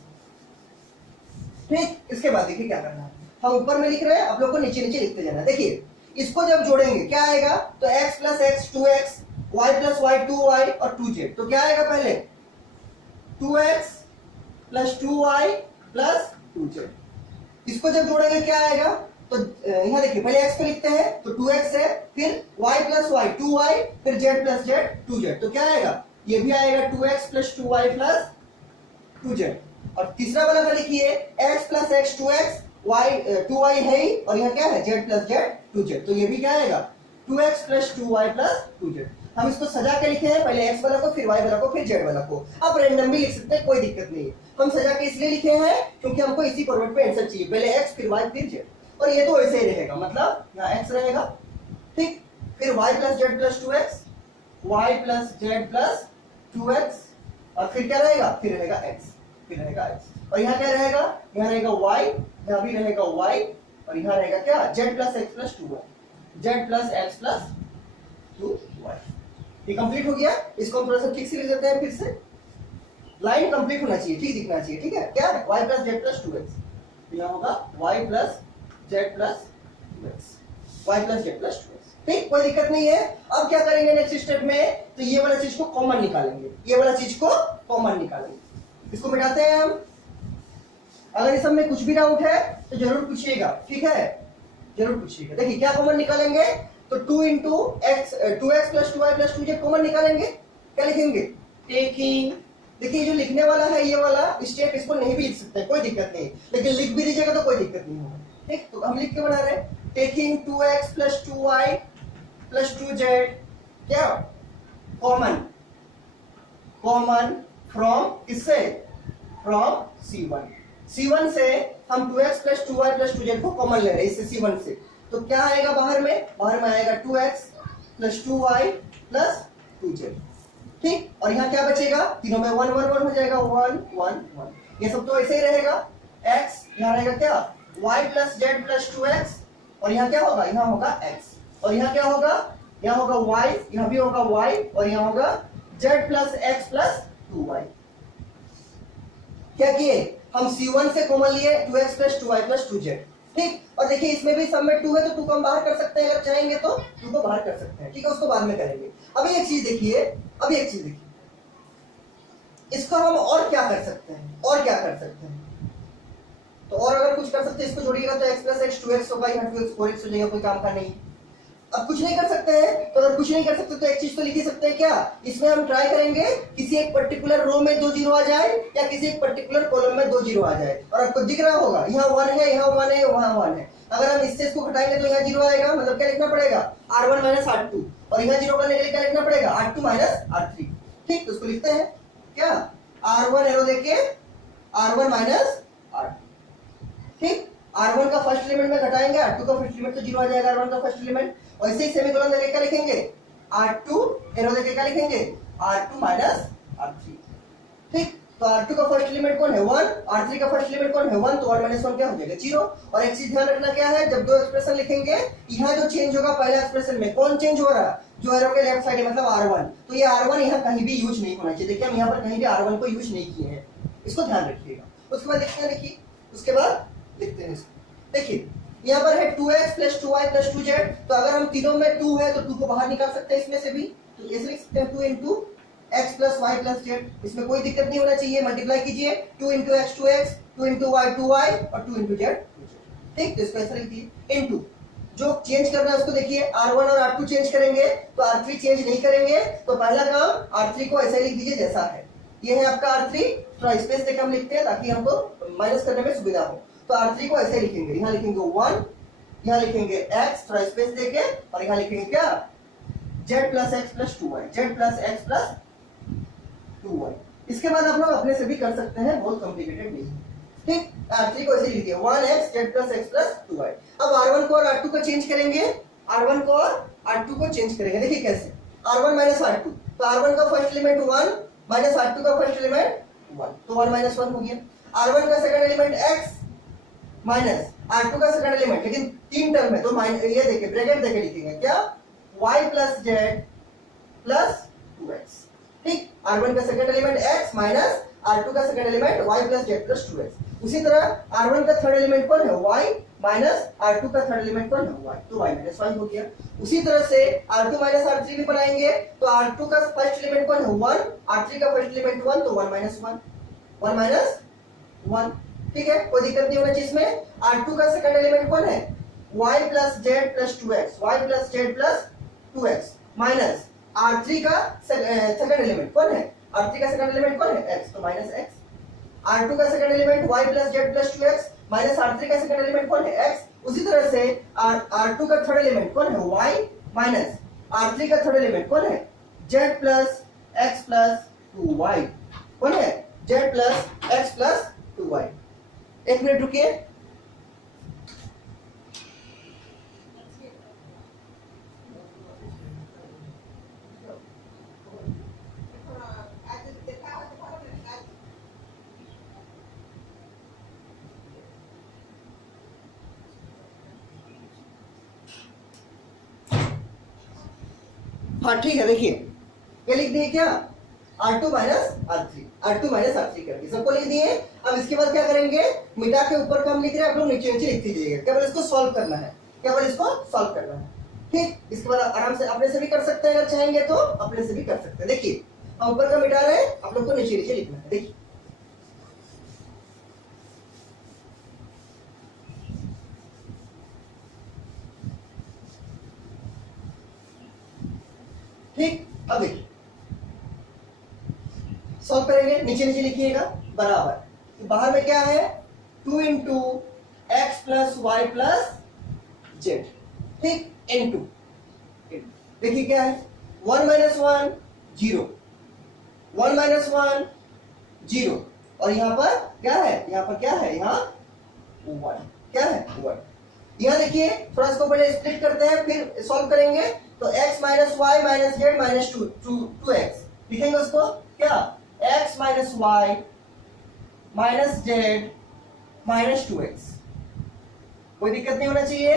ठीक, इसके बाद देखिए क्या करना है, हम ऊपर में लिख रहे हैं, आप लोग को नीचे लिखते जाना। देखिए इसको जब जोड़ेंगे क्या आएगा, तो x plus x 2x, y plus y 2y और 2z। तो क्या आएगा पहले 2x plus 2y plus 2z। इसको जब जोड़ेंगे क्या आएगा, तो यहाँ देखिए पहले x को लिखते हैं, तो 2x है, फिर y प्लस वाई 2y, फिर z प्लस z 2z। तो क्या आएगा, ये भी आएगा 2x plus 2y plus 2z। और तीसरा वाला का लिखिए x plus x 2x, y 2y है ही, और यहाँ क्या है z प्लस z 2z। तो ये भी क्या आएगा 2x plus 2y plus 2z। हम इसको सजा के लिखे हैं, पहले x वाला को, फिर y वाला को, फिर z वाला को। आप रैंडम भी लिख सकते हैं, कोई दिक्कत नहीं है। हम सजा के इसलिए लिखे हैं क्योंकि हमको इसी फॉर्मेट पे आंसर चाहिए, पहले x फिर y फिर z। और ये तो ऐसे ही रहेगा, मतलब यहाँ x रहेगा, ठीक, फिर y plus z plus 2x, y plus z plus 2x, और फिर क्या रहेगा, फिर रहेगा x, फिर रहेगा x। और यहाँ क्या रहेगा, यहाँ रहेगा y, यहाँ भी रहेगा y, और यहाँ रहेगा क्या, z plus x plus 2y, z plus x plus 2y। ये कंप्लीट हो गया। इसको हम थोड़ा सा ठीक से लिख देते हैं, फिर से लाइन कंप्लीट होना चाहिए, ठीक दिखना चाहिए, ठीक है। क्या है, y plus z plus 2x, यहाँ होगा y plus z plus 2x, y plus z plus 2x, ठीक, कोई दिक्कत नहीं है। अब क्या करेंगे नेक्स्ट स्टेप में, तो ये वाला चीज को कॉमन निकालेंगे, ये वाला चीज को कॉमन निकालेंगे, इसको मिटाते हैं हम। अगर इस सब में कुछ भी डाउट है तो जरूर पूछिएगा, ठीक है, जरूर पूछिएगा। देखिए क्या कॉमन निकालेंगे, तो 2 into x, 2x plus 2y plus 2z common निकालेंगे। क्या लिखेंगे, टेकिंग, देखिए जो लिखने वाला है ये वाला स्टेप, इसको नहीं भी लिख सकते हैं, कोई दिक्कत नहीं, लेकिन लिख भी दीजिएगा तो कोई दिक्कत नहीं होगा, ठीक। तो हम लिख के बना रहे हैं, taking 2x plus 2y plus 2z, क्या कॉमन, कॉमन फ्रॉम किससे, फ्रॉम C1 से हम 2x plus 2y plus 2z को कॉमन ले रहे हैं इससे, C1 से। तो क्या आएगा बाहर में, बाहर में आएगा 2x plus 2y plus 2z, ठीक। और यहाँ क्या बचेगा, तीनों में 1 1 1 हो जाएगा, 1 1 1, ये सब तो ऐसे ही रहेगा। x यहाँ रहेगा क्या, y plus z plus 2x, और यहाँ क्या होगा, यहाँ होगा x, और यहाँ क्या होगा, यहाँ होगा y, यहाँ भी होगा y, और यहाँ होगा z plus x plus 2y। क्या किए हम, C1 से कॉमन लिए 2x plus 2y plus 2z, ठीक। और देखिए इसमें भी सब में 2 है तो 2 को हम बाहर कर सकते हैं, अगर चाहेंगे तो 2 को बाहर कर सकते हैं, ठीक है, उसको बाद में करेंगे। अभी एक चीज देखिए, अभी एक चीज देखिए, इसको हम और क्या कर सकते हैं, और क्या कर सकते हैं, तो और अगर कुछ कर सकते हैं, इसको जोड़िएगा तो x प्लस x 2x होगा, यहाँ 2x 4x हो जाएगा, कोई काम का नहीं। अब कुछ नहीं कर सकते हैं, तो अगर कुछ नहीं कर सकते तो एक चीज तो लिख ही सकते हैं, क्या, इसमें हम ट्राई करेंगे किसी एक पर्टिकुलर रो में 2 जीरो आ जाए, या किसी एक पर्टिकुलर कॉलम में 2 जीरो आ जाए। और आपको दिख रहा होगा यहाँ 1 है, यहाँ 1 है, वहाँ 1 है, अगर हम इससे इसको घटाएंगे तो यहाँ 0 आएगा, मतलब क्या लिखना पड़ेगा, R1 माइनस R2, और यहाँ 0 करने के लिए क्या लिखना पड़ेगा, R2 माइनस R3, ठीक। तो उसको लिखते हैं क्या, R1 एरो देके R1 माइनस R2, ठीक। R1 का फर्स्ट एलिमेंट में घटाएंगे, R2 का फर्स्ट एलिमेंट तो 0 आ जाएगा, R1 का फर्स्ट एलिमेंट। वैसे ही सेमीकोलन देके क्या लिखेंगे, R2 एरो देके क्या लिखेंगे, R2 माइनस R3, ठीक। तो R2 का फर्स्ट एलिमेंट कौन है, 1, R3 का फर्स्ट एलिमेंट कौन है, 1, तो 1 माइनस 1 क्या हो जाएगा, 0। और एक चीज ध्यान रखना क्या है, जब दो एक्सप्रेशन लिखेंगे, यहाँ जो चेंज होगा पहला एक्सप्रेशन में, कौन चेंज हो रहा है, जो एरो के लेफ्ट साइड है, मतलब R1, तो ये R1 यहाँ कहीं भी यूज नहीं होना चाहिए। देखिए हम यहाँ पर कहीं भी R1 को यूज नहीं किए हैं, इसको ध्यान रखिएगा। उसके बाद लिखते हैं, देखिए उसके बाद लिखते हैं इसको, देखिए यहाँ पर है 2x plus 2y plus 2z, तो अगर हम तीनों में 2 है तो 2 को बाहर निकाल सकते हैं इसमें से भी, तो ऐसे लिख सकते हैं 2 into x plus y plus z, इसमें कोई दिक्कत नहीं होना चाहिए, मल्टीप्लाई कीजिए, 2 into x 2x, 2 into y 2y, और 2 इंटू z 2z, ठीक। तो इसको ऐसा लिख दिए, इंटू जो चेंज करना है उसको देखिए, R1 और R2 चेंज करेंगे तो R3 चेंज नहीं करेंगे, तो पहला काम R3 को ऐसे लिख दीजिए जैसा है, ये है आपका R3, थोड़ा स्पेस देकर हम लिखते हैं ताकि हमको माइनस करने में सुविधा हो। तो R3 को ऐसे लिखेंगे, यहाँ लिखेंगे 1, यहाँ लिखेंगे x, थोड़ा स्पेस देके, और यहाँ लिखेंगे क्या, z plus x plus 2y, z plus x plus 2y। इसके बाद आप लोग अपने से भी कर सकते हैं, बहुत कॉम्प्लिकेटेड नहीं है, ठीक। R3 को ऐसे लिखिए 1x z plus x plus 2y। अब R1 को और R2 को चेंज करेंगे, R1 को और R2 को चेंज करेंगे, देखिए कैसे, R1 माइनस R2, तो R1 का फर्स्ट एलिमेंट 1 माइनस R2 का फर्स्ट एलिमेंट 1, तो 1 माइनस 1 हो गया। R1 का second element x minus R2 का सेकंड एलिमेंट, लेकिन 3 टर्म है तो ये देखिए ब्रैकेट देके लिखेंगे क्या, y plus z plus 2x, ठीक। R1 का second element x minus R2 का second element y plus z plus 2x। उसी तरह R1 का थर्ड एलिमेंट कौन है, y माइनस R2 का थर्ड एलिमेंट कौन है, y, तो y माइनस y हो गया। उसी तरह से R2 माइनस R3 भी बनाएंगे, तो R2 का फर्स्ट एलिमेंट कौन है 1, R3 का फर्स्ट एलिमेंट 1, तो 1 माइनस 1, 1 माइनस 1, ठीक है, कोई दिक्कत नहीं होना चाहिए इसमें। R2 का सेकंड एलिमेंट कौन है, y plus z plus 2x, y plus z plus 2x, minus R3 का सेकंड एलिमेंट कौन है, R3 का सेकंड एलिमेंट कौन है, x, तो माइनस x। R2 का second element y plus z plus 2x, minus R3 का सेकंड एलिमेंट कौन है, x। उसी तरह से R2 का थर्ड एलिमेंट कौन है, y, माइनस R3 का थर्ड एलिमेंट कौन है, Z plus x plus 2y। कौन है? Z plus x plus 2y। एक मिनट रुकिए। हाँ ठीक है, देखिए ये लिख दिए क्या, R2 minus R3, R2 minus R3 करके सबको लिख दिए। अब इसके बाद क्या करेंगे, मिटा के ऊपर का हम लिख रहे हैं, आप लोग नीचे नीचे लिखते जाइएगा। केवल इसको सॉल्व करना है, केवल इसको सॉल्व करना है। ठीक, इसके बाद आराम से अपने से भी कर सकते हैं, अगर चाहेंगे तो अपने से भी कर सकते हैं। देखिए हम ऊपर का मिटा रहे हैं, आप लोग को नीचे नीचे लिखना है। देखिए ठीक, अब देखिए सॉल्व करेंगे, नीचे नीचे लिखिएगा बराबर। तो बाहर में क्या है, 2 into x plus y plus z. ठीक, इनटू देखिए क्या है, 1 माइनस 1 0, 1 माइनस 1 0, और यहां पर क्या है, यहां पर क्या है, यहां 1, क्या है 1। यहां देखिए थोड़ा इसको पहले स्प्लिट करते हैं फिर सॉल्व करेंगे। तो x minus y minus z minus 2x लिखेंगे उसको क्या, x minus y minus z minus 2x। कोई दिक्कत नहीं होना चाहिए,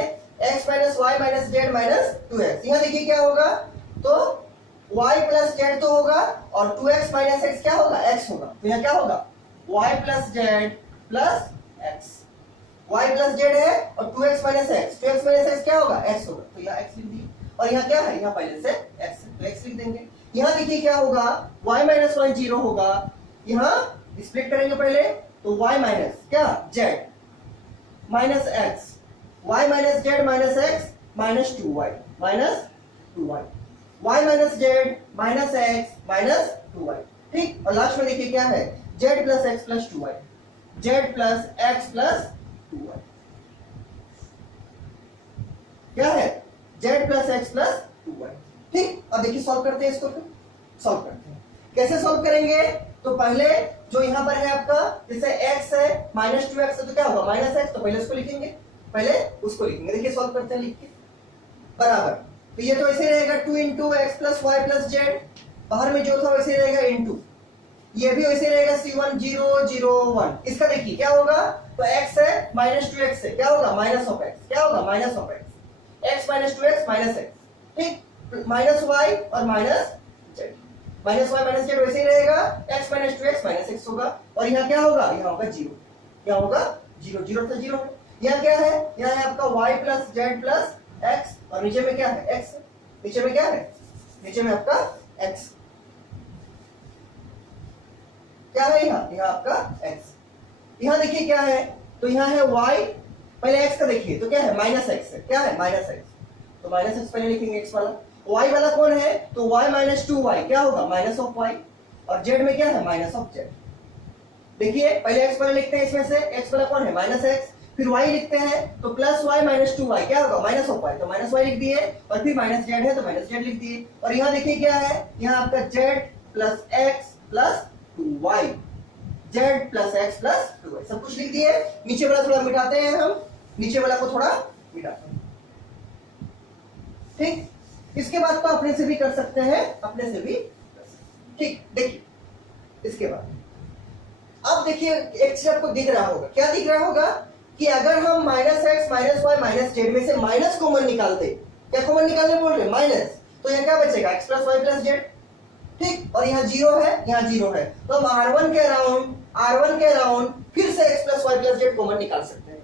x minus y minus z minus 2x। यहां देखिए क्या होगा, तो y प्लस जेड तो होगा और 2x माइनस x क्या होगा, x होगा। तो यहां क्या होगा, y plus z plus x, y plus z है और 2x minus x, 2x minus x क्या होगा, x होगा। तो यहाँ x लिख दिए, और यहाँ क्या है, यहाँ पहले से x है तो x लिख देंगे। यहाँ देखिए क्या होगा, y माइनस 1 0 होगा, यहाँ स्प्लिट करेंगे पहले, तो y माइनस क्या z minus x, y minus z minus x minus 2y minus 2y, y minus z minus x minus 2y। ठीक, और लास्ट में देखिए क्या है, z plus x plus 2y, z plus x plus 2y क्या है, z plus x plus 2y। ठीक, अब देखिए सॉल्व करते हैं इसको, फिर सॉल्व करते हैं। कैसे सॉल्व करेंगे, तो पहले जो यहां पर है आपका, जैसे x है माइनस 2x है तो क्या होगा माइनस x, तो पहले उसको लिखेंगे, पहले उसको लिखेंगे। देखिए सॉल्व करते हैं, लिख के बराबर। तो ये तो ऐसे रहेगा 2 into x plus y plus z, बाहर में जो था वैसे रहेगा इंटू, ये भी वैसे रहेगा C1 0 0 1। इसका देखिए क्या होगा, तो x है माइनस 2x है क्या होगा माइनस ऑफ x, क्या होगा minus of x, x minus 2x minus x। ठीक, माइनस y और minus z, minus y minus z वैसे ही रहेगा, x minus 2x minus x होगा, और यहाँ क्या होगा, यहाँ होगा 0, क्या होगा 0, 0 तो 0 है। यहाँ क्या है, यहाँ है आपका y plus z plus x, और नीचे में क्या है x, नीचे में क्या है, नीचे में आपका x क्या है, यहाँ आपका x। यहाँ देखिए क्या है, तो यहाँ है y, पहले x का देखिए तो क्या है माइनस x है, क्या है माइनस x, तो माइनस x पहले लिखेंगे x वाला। y वाला कौन है, तो y माइनस 2y क्या होगा माइनस ऑफ y, और z में क्या है माइनस ऑफ z। देखिए पहले x वाला लिखते हैं, इसमें से x वाला कौन है माइनस x, फिर y लिखते हैं तो प्लस y माइनस 2y क्या होगा माइनस ऑफ y, तो माइनस y लिख दिए, और फिर माइनस z है तो माइनस z लिख दिए। और यहाँ देखिए क्या है, यहाँ आपका z plus x plus 2y, z plus x plus 2y सब कुछ लिख दिए। नीचे वाला थोड़ा मिटाते हैं हम, नीचे वाला को थोड़ा मिटाते हैं। ठीक, इसके बाद तो अपने से भी कर सकते हैं, अपने से भी कर सकते हैं। ठीक, देखिए इसके बाद अब देखिए एक चीज आपको दिख रहा होगा, क्या दिख रहा होगा कि अगर हम minus x minus y minus z में से माइनस कॉमन निकालते, क्या कॉमन निकालने बोल रहे माइनस, तो यहाँ क्या बचेगा x plus y plus z. ठीक, और यहाँ 0 है, यहाँ 0 है, तो हम R1 के अराउंड फिर से x plus y plus z common निकाल सकते हैं।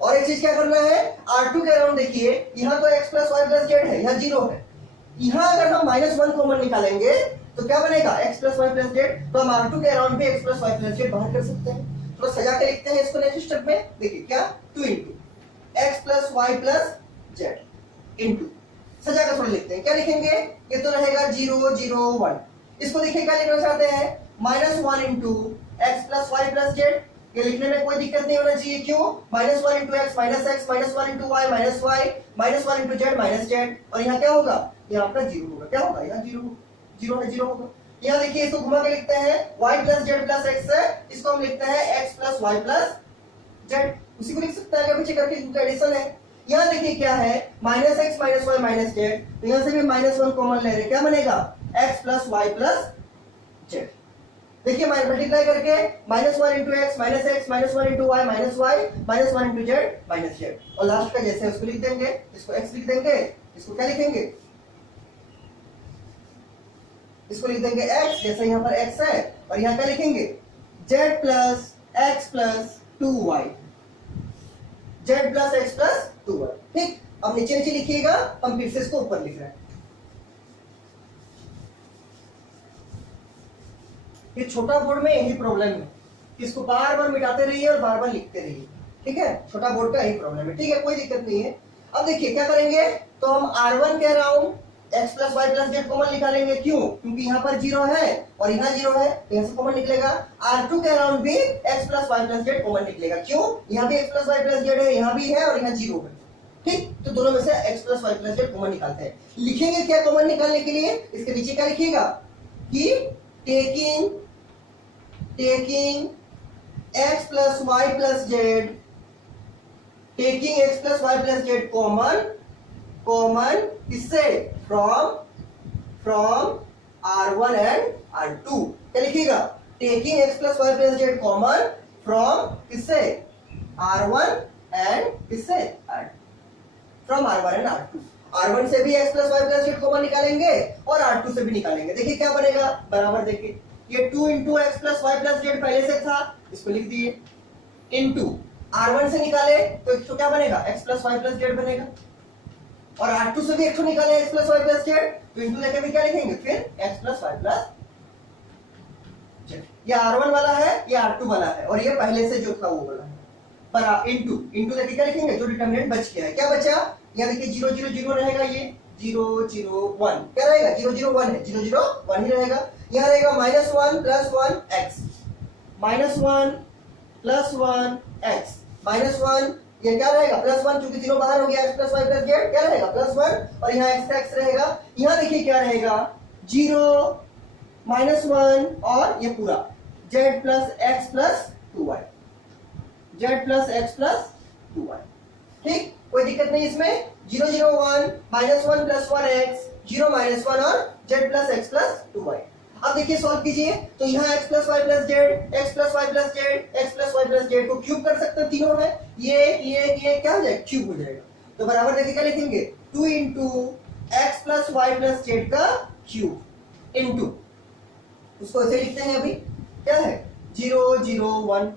और एक चीज क्या करना है, R2 के अराउंड देखिए, यहाँ तो x plus y plus z है, यहाँ 0 है, यहाँ अगर हम -1 कॉमन निकालेंगे तो क्या बनेगा x plus y plus z, तो हम R2 के अराउंड भी x plus y plus z बाहर कर सकते हैं। तो सजा के लिखते हैं इसको नेक्स्ट स्टेप में, देखिए क्या 2 into x plus y plus z into, सजा कर थोड़ा लिखते हैं, क्या लिखेंगे, ये तो रहेगा 0 0 1। इसको देखिए क्या लिखना चाहते हैं, -1 into x plus y plus z. ये लिखने में कोई दिक्कत नहीं होना चाहिए, क्यों, -1 into x minus x, -1 into y -1 into z minus z, और यहाँ क्या होगा, यहाँ आपका 0 होगा, क्या होगा यहाँ 0 होगा। जीरो है, जीरो होगा। यहाँ देखिए इसको घुमा के लिखते हैं y plus z plus x है, इसको हम लिखते हैं x plus y plus z, उसी को लिख सकते हैं आगे पीछे करके, क्योंकि एडिशन है। यहाँ देखिए क्या है, minus x minus y minus z, तो यहाँ से भी माइनस वन कॉमन ले रहे, क्या बनेगा x plus y plus z. देखिए मल्टीप्लाई करके minus one into x minus one into y minus one into z minus z, और लास्ट का जैसे उसको लिख देंगे, इसको x लिख देंगे, इसको क्या लिखेंगे, इसको लिख देंगे x, जैसे यहाँ पर x है, और यहाँ क्या लिखेंगे z plus x plus 2y, z plus x plus 2y। ठीक, अब नीचे नीचे लिखिएगा, हम फिर से इसको ऊपर लिख रहे हैं। ये छोटा बोर्ड में यही प्रॉब्लम है, इसको बार बार मिटाते रहिए और बार बार लिखते रहिए, ठीक है, छोटा बोर्ड का यही प्रॉब्लम है। ठीक है, कोई दिक्कत नहीं है। अब देखिए क्या करेंगे, तो हम r1 कह रहा हूं x plus y plus z common निकालेंगे, क्यों, क्योंकि यहाँ पर जीरो है और यहाँ जीरो है, तो यहाँ से कॉमन निकलेगा। r2 कह रहा हूं भी x plus y plus z common निकलेगा, क्यों, यहाँ भी x plus y plus z है, यहाँ भी है और यहाँ जीरो है। ठीक, तो दोनों में से x plus y plus z common निकालते हैं। लिखेंगे क्या कॉमन निकालने के लिए, इसके नीचे क्या लिखिएगा कि taking x plus y plus z, taking x plus y plus z common किससे, फ्रॉम r1 एंड r2। क्या लिखिएगा, taking x plus y plus z common from किससे, r1 एंड किससे, from r1 and r2। r1 से भी x plus y plus z common निकालेंगे और r2 से भी निकालेंगे। देखिए क्या बनेगा, बराबर देखिए, ये 2 into x plus y plus z पहले से था, इसको लिख दिए, इंटू r1 से निकाले तो क्या बनेगा, x plus y plus z बनेगा, और r2 से भी एक निकाले x plus y plus z, तो इंटू लेके भी क्या लिखेंगे, फिर x plus y plus z. ये r1 वाला है, ये r2 वाला है, और ये पहले से जो था वो वाला है, पर इंटू लेके क्या लिखेंगे, जो डिटरमिनेंट बच गया है, क्या बचा, यहाँ देखिए 0 0 0 रहेगा, ये 0 0 1 क्या रहेगा, 0 0 1 है, 0 0 1 ही रहेगा। यहाँ रहेगा minus one plus one x, minus one plus one x, minus one, ये क्या रहेगा प्लस वन, चूंकि जीरो बाहर हो गया, x plus y plus z क्या रहेगा प्लस वन, और यहाँ एक्स का एक्स रहेगा। यहाँ देखिए क्या रहेगा, 0 माइनस वन और ये पूरा z plus x plus 2y, z plus x plus 2y। ठीक, कोई दिक्कत नहीं इसमें, 0 0 1 minus one plus one x, 0 minus one और z plus x plus 2y। अब देखिए सॉल्व कीजिए, तो यहाँ x plus y plus z, x plus y plus z, x plus y plus z को क्यूब कर सकते हैं, तीनों है, ये क्या हो जाएगा, क्यूब हो जाएगा। तो बराबर देखिए क्या लिखेंगे, 2 into x plus y plus z का क्यूब इंटू, उसको ऐसे लिखते हैं अभी, क्या है 0 0 1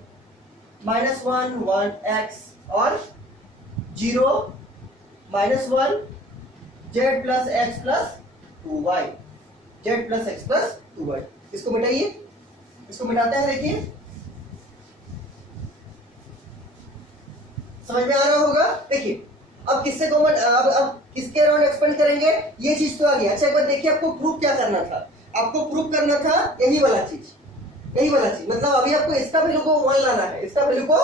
माइनस वन वन एक्स और 0 minus one Z plus x plus 2y, z plus x plus 2y। इसको मिटाइए, इसको मिटाते हैं, देखिए समझ में आ रहा होगा। देखिए अब किससे कॉमन, अब किसके अराउंड एक्सपेंड करेंगे, ये चीज तो आ गया। अच्छा एक बार देखिए, आपको प्रूफ क्या करना था, आपको प्रूफ करना था यही वाला चीज, यही वाला चीज, मतलब अभी आपको इसका वैल्यू को 1 लाना है, इसका वैल्यू को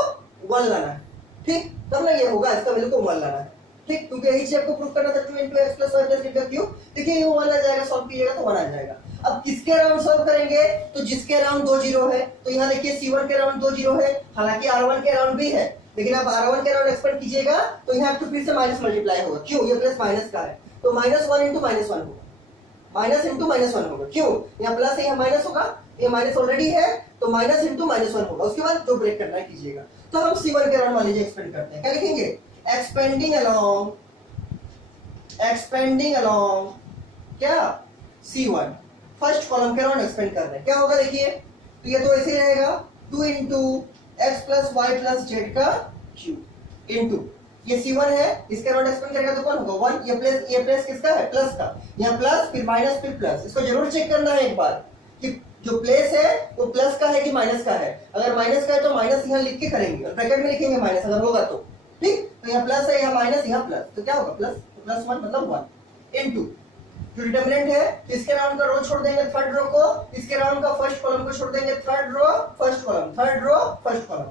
1 लाना है, ठीक, तब ना ये होगा, इसका वैल्यू को 1 लाना है, ठीक, क्योंकि यही चीज आपको प्रूफ करना था, 2 into x plus y plus z का क्यूब। देखिए ये 1 आ जाएगा, सॉल्व कीजिएगा तो 1 आ जाएगा। अब किसके अराउंड सॉल्व करेंगे, तो जिसके अराउंड 2 जीरो है, तो यहाँ देखिए C1 के अराउंड 2 जीरो है, हालांकि R1 के अराउंड भी है, लेकिन आप R1 के अराउंड एक्सपेंड कीजिएगा तो यहाँ आपको फिर से माइनस मल्टीप्लाई होगा, क्यों, ये प्लस माइनस का है, तो minus one into minus one होगा, माइनस इंटू माइनस वन होगा, क्यों, यहाँ प्लस है यहाँ माइनस होगा, ये माइनस ऑलरेडी है, तो माइनस इंटू माइनस वन होगा। उसके बाद जो ब्रेक करना है कीजिएगा। तो हम C1 के अराउंड मान लीजिए एक्सपेंड करते हैं, क्या लिखेंगे, एक्सपेंडिंग अलोंग क्या, C1 फर्स्ट कॉलम के अराउंड एक्सपेंड कर रहे हैं, क्या होगा देखिए, तो ये तो ऐसे ही रहेगा, 2 into x plus y plus z का क्यूब इंटू ये C1 है, इसके अराउंड एक्सपेंड करेगा तो कौन होगा 1, ये प्लस किसका है, प्लस का, यहाँ प्लस फिर माइनस फिर प्लस। इसको जरूर चेक करना है एक बार कि जो प्लस है वो प्लस का है कि माइनस का है। अगर माइनस का है तो माइनस यहाँ लिख के करेंगे और ब्रैकेट में लिखेंगे माइनस अगर होगा तो, ठीक, तो यहाँ प्लस है, यहाँ माइनस, यहाँ प्लस, तो क्या होगा प्लस, तो प्लस 1 मतलब 1 इंटू जो डिटरमिनेंट है, इसके राउंड का रो छोड़ देंगे थर्ड रो को, इसके राउंड का फर्स्ट कॉलम को छोड़ देंगे third row first column, third row first column,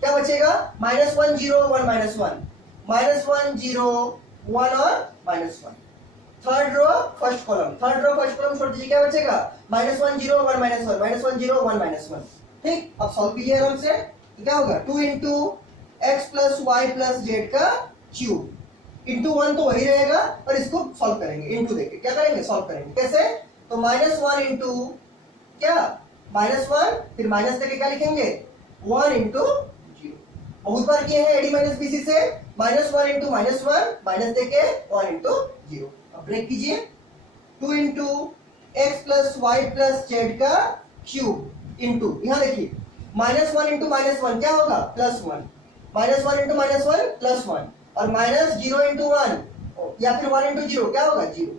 क्या बचेगा, माइनस 1 0 1 माइनस 1 1 0 1 और minus 1, third row first column, third row first column छोड़ दीजिए, क्या बचेगा -1 0 1 -1 -1 0 1 -1। ठीक, अब सॉल्व कीजिए आराम से। क्या होगा 2 into x plus y plus z का क्यूब इंटू 1 तो वही रहेगा, और इसको सॉल्व करेंगे इंटू देके, क्या करेंगे सॉल्व करेंगे कैसे, तो -1 इंटू क्या -1, फिर माइनस देके क्या लिखेंगे 1 इंटू 0। बहुत बार किए हैं एडी माइनस बीसी से, -1 इंटू -1 माइनस देके 1 इंटू 0। अब ब्रेक कीजिए, 2 into x plus y plus z का क्यूब इंटू, यहां देखिए -1 इंटू -1 क्या होगा +1, -1 इंटू -1 +1, और -0 इंटू 1 या फिर 1 इंटू 0 क्या होगा 0,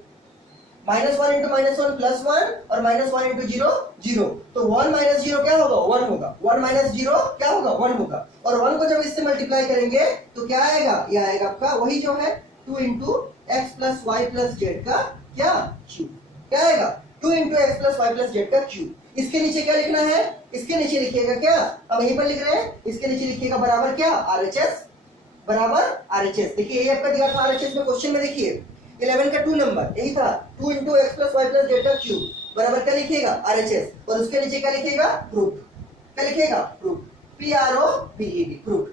-1 इंटू -1 +1 और -1 इंटू 0 0, तो 1 - 0 क्या होगा 1 होगा, 1 - 0 क्या होगा 1 होगा, और 1 को जब इससे मल्टीप्लाई करेंगे तो क्या आएगा, ये आएगा आपका वही जो है 2 into x plus y plus z का क्या क्यूब, क्या आएगा 2 into x plus y plus z का क्यूब। इसके नीचे क्या लिखना है, इसके नीचे लिखिएगा क्या, अब यहीं पर लिख रहे हैं, इसके नीचे लिखिएगा बराबर क्या आरएचएस, बराबर आरएचएस। देखिए ये आपका दिया था आरएचएस में क्वेश्चन में, देखिए 11 का 2 नंबर यही था 2 into x plus y plus z का क्यूब बराबर क्या लिखिएगा आरएचएस, और उसके नीचे क्या लिखिएगा प्रूफ, क्या लिखिएगा प्रूफ, PROVED प्रूफ।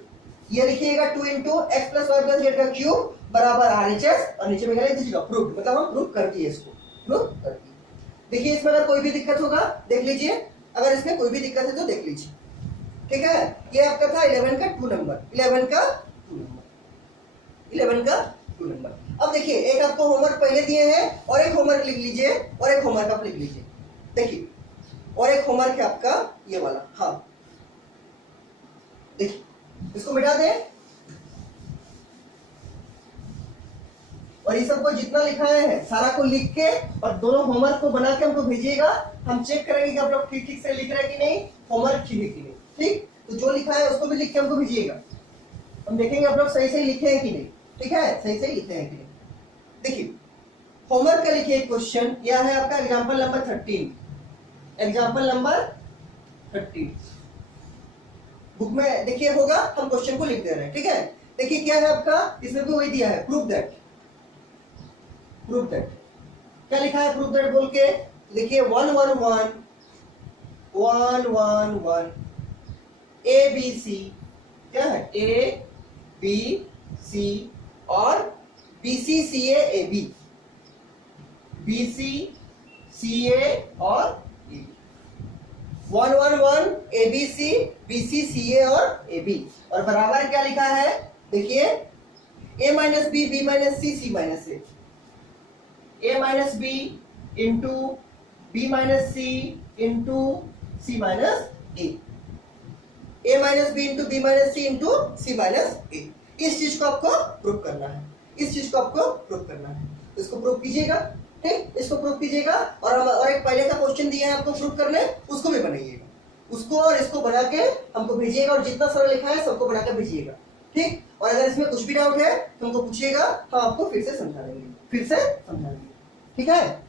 ये लिखिएगा 2 into x plus y plus z का क्यूब बराबर आरएचएस, और नीचे में क्या लिख दीजिएगा प्रूफ, मतलब हम प्रूफ कर दिए इसको, प्रूफ कर दिए। देखिए इसमें अगर कोई भी दिक्कत होगा देख लीजिए, अगर इसमें कोई भी दिक्कत है तो देख लीजिए, ठीक है। ये आपका था 11 का 2 नंबर, 11 का 2 नंबर, 11 का 2 नंबर। अब देखिए एक आपको होमवर्क पहले दिए हैं, और एक होमवर्क लिख लीजिए, और एक होमवर्क आप लिख लीजिए। देखिए और एक होमवर्क है आपका ये वाला, हाँ देखिए इसको मिटा दें, और ये सबको जितना लिखा है सारा को लिख के और दोनों होमवर्क को बना के हमको भेजिएगा, हम चेक करेंगे कि आप लोग ठीक ठीक से लिख रहे हैं कि नहीं, होमवर्क ठीक है कि नहीं। ठीक, तो जो लिखा है उसको भी लिख के हमको भेजिएगा, हम देखेंगे आप लोग सही सही लिखे हैं कि नहीं, ठीक है सही सही लिखे हैं कि नहीं। देखिए होमवर्क का लिखिए क्वेश्चन, यह है आपका example number 13, example number 13 book में देखिए होगा, हम क्वेश्चन को लिख दे रहे हैं, ठीक है। देखिए क्या है आपका, इसमें भी वही दिया है प्रूफ दैट, प्रूफ दैट क्या लिखा है प्रूफ दैट बोल के, देखिए 1 1 1 1 1 1 ABC क्या है ABC और BCCA AB, BCCA और AB, 1 1 1 ABC BCCA और AB, और बराबर क्या लिखा है देखिए A minus B B minus C C minus A, A minus B into B minus C into C minus A, A minus B into B minus C into C minus A। इस चीज को आपको proof करना है, इस चीज को आपको प्रूफ करना है, तो इसको प्रूफ कीजिएगा, ठीक, इसको प्रूफ कीजिएगा। और एक पहले का क्वेश्चन दिया है आपको प्रूफ करने, उसको भी बनाइएगा, उसको और इसको बना के हमको भेजिएगा, और जितना सरल लिखा है सबको बना के भेजिएगा, ठीक। और अगर इसमें कुछ भी डाउट है तो हमको पूछिएगा, हम आपको फिर से समझा देंगे, फिर से समझा देंगे, ठीक है।